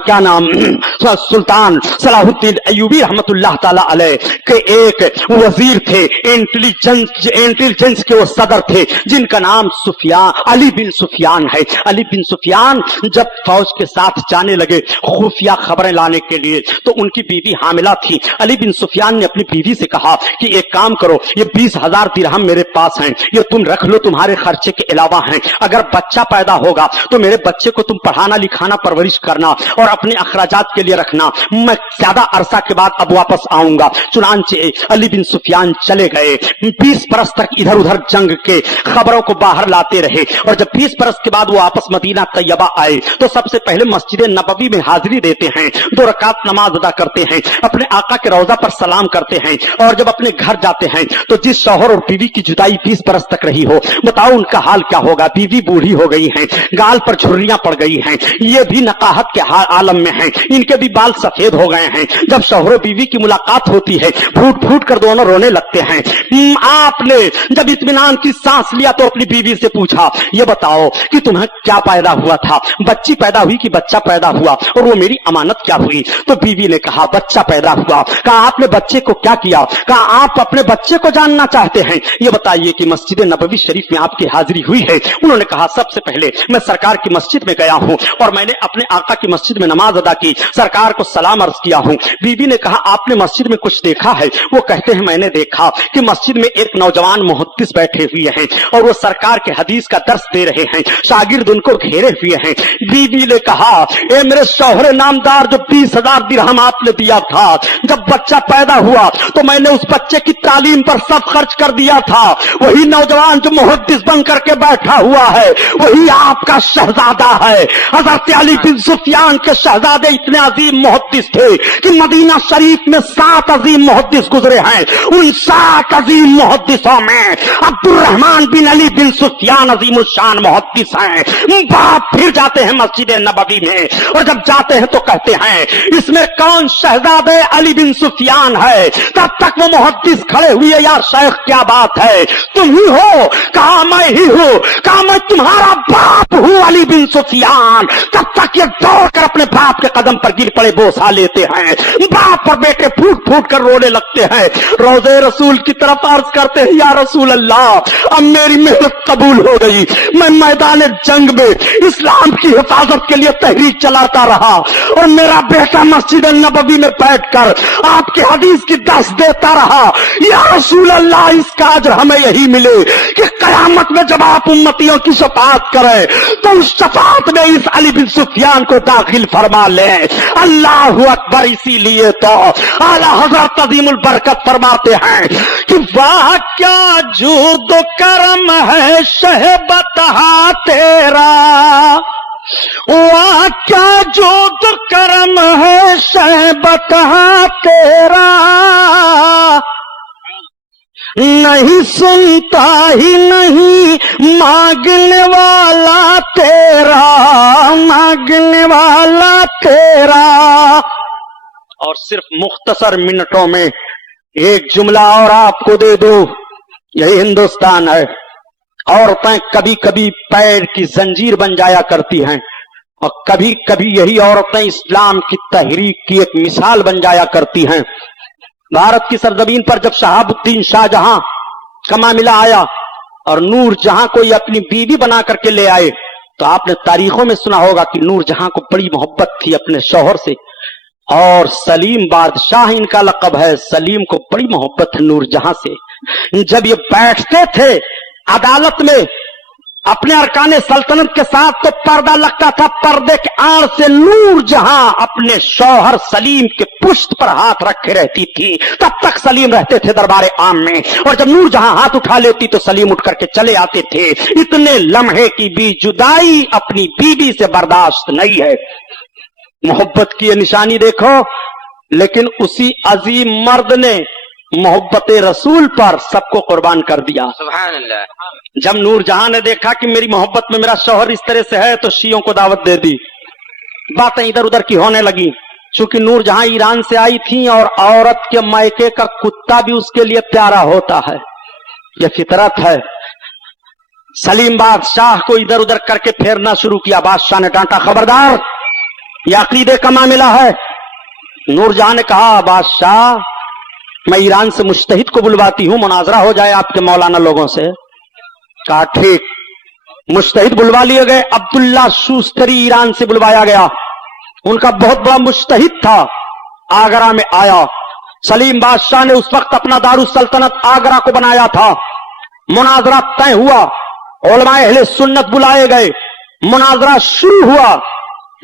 क्या नाम सुल्तान सलाहुद्दीन अय्यूबी रहमतुल्लाह ताला अलैह के एक वजीर थे, इंटेलिजेंस के वो सदर थे, जिनका नाम अली बिन सुफियान है। अली बिन सुफियान जब फौज के साथ जाने लगे खुफिया खबरें लाने के लिए तो उनकी बीवी हामिला थी। अली बिन सुफियान ने अपनी बीवी से कहा कि एक काम करो, ये 20,000 दिरहम मेरे पास हैं, ये तुम रख लो, तुम्हारे खर्चे के अलावा हैं। अगर बच्चा पैदा होगा तो मेरे बच्चे को तुम पढ़ाना लिखाना परवरिश करना और अपने अखराजात के लिए रखना, मैं ज्यादा अरसा के बाद अब वापस आऊंगा। चुनांचे अली बिन सुफियान चले गए। 20 बरस तक इधर उधर जंग के खबरों को बाहर लाते रहे और जब 20 बरस के बाद वो वापस मदीना तैयबा आए तो सबसे पहले मस्जिद नबवी में हाजिरी देते हैं, 2 रकात नमाज अदा करते हैं, अपने आका के रौजा पर सलाम करते हैं और जब अपने घर जाते हैं तो जिस शौहर और बीवी की जुदाई 20 बरस तक रही हो, बताओ उनका हाल क्या होगा। बीवी बूढ़ी हो गई है, गाल पर झुर्रियां पड़ गई हैं, ये भी नकाहत के आलम में हैं, इनके भी बाल सफेद हो गए हैं। जब शौहर बीवी की मुलाकात होती है फूट फूट कर दोनों रोने लगते हैं। आपने जब इत्मीनान की सांस लिया तो अपनी बीवी से पूछा, ये बताओ कि तुम्हें क्या पैदा हुआ था, बच्ची पैदा हुई कि बच्चा पैदा हुआ, और वो मेरी अमानत क्या हुई? तो बीवी ने कहा बच्चा पैदा हुआ। कहा आपने बच्चे को क्या किया? कहा आप अपने बच्चे को जानना चाहते हैं, ये बताइए कि मस्जिद नबवी शरीफ में आपकी हाजिरी हुई है? उन्होंने कहा सबसे पहले मैं सरकार की मस्जिद में गया हूं और मैंने अपने आका की मस्जिद में नमाज अदा की, सरकार को सलाम अर्ज किया हूं। बीवी ने कहा आपने मस्जिद में कुछ देखा है? वो कहते हैं मैंने देखा कि मस्जिद में एक नौजवान मुहद्दिस बैठे हुए हैं और वो सरकार के हदीस का दर्स दे रहे हैं, शागिर्द उनको घेरे हुए हैं। बीवी ने कहा ए मेरे शौहर नामदार, जो 20,000 दिरहम आपने दिया था, जब बच्चा पैदा हुआ तो मैंने उस बच्चे की तालीम पर सब खर्च कर दिया था। वही नौजवान जो मुहद्दिस बन करके बैठा हुआ है वही आपका शहजादा है। हजरत अली बिन सुफियान के शहजादे इतने अजीम मुहद्दिस थे कि मदीना शरीफ में 7 अजीम मुहद्दिस गुजरे हैं। उन 7 अजीम मुहद्दिसों में अब्दुर्रहमान बिन अली बिन सुफियान अजीम शान मुहद्दिस हैं। बाप फिर जाते हैं मस्जिद नबवी में और जब जाते हैं तो कहते हैं इसमें कौन शहजादे अली बिन सुफियान है? तब तक वो मुहद्दिस खड़े हुए, यार शेख क्या बात है, तुम ही हो? कहा मैं ही हूं। कहा मैं तुम्हारा बाप हूं अली बिन सुफियान। तब तक ये दौड़ कर अपने बाप के कदम पर गिर पड़े, बोसा लेते हैं, बाप और बेटे फूट फूट कर रोने लगते हैं, रोज़े रसूल की तरफ अर्ज करते हैं या रसूल अल्लाह अब मेरी मेहनत कबूल हो गई, मैं मैदान जंग में इस्लाम की हिफाजत के लिए तहरीक चलाता रहा और मेरा बेटा मस्जिद नबवी में बैठकर आपके हदीस की दर्स देता रहा। या रसूल अल्लाह इसका अजर हमें यही मिले कि कयामत में जब आप उम्मतियों की शफाअत करें तो उस शफाअत में इस अली बिन सुफियान को दाखिल फरमा ले। अल्लाह अकबर। इसीलिए तो आला हजरत अजीमुल बरकत फरमाते हैं कि वाह क्या जूद करम है शहबतहा तेरा, वाह क्या जूद करम है शहबतहा तेरा, नहीं सुनता ही नहीं मांगने वाला तेरा, मांगने वाला तेरा। और सिर्फ मुख्तसर मिनटों में एक जुमला और आपको दे दो, यही हिंदुस्तान है। औरतें कभी कभी पैर की जंजीर बन जाया करती हैं और कभी कभी यही औरतें इस्लाम की तहरीक की एक मिसाल बन जाया करती हैं। भारत की सरजमीन पर जब शहाबुद्दीन शाहजहां का मामला आया और नूर जहां को ये अपनी बीवी बना करके ले आए, तो आपने तारीखों में सुना होगा कि नूर जहां को बड़ी मोहब्बत थी अपने शौहर से, और सलीम बादशाह इनका लक़ब है। सलीम को बड़ी मोहब्बत है नूर जहां से। जब ये बैठते थे अदालत में अपने अरकाने सल्तनत के साथ, तो पर्दा लगता था, पर्दे के आड़ से नूर जहां अपने शौहर सलीम के पुष्ट पर हाथ रखे रहती थी। तब तक सलीम रहते थे दरबार आम में, और जब नूर जहां हाथ उठा लेती तो सलीम उठ करके चले आते थे। इतने लम्हे की भी जुदाई अपनी बीवी से बर्दाश्त नहीं है। मोहब्बत की ये निशानी देखो, लेकिन उसी अजीम मर्द ने मोहब्बत रसूल पर सबको कुर्बान कर दिया। सुभान अल्लाह। जब नूर जहां ने देखा कि मेरी मोहब्बत में मेरा शौहर इस तरह से है, तो शियों को दावत दे दी। बातें इधर उधर की होने लगी। चूंकि नूर जहां ईरान से आई थी और औरत के मायके का कुत्ता भी उसके लिए प्यारा होता है, यह फितरत है। सलीम बादशाह को इधर उधर करके फेरना शुरू किया। बादशाह ने डांटा, खबरदार, यह अकीदे का मामला है। नूर जहां ने कहा, बादशाह मैं ईरान से मुश्तहिद को बुलवाती हूं, मुनाजरा हो जाए आपके मौलाना लोगों से। कहा ठीक। मुश्तहिद बुलवा लिए गए। अब्दुल्ला शूस्तरी ईरान से बुलवाया गया, उनका बहुत बड़ा मुश्तहिद था। आगरा में आया। सलीम बादशाह ने उस वक्त अपना दारुस सल्तनत आगरा को बनाया था। मुनाजरा तय हुआ, उलमाए अहले सुन्नत बुलाए गए, मुनाजरा शुरू हुआ।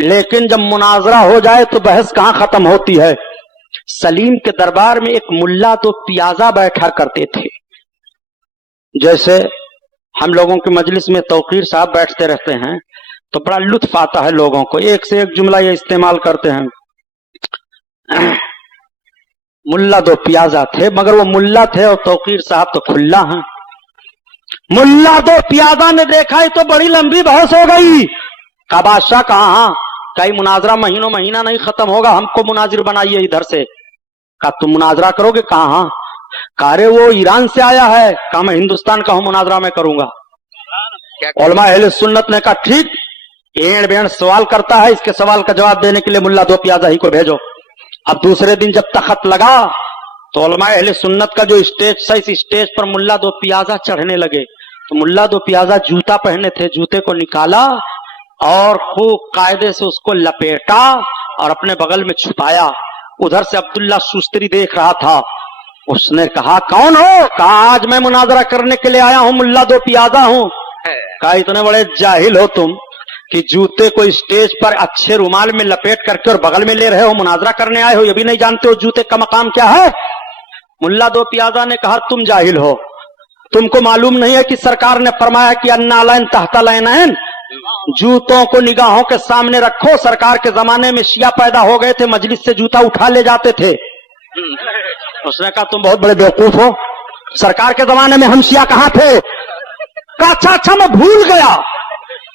लेकिन जब मुनाजरा हो जाए तो बहस कहां खत्म होती है। सलीम के दरबार में एक मुल्ला तो पियाजा बैठा करते थे। जैसे हम लोगों की मजलिस में तौकीर साहब बैठते रहते हैं तो बड़ा लुत्फ आता है लोगों को, एक से एक जुमला ये इस्तेमाल करते हैं। मुल्ला दो पियाजा थे, मगर वो मुल्ला थे और तौकीर साहब तो खुल्ला हैं। मुल्ला दो पियाजा ने देखा तो बड़ी लंबी बहस हो गई। का बादशाह कहा, कई मुनाजरा महीनों महीना नहीं खत्म होगा, हमको मुनाजिर बनाइए इधर से। कहा तुम मुनाजरा करोगे? कहा कारे वो ईरान से आया है। कहा मैं हिंदुस्तान का हूं, मुनाजरा मैं करूंगा। उलमा अहले सुन्नत ने कहा ठीक, एड़ बेड़ सवाल करता है, इसके सवाल का जवाब देने के लिए मुल्ला दो पियाजा ही को भेजो। अब दूसरे दिन जब तखत लगा तो उलमा अहले सुन्नत का जो स्टेज था, इस स्टेज पर मुल्ला दो पियाजा चढ़ने लगे। तो मुल्ला दो पियाजा जूता पहने थे, जूते को निकाला और खूब कायदे से उसको लपेटा और अपने बगल में छुपाया। उधर से अब्दुल्ला शूस्तरी देख रहा था। उसने कहा कौन हो? कहा आज मैं मुनाजरा करने के लिए आया हूं, मुल्ला दो पियाजा हूं। कहा इतने बड़े जाहिल हो तुम कि जूते को स्टेज पर अच्छे रुमाल में लपेट करके और बगल में ले रहे हो, मुनाजरा करने आए हो, ये भी नहीं जानते हो जूते का मकाम क्या है? मुल्ला दो पियाजा ने कहा तुम जाहिल हो, तुमको मालूम नहीं है कि सरकार ने फरमाया कि अन्नालैन तहता लैनैन, जूतों को निगाहों के सामने रखो। सरकार के जमाने में शिया पैदा हो गए थे, मजलिस से जूता उठा ले जाते थे। उसने कहा तुम बहुत बड़े बेवकूफ हो, सरकार के जमाने में हम शिया कहां थे? कहा अच्छा मैं भूल गया,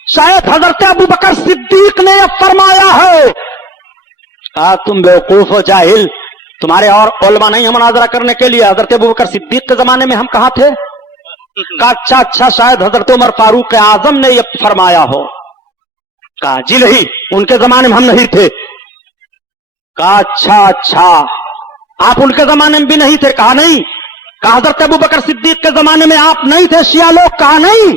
शायद हजरत अबू बकर सिद्दीक ने यह फरमाया है। कहा तुम बेवकूफ हो, जाहिल, तुम्हारे और उलमा नहीं है मुनाजरा करने के लिए। हजरत अबू बकर सिद्दीक के जमाने में हम कहां थे? कहा अच्छा शायद हजरत उमर फारूक आजम ने यह फरमाया हो। कहा जी नहीं, उनके जमाने में हम नहीं थे। कहा अच्छा आप उनके जमाने में भी नहीं थे? कहा नहीं। कहा हजरत अबू बकर सिद्दीक के जमाने में आप नहीं थे शिया लोग? कहा नहीं।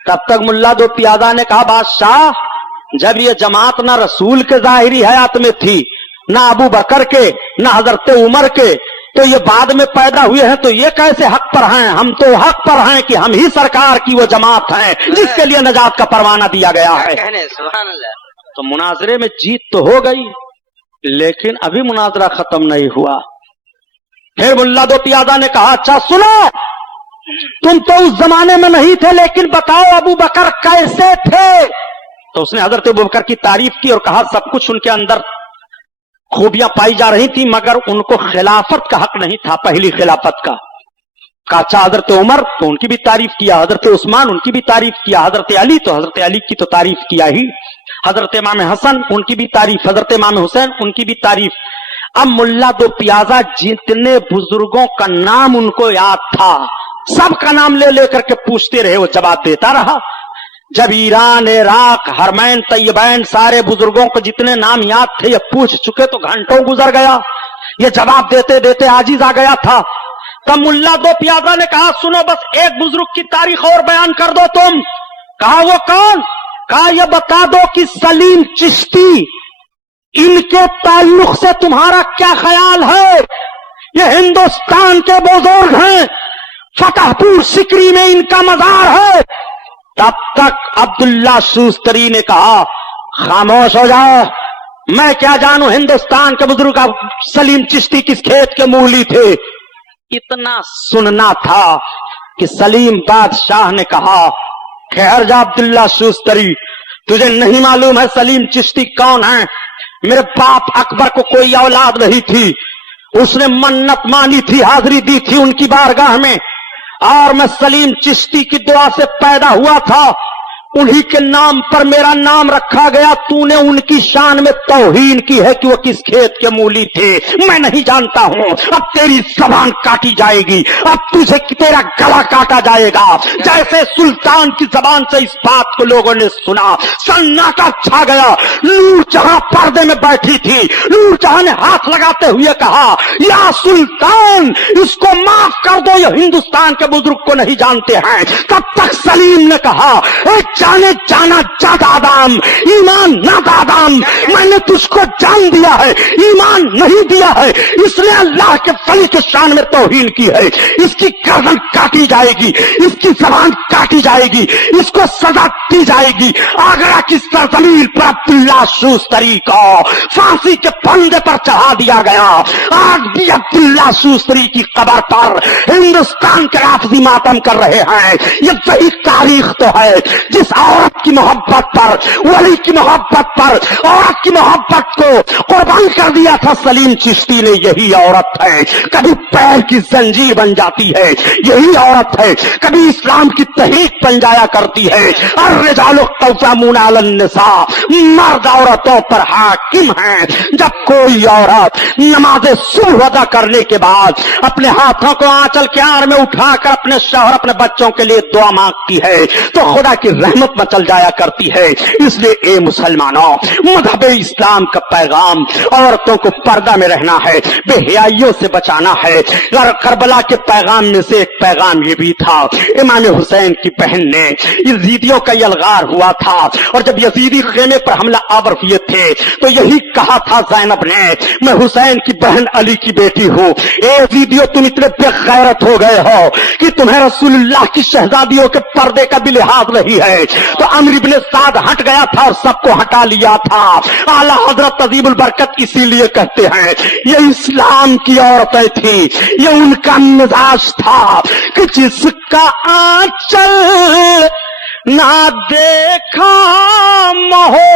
तब तक मुल्ला दो पियादा ने कहा बादशाह जब ये जमात ना रसूल के जाहिरी हयात में थी, ना अबू बकर के, ना हजरत उमर के, तो ये बाद में पैदा हुए हैं, तो ये कैसे हक पर हैं? हम तो हक पर हैं कि हम ही सरकार की वो जमात हैं जिसके लिए नजात का परवाना दिया गया है। सुभान अल्लाह। तो मुनाजरे में जीत तो हो गई, लेकिन अभी मुनाजरा खत्म नहीं हुआ। फिर मुल्ला दो पियादा ने कहा अच्छा सुनो, तुम तो उस जमाने में नहीं थे, लेकिन बताओ अबू बकर कैसे थे? तो उसने हजरत अबू बकर की तारीफ की और कहा सब कुछ उनके अंदर खूबियां पाई जा रही थी, मगर उनको खिलाफत का हक नहीं था, पहली खिलाफत का। अच्छा हजरत उमर तो उनकी भी तारीफ किया, हजरत उस्मान उनकी भी तारीफ किया, हजरत अली तो हजरत अली की तो तारीफ किया ही। हजरत इमाम हसन उनकी भी तारीफ, हजरत इमाम हुसैन उनकी भी तारीफ। अब मुल्ला दो प्याजा जितने बुजुर्गों का नाम उनको याद था सबका नाम ले लेकर के पूछते रहे, वो जवाब देता रहा। जब ईरान, इराक, हरमैन, तैयबैन सारे बुजुर्गों को जितने नाम याद थे ये पूछ चुके तो घंटों गुजर गया, ये जवाब देते देते आजिज आ गया था। तब मुल्ला दो प्याजा ने कहा सुनो बस एक बुजुर्ग की तारीख और बयान कर दो तुम। कहा वो कौन? कहा ये बता दो कि सलीम चिश्ती, इनके ताल्लुक से तुम्हारा क्या ख्याल है? ये हिंदुस्तान के बुजुर्ग हैं, फतेहपुर सिकरी में इनका मजार है। तब तक अब्दुल्ला शूस्तरी ने कहा खामोश हो जाओ, मैं क्या जानूं हिंदुस्तान के बुजुर्ग सलीम चिश्ती किस खेत के मूली थे। इतना सुनना था कि सलीम बादशाह ने कहा खैर जा अब्दुल्ला शूस्तरी, तुझे नहीं मालूम है सलीम चिश्ती कौन है? मेरे बाप अकबर को कोई औलाद नहीं थी, उसने मन्नत मानी थी, हाजिरी दी थी उनकी बारगाह में, और मैं सलीम चिश्ती की दुआ से पैदा हुआ था, उन्हीं के नाम पर मेरा नाम रखा गया। तूने उनकी शान में तौहीन की है कि वो किस खेत के मूली थे, मैं नहीं जानता हूं। अब तेरी जबान काटी जाएगी, अब तुझे तेरा गला काटा जाएगा। जैसे सुल्तान की जबान से इस बात को लोगों ने सुना, सन्नाटा छा गया। नूर जहां पर्दे में बैठी थी, नूर जहां ने हाथ लगाते हुए कहा या सुल्तान इसको माफ कर दो, ये हिंदुस्तान के बुजुर्ग को नहीं जानते हैं। तब तक सलीम ने कहा जाने जाना जादादाम, ईमान नादादाम, मैंने तुझको जान दिया है, ईमान नहीं दिया है, इसने अल्लाह के वली के शान में तौहीन की है। इसकी गर्दन काटी जाएगी, इसकी जबान काटी जाएगी, इसको सजा दी जाएगी। आगरा की सरजमीन पर अब्दुल्ला शूस्तरी को फांसी के फंदे पर चढ़ा दिया गया। आज भी अब्दुल्ला शूस्तरी की कब्र पर हिंदुस्तान के राफजी मातम कर रहे हैं। ये वही तारीख तो है जिस औरत की मोहब्बत पर, वली की मोहब्बत पर, औरत की मोहब्बत को कुर्बान कर दिया था सलीम चिश्ती ने। यही औरत है कभी पैर की जंजीर बन जाती है, यही औरत है कभी इस्लाम की तहरीक बन जाया करती है। और रिजालु क़व्वामून अलन्निसा, मर्द औरतों पर हाकिम है। जब कोई औरत नमाज सुबह अदा करने के बाद अपने हाथों को आंचल के आड़ में उठाकर अपने शौहर, अपने बच्चों के लिए दुआ मांगती है तो खुदा की रहमत मचल जाया करती है। इसलिए ए मुसलमानों, मज़हब इस्लाम का पैगाम औरतों को पर्दा में रहना है, बेहयाइयों से बचाना है। और करबला के पैगाम में से एक पैगाम ये भी था, इमाम हुसैन की बहन ने यजीदियों का यलगार हुआ था, और जब यजीदी खेमे पर हमला आवर हुए थे तो यही कहा था ज़ैनब ने, मैं हुसैन की बहन अली की बेटी हूं। ए यजीदियों, तुम इतने बेगैरत हो गए हो कि तुम्हें रसूलुल्लाह की शहजादियों के पर्दे का भी लिहाज नहीं है। तो अम्र इब्ने साद हट गया था और सबको हटा लिया था। आला हजरत अजीमुल बरकत इसीलिए कहते हैं ये इस्लाम की औरतें थी, ये उनका मिजाज था कि जिसका आंचल ना देखा महो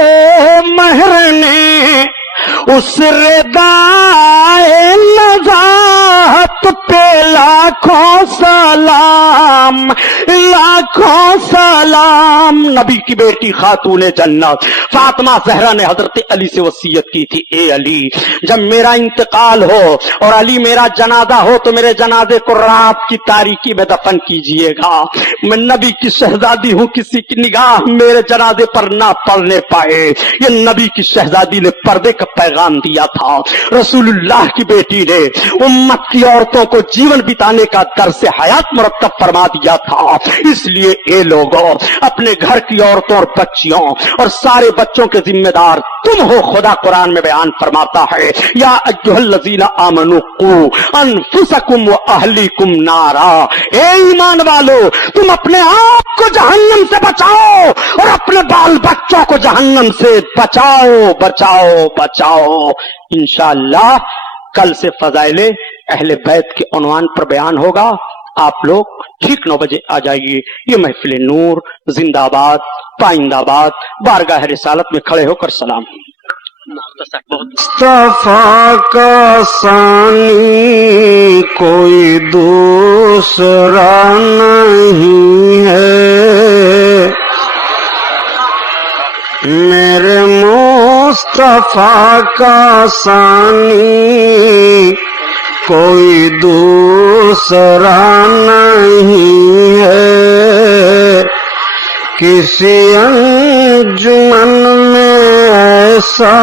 महर ने, उस रिदाए नज़ाहत पे लाखों सलाम, लाखों सलाम। नबी की बेटी खातूने जन्नत फातिमा ज़हरा ने हजरत अली से वसीयत की थी, ए अली जब मेरा इंतकाल हो और अली मेरा जनाजा हो तो मेरे जनाजे को रात की तारीकी में दफन कीजिएगा। मैं नबी की शहजादी हूं, किसी की निगाह मेरे जनाजे पर ना पड़ने पाए। ये नबी की शहजादी ने पर्दे का पैगाम दिया था। रसूलुल्लाह की बेटी ने उम्मत की औरतों को जीवन बिताने का दर्स हयात मुरत्तब फरमा दिया था। इसलिए ये लोगों, अपने घर की औरतों और बच्चियों और सारे बच्चों के जिम्मेदार तुम हो। खुदा कुरान में बयान फरमाता है, या अय्युहल्लज़ीना आमनू कू अनफुसकुम व अहलीकुम नारा, ए ईमान वालो तुम अपने आप को जहन्नम से बचाओ और अपने बाल बच्चों को जहन्नम से बचाओ, बचाओ, बचाओ। इंशाअल्लाह कल से फजाइले अहले बैत के उन्वान पर बयान होगा। आप लोग ठीक 9 बजे आ जाइए। ये महफिल नूर जिंदाबाद पाइंदाबाद बारगाह रिसालत में खड़े होकर सलाम। मुस्तफा का सानी कोई दूसरा नहीं है, میرے مصطفیٰ کا ثانی کوئی دوسرا نہیں ہے، کسی انجمن میں ایسا،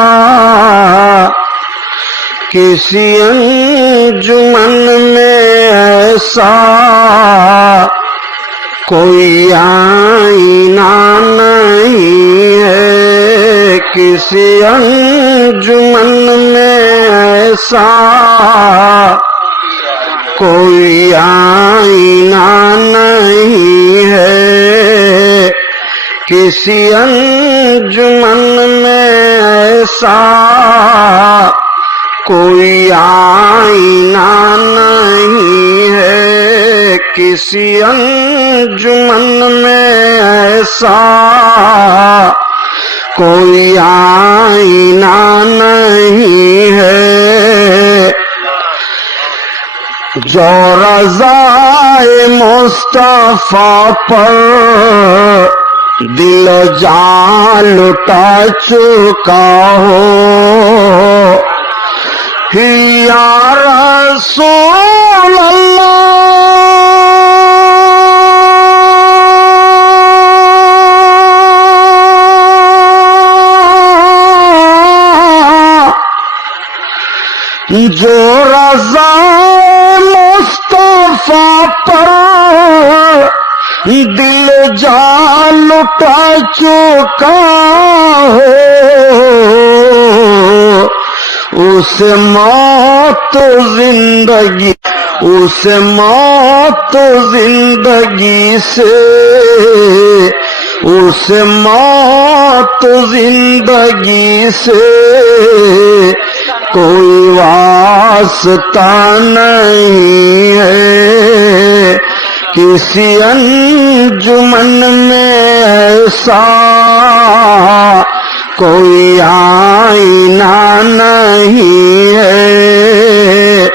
کسی انجمن میں ایسا کوئی آئینہ نہیں ہے، کسی انجمن میں ایسا کوئی آئینہ نہیں ہے، کسی انجمن میں ایسا کوئی آئینہ نہیں ہے، کسی انجمن میں ایسا کوئی آئینہ نہیں ہے، جو رضائے مصطفیٰ پر دل و جان لٹا چکا ہو، یا رسول اللہ، جو رضا مصطفیٰ پر دل جان لٹا چکا ہو، اسے موت زندگی، اسے موت زندگی سے، اسے موت زندگی سے کوئی واسطہ نہیں ہے، کسی انجمن میں ایسا کوئی آئینہ نہیں ہے،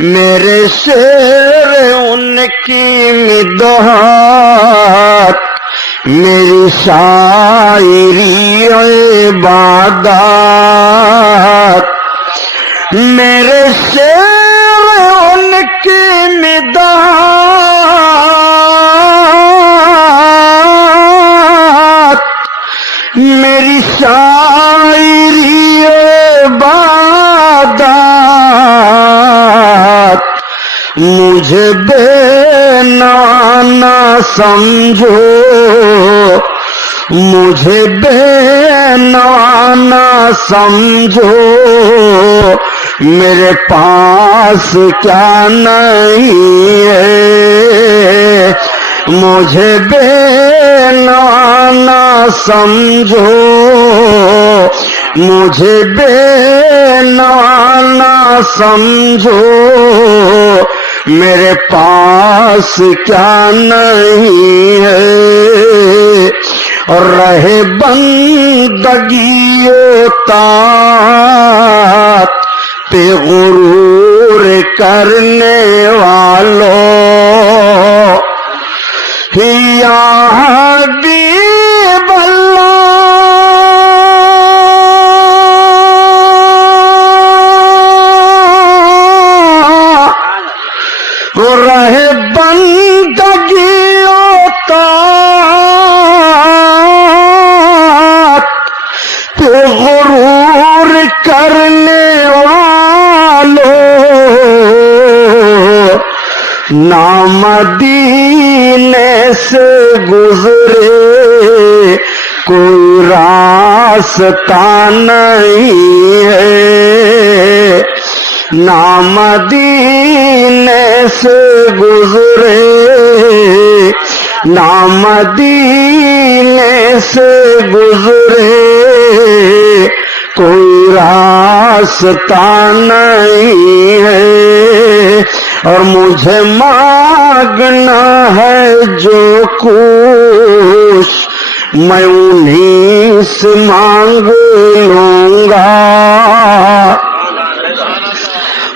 میرے شعر ان کی مدحت، میری شاعری عبادت، میرے شعر ان کی مدحت، میری شاعری عبادت، مجھے بے نوا نہ سمجھو، مجھے بے نوا نہ سمجھو، میرے پاس کیا نہیں ہے، مجھے بے نوا نہ سمجھو، مجھے بے نوا نہ سمجھو، میرے پاس کیا نہیں ہے، رہے بندگی و طاعت پہ غرور کرنے والوں، یا حبیب اللہ، رہے بندگی و طاعت پہ غرور کرنے والوں، نہ مدینے سے گزرے کوئی راستہ نہیں ہے، نہ مدینے سے گزرے، نہ مدینے سے گزرے کوئی راستہ نہیں ہے، اور مجھے مانگنا ہے جو کچھ میں انہیں سے مانگ لوں گا،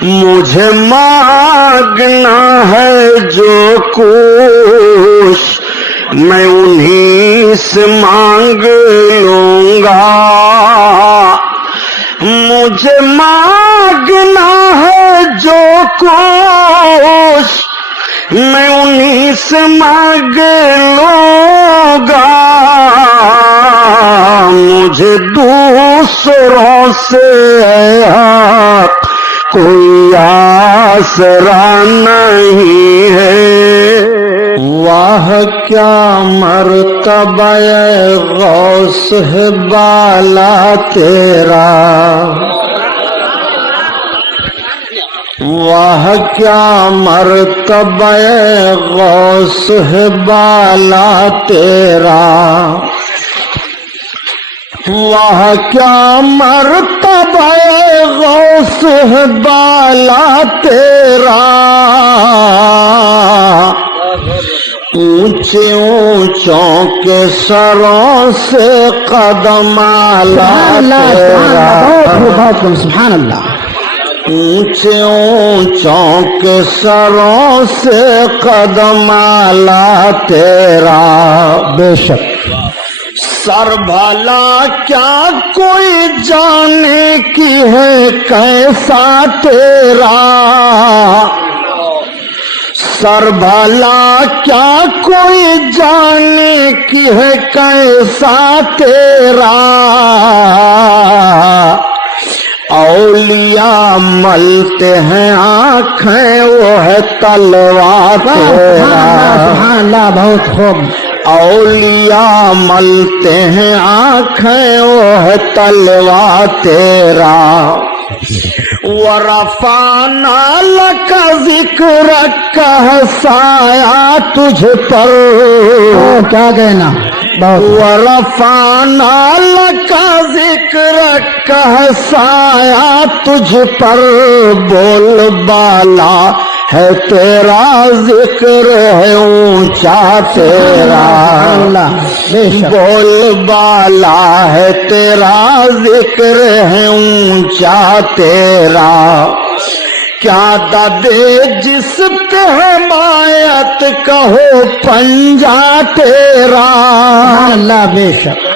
مجھے مانگنا ہے جو کچھ میں انہیں سے مانگ لوں مجھے مانگنا ہے جو کچھ میں انہیں سے مانگ لوں گا، مجھے دوسروں سے کوئی آسرا نہیں ہے۔ واہ کیا مرتبہ غوث ہے بالا تیرا، واہ کیا مرتبہ غوث ہے بالا تیرا، واہ کیا مرتبہ غوث ہے بالا تیرا، اونچے اونچوں کے سروں سے قدم آلہ تیرا، سبحان اللہ، اونچے اونچوں کے سروں سے قدم آلہ تیرا، بے شک سر بھلا کیا کوئی جانے کی ہے کیسا تیرا، سر بھلا کیا کوئی جانے کی ہے کیسا تیرا، اولیاء ملتے ہیں آنکھیں وہ ہے تلوار تیرا، سبحان اللہ، بہت خوب، اولیاء ملتے ہیں آنکھیں وہ ہے تلوار تیرا، ورفعنا لک ذکرک سایہ تجھ پر، کیا کہنا، ورفعنا لک ذکرک سایہ تجھ پر، بول بالا ہے تیرا ذکر ہے اونچا تیرا، بول بالا ہے تیرا ذکر ہے اونچا تیرا، کیا ددے جس پہ حمایت کہو پنجا تیرا، اللہ بے شک،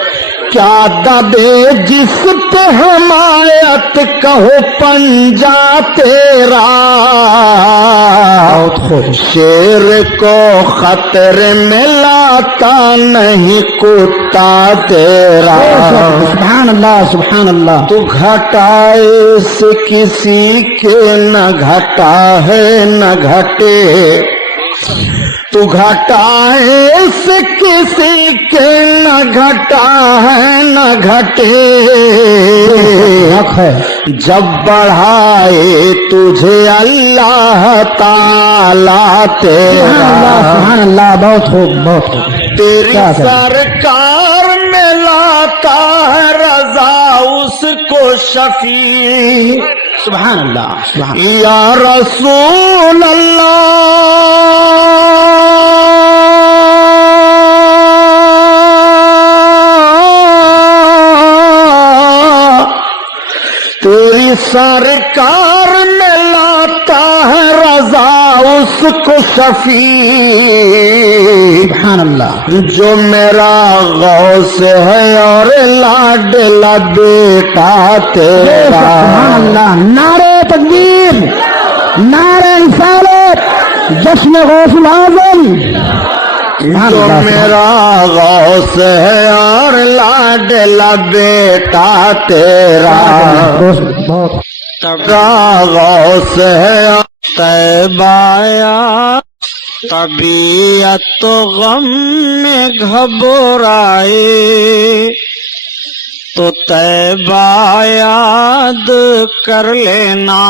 کیا ددے جس پہ حمایت کہو پنجا تیرا، شیر کو خطرے میں لاتا نہیں کتا تیرا، سبحان اللہ، سبحان اللہ، تو گھٹائے سے کسی کے نہ گھٹا ہے نہ گھٹے، تو گھٹائے سے کسی کے نہ گھٹا ہے نہ گھٹے، جب بڑھائے تجھے اللہ تعالی تیرا، سبحان اللہ، بہت خوب، بہت خوب، تیری سرکار میں لاتا ہے رضا اس کو شفیع، سبحان اللہ، سبحان یا رسول اللہ تیری سرکار میں لاتا ہے رضا اس کو شفیع، سبحان اللہ، جو میرا غوث ہے اور لاڈلا بیٹا تیرا، سبحان اللہ، نعرہ تکبیر، نعرہ رسالت، جشن غوث العظم، جو میرا غوث ہے اور لاڈلا بیٹا تیرا، تیرا غوث ہے طیبایا، طبیعت تو غم میں گھبرائے، تو طیبہ یاد کر لینا،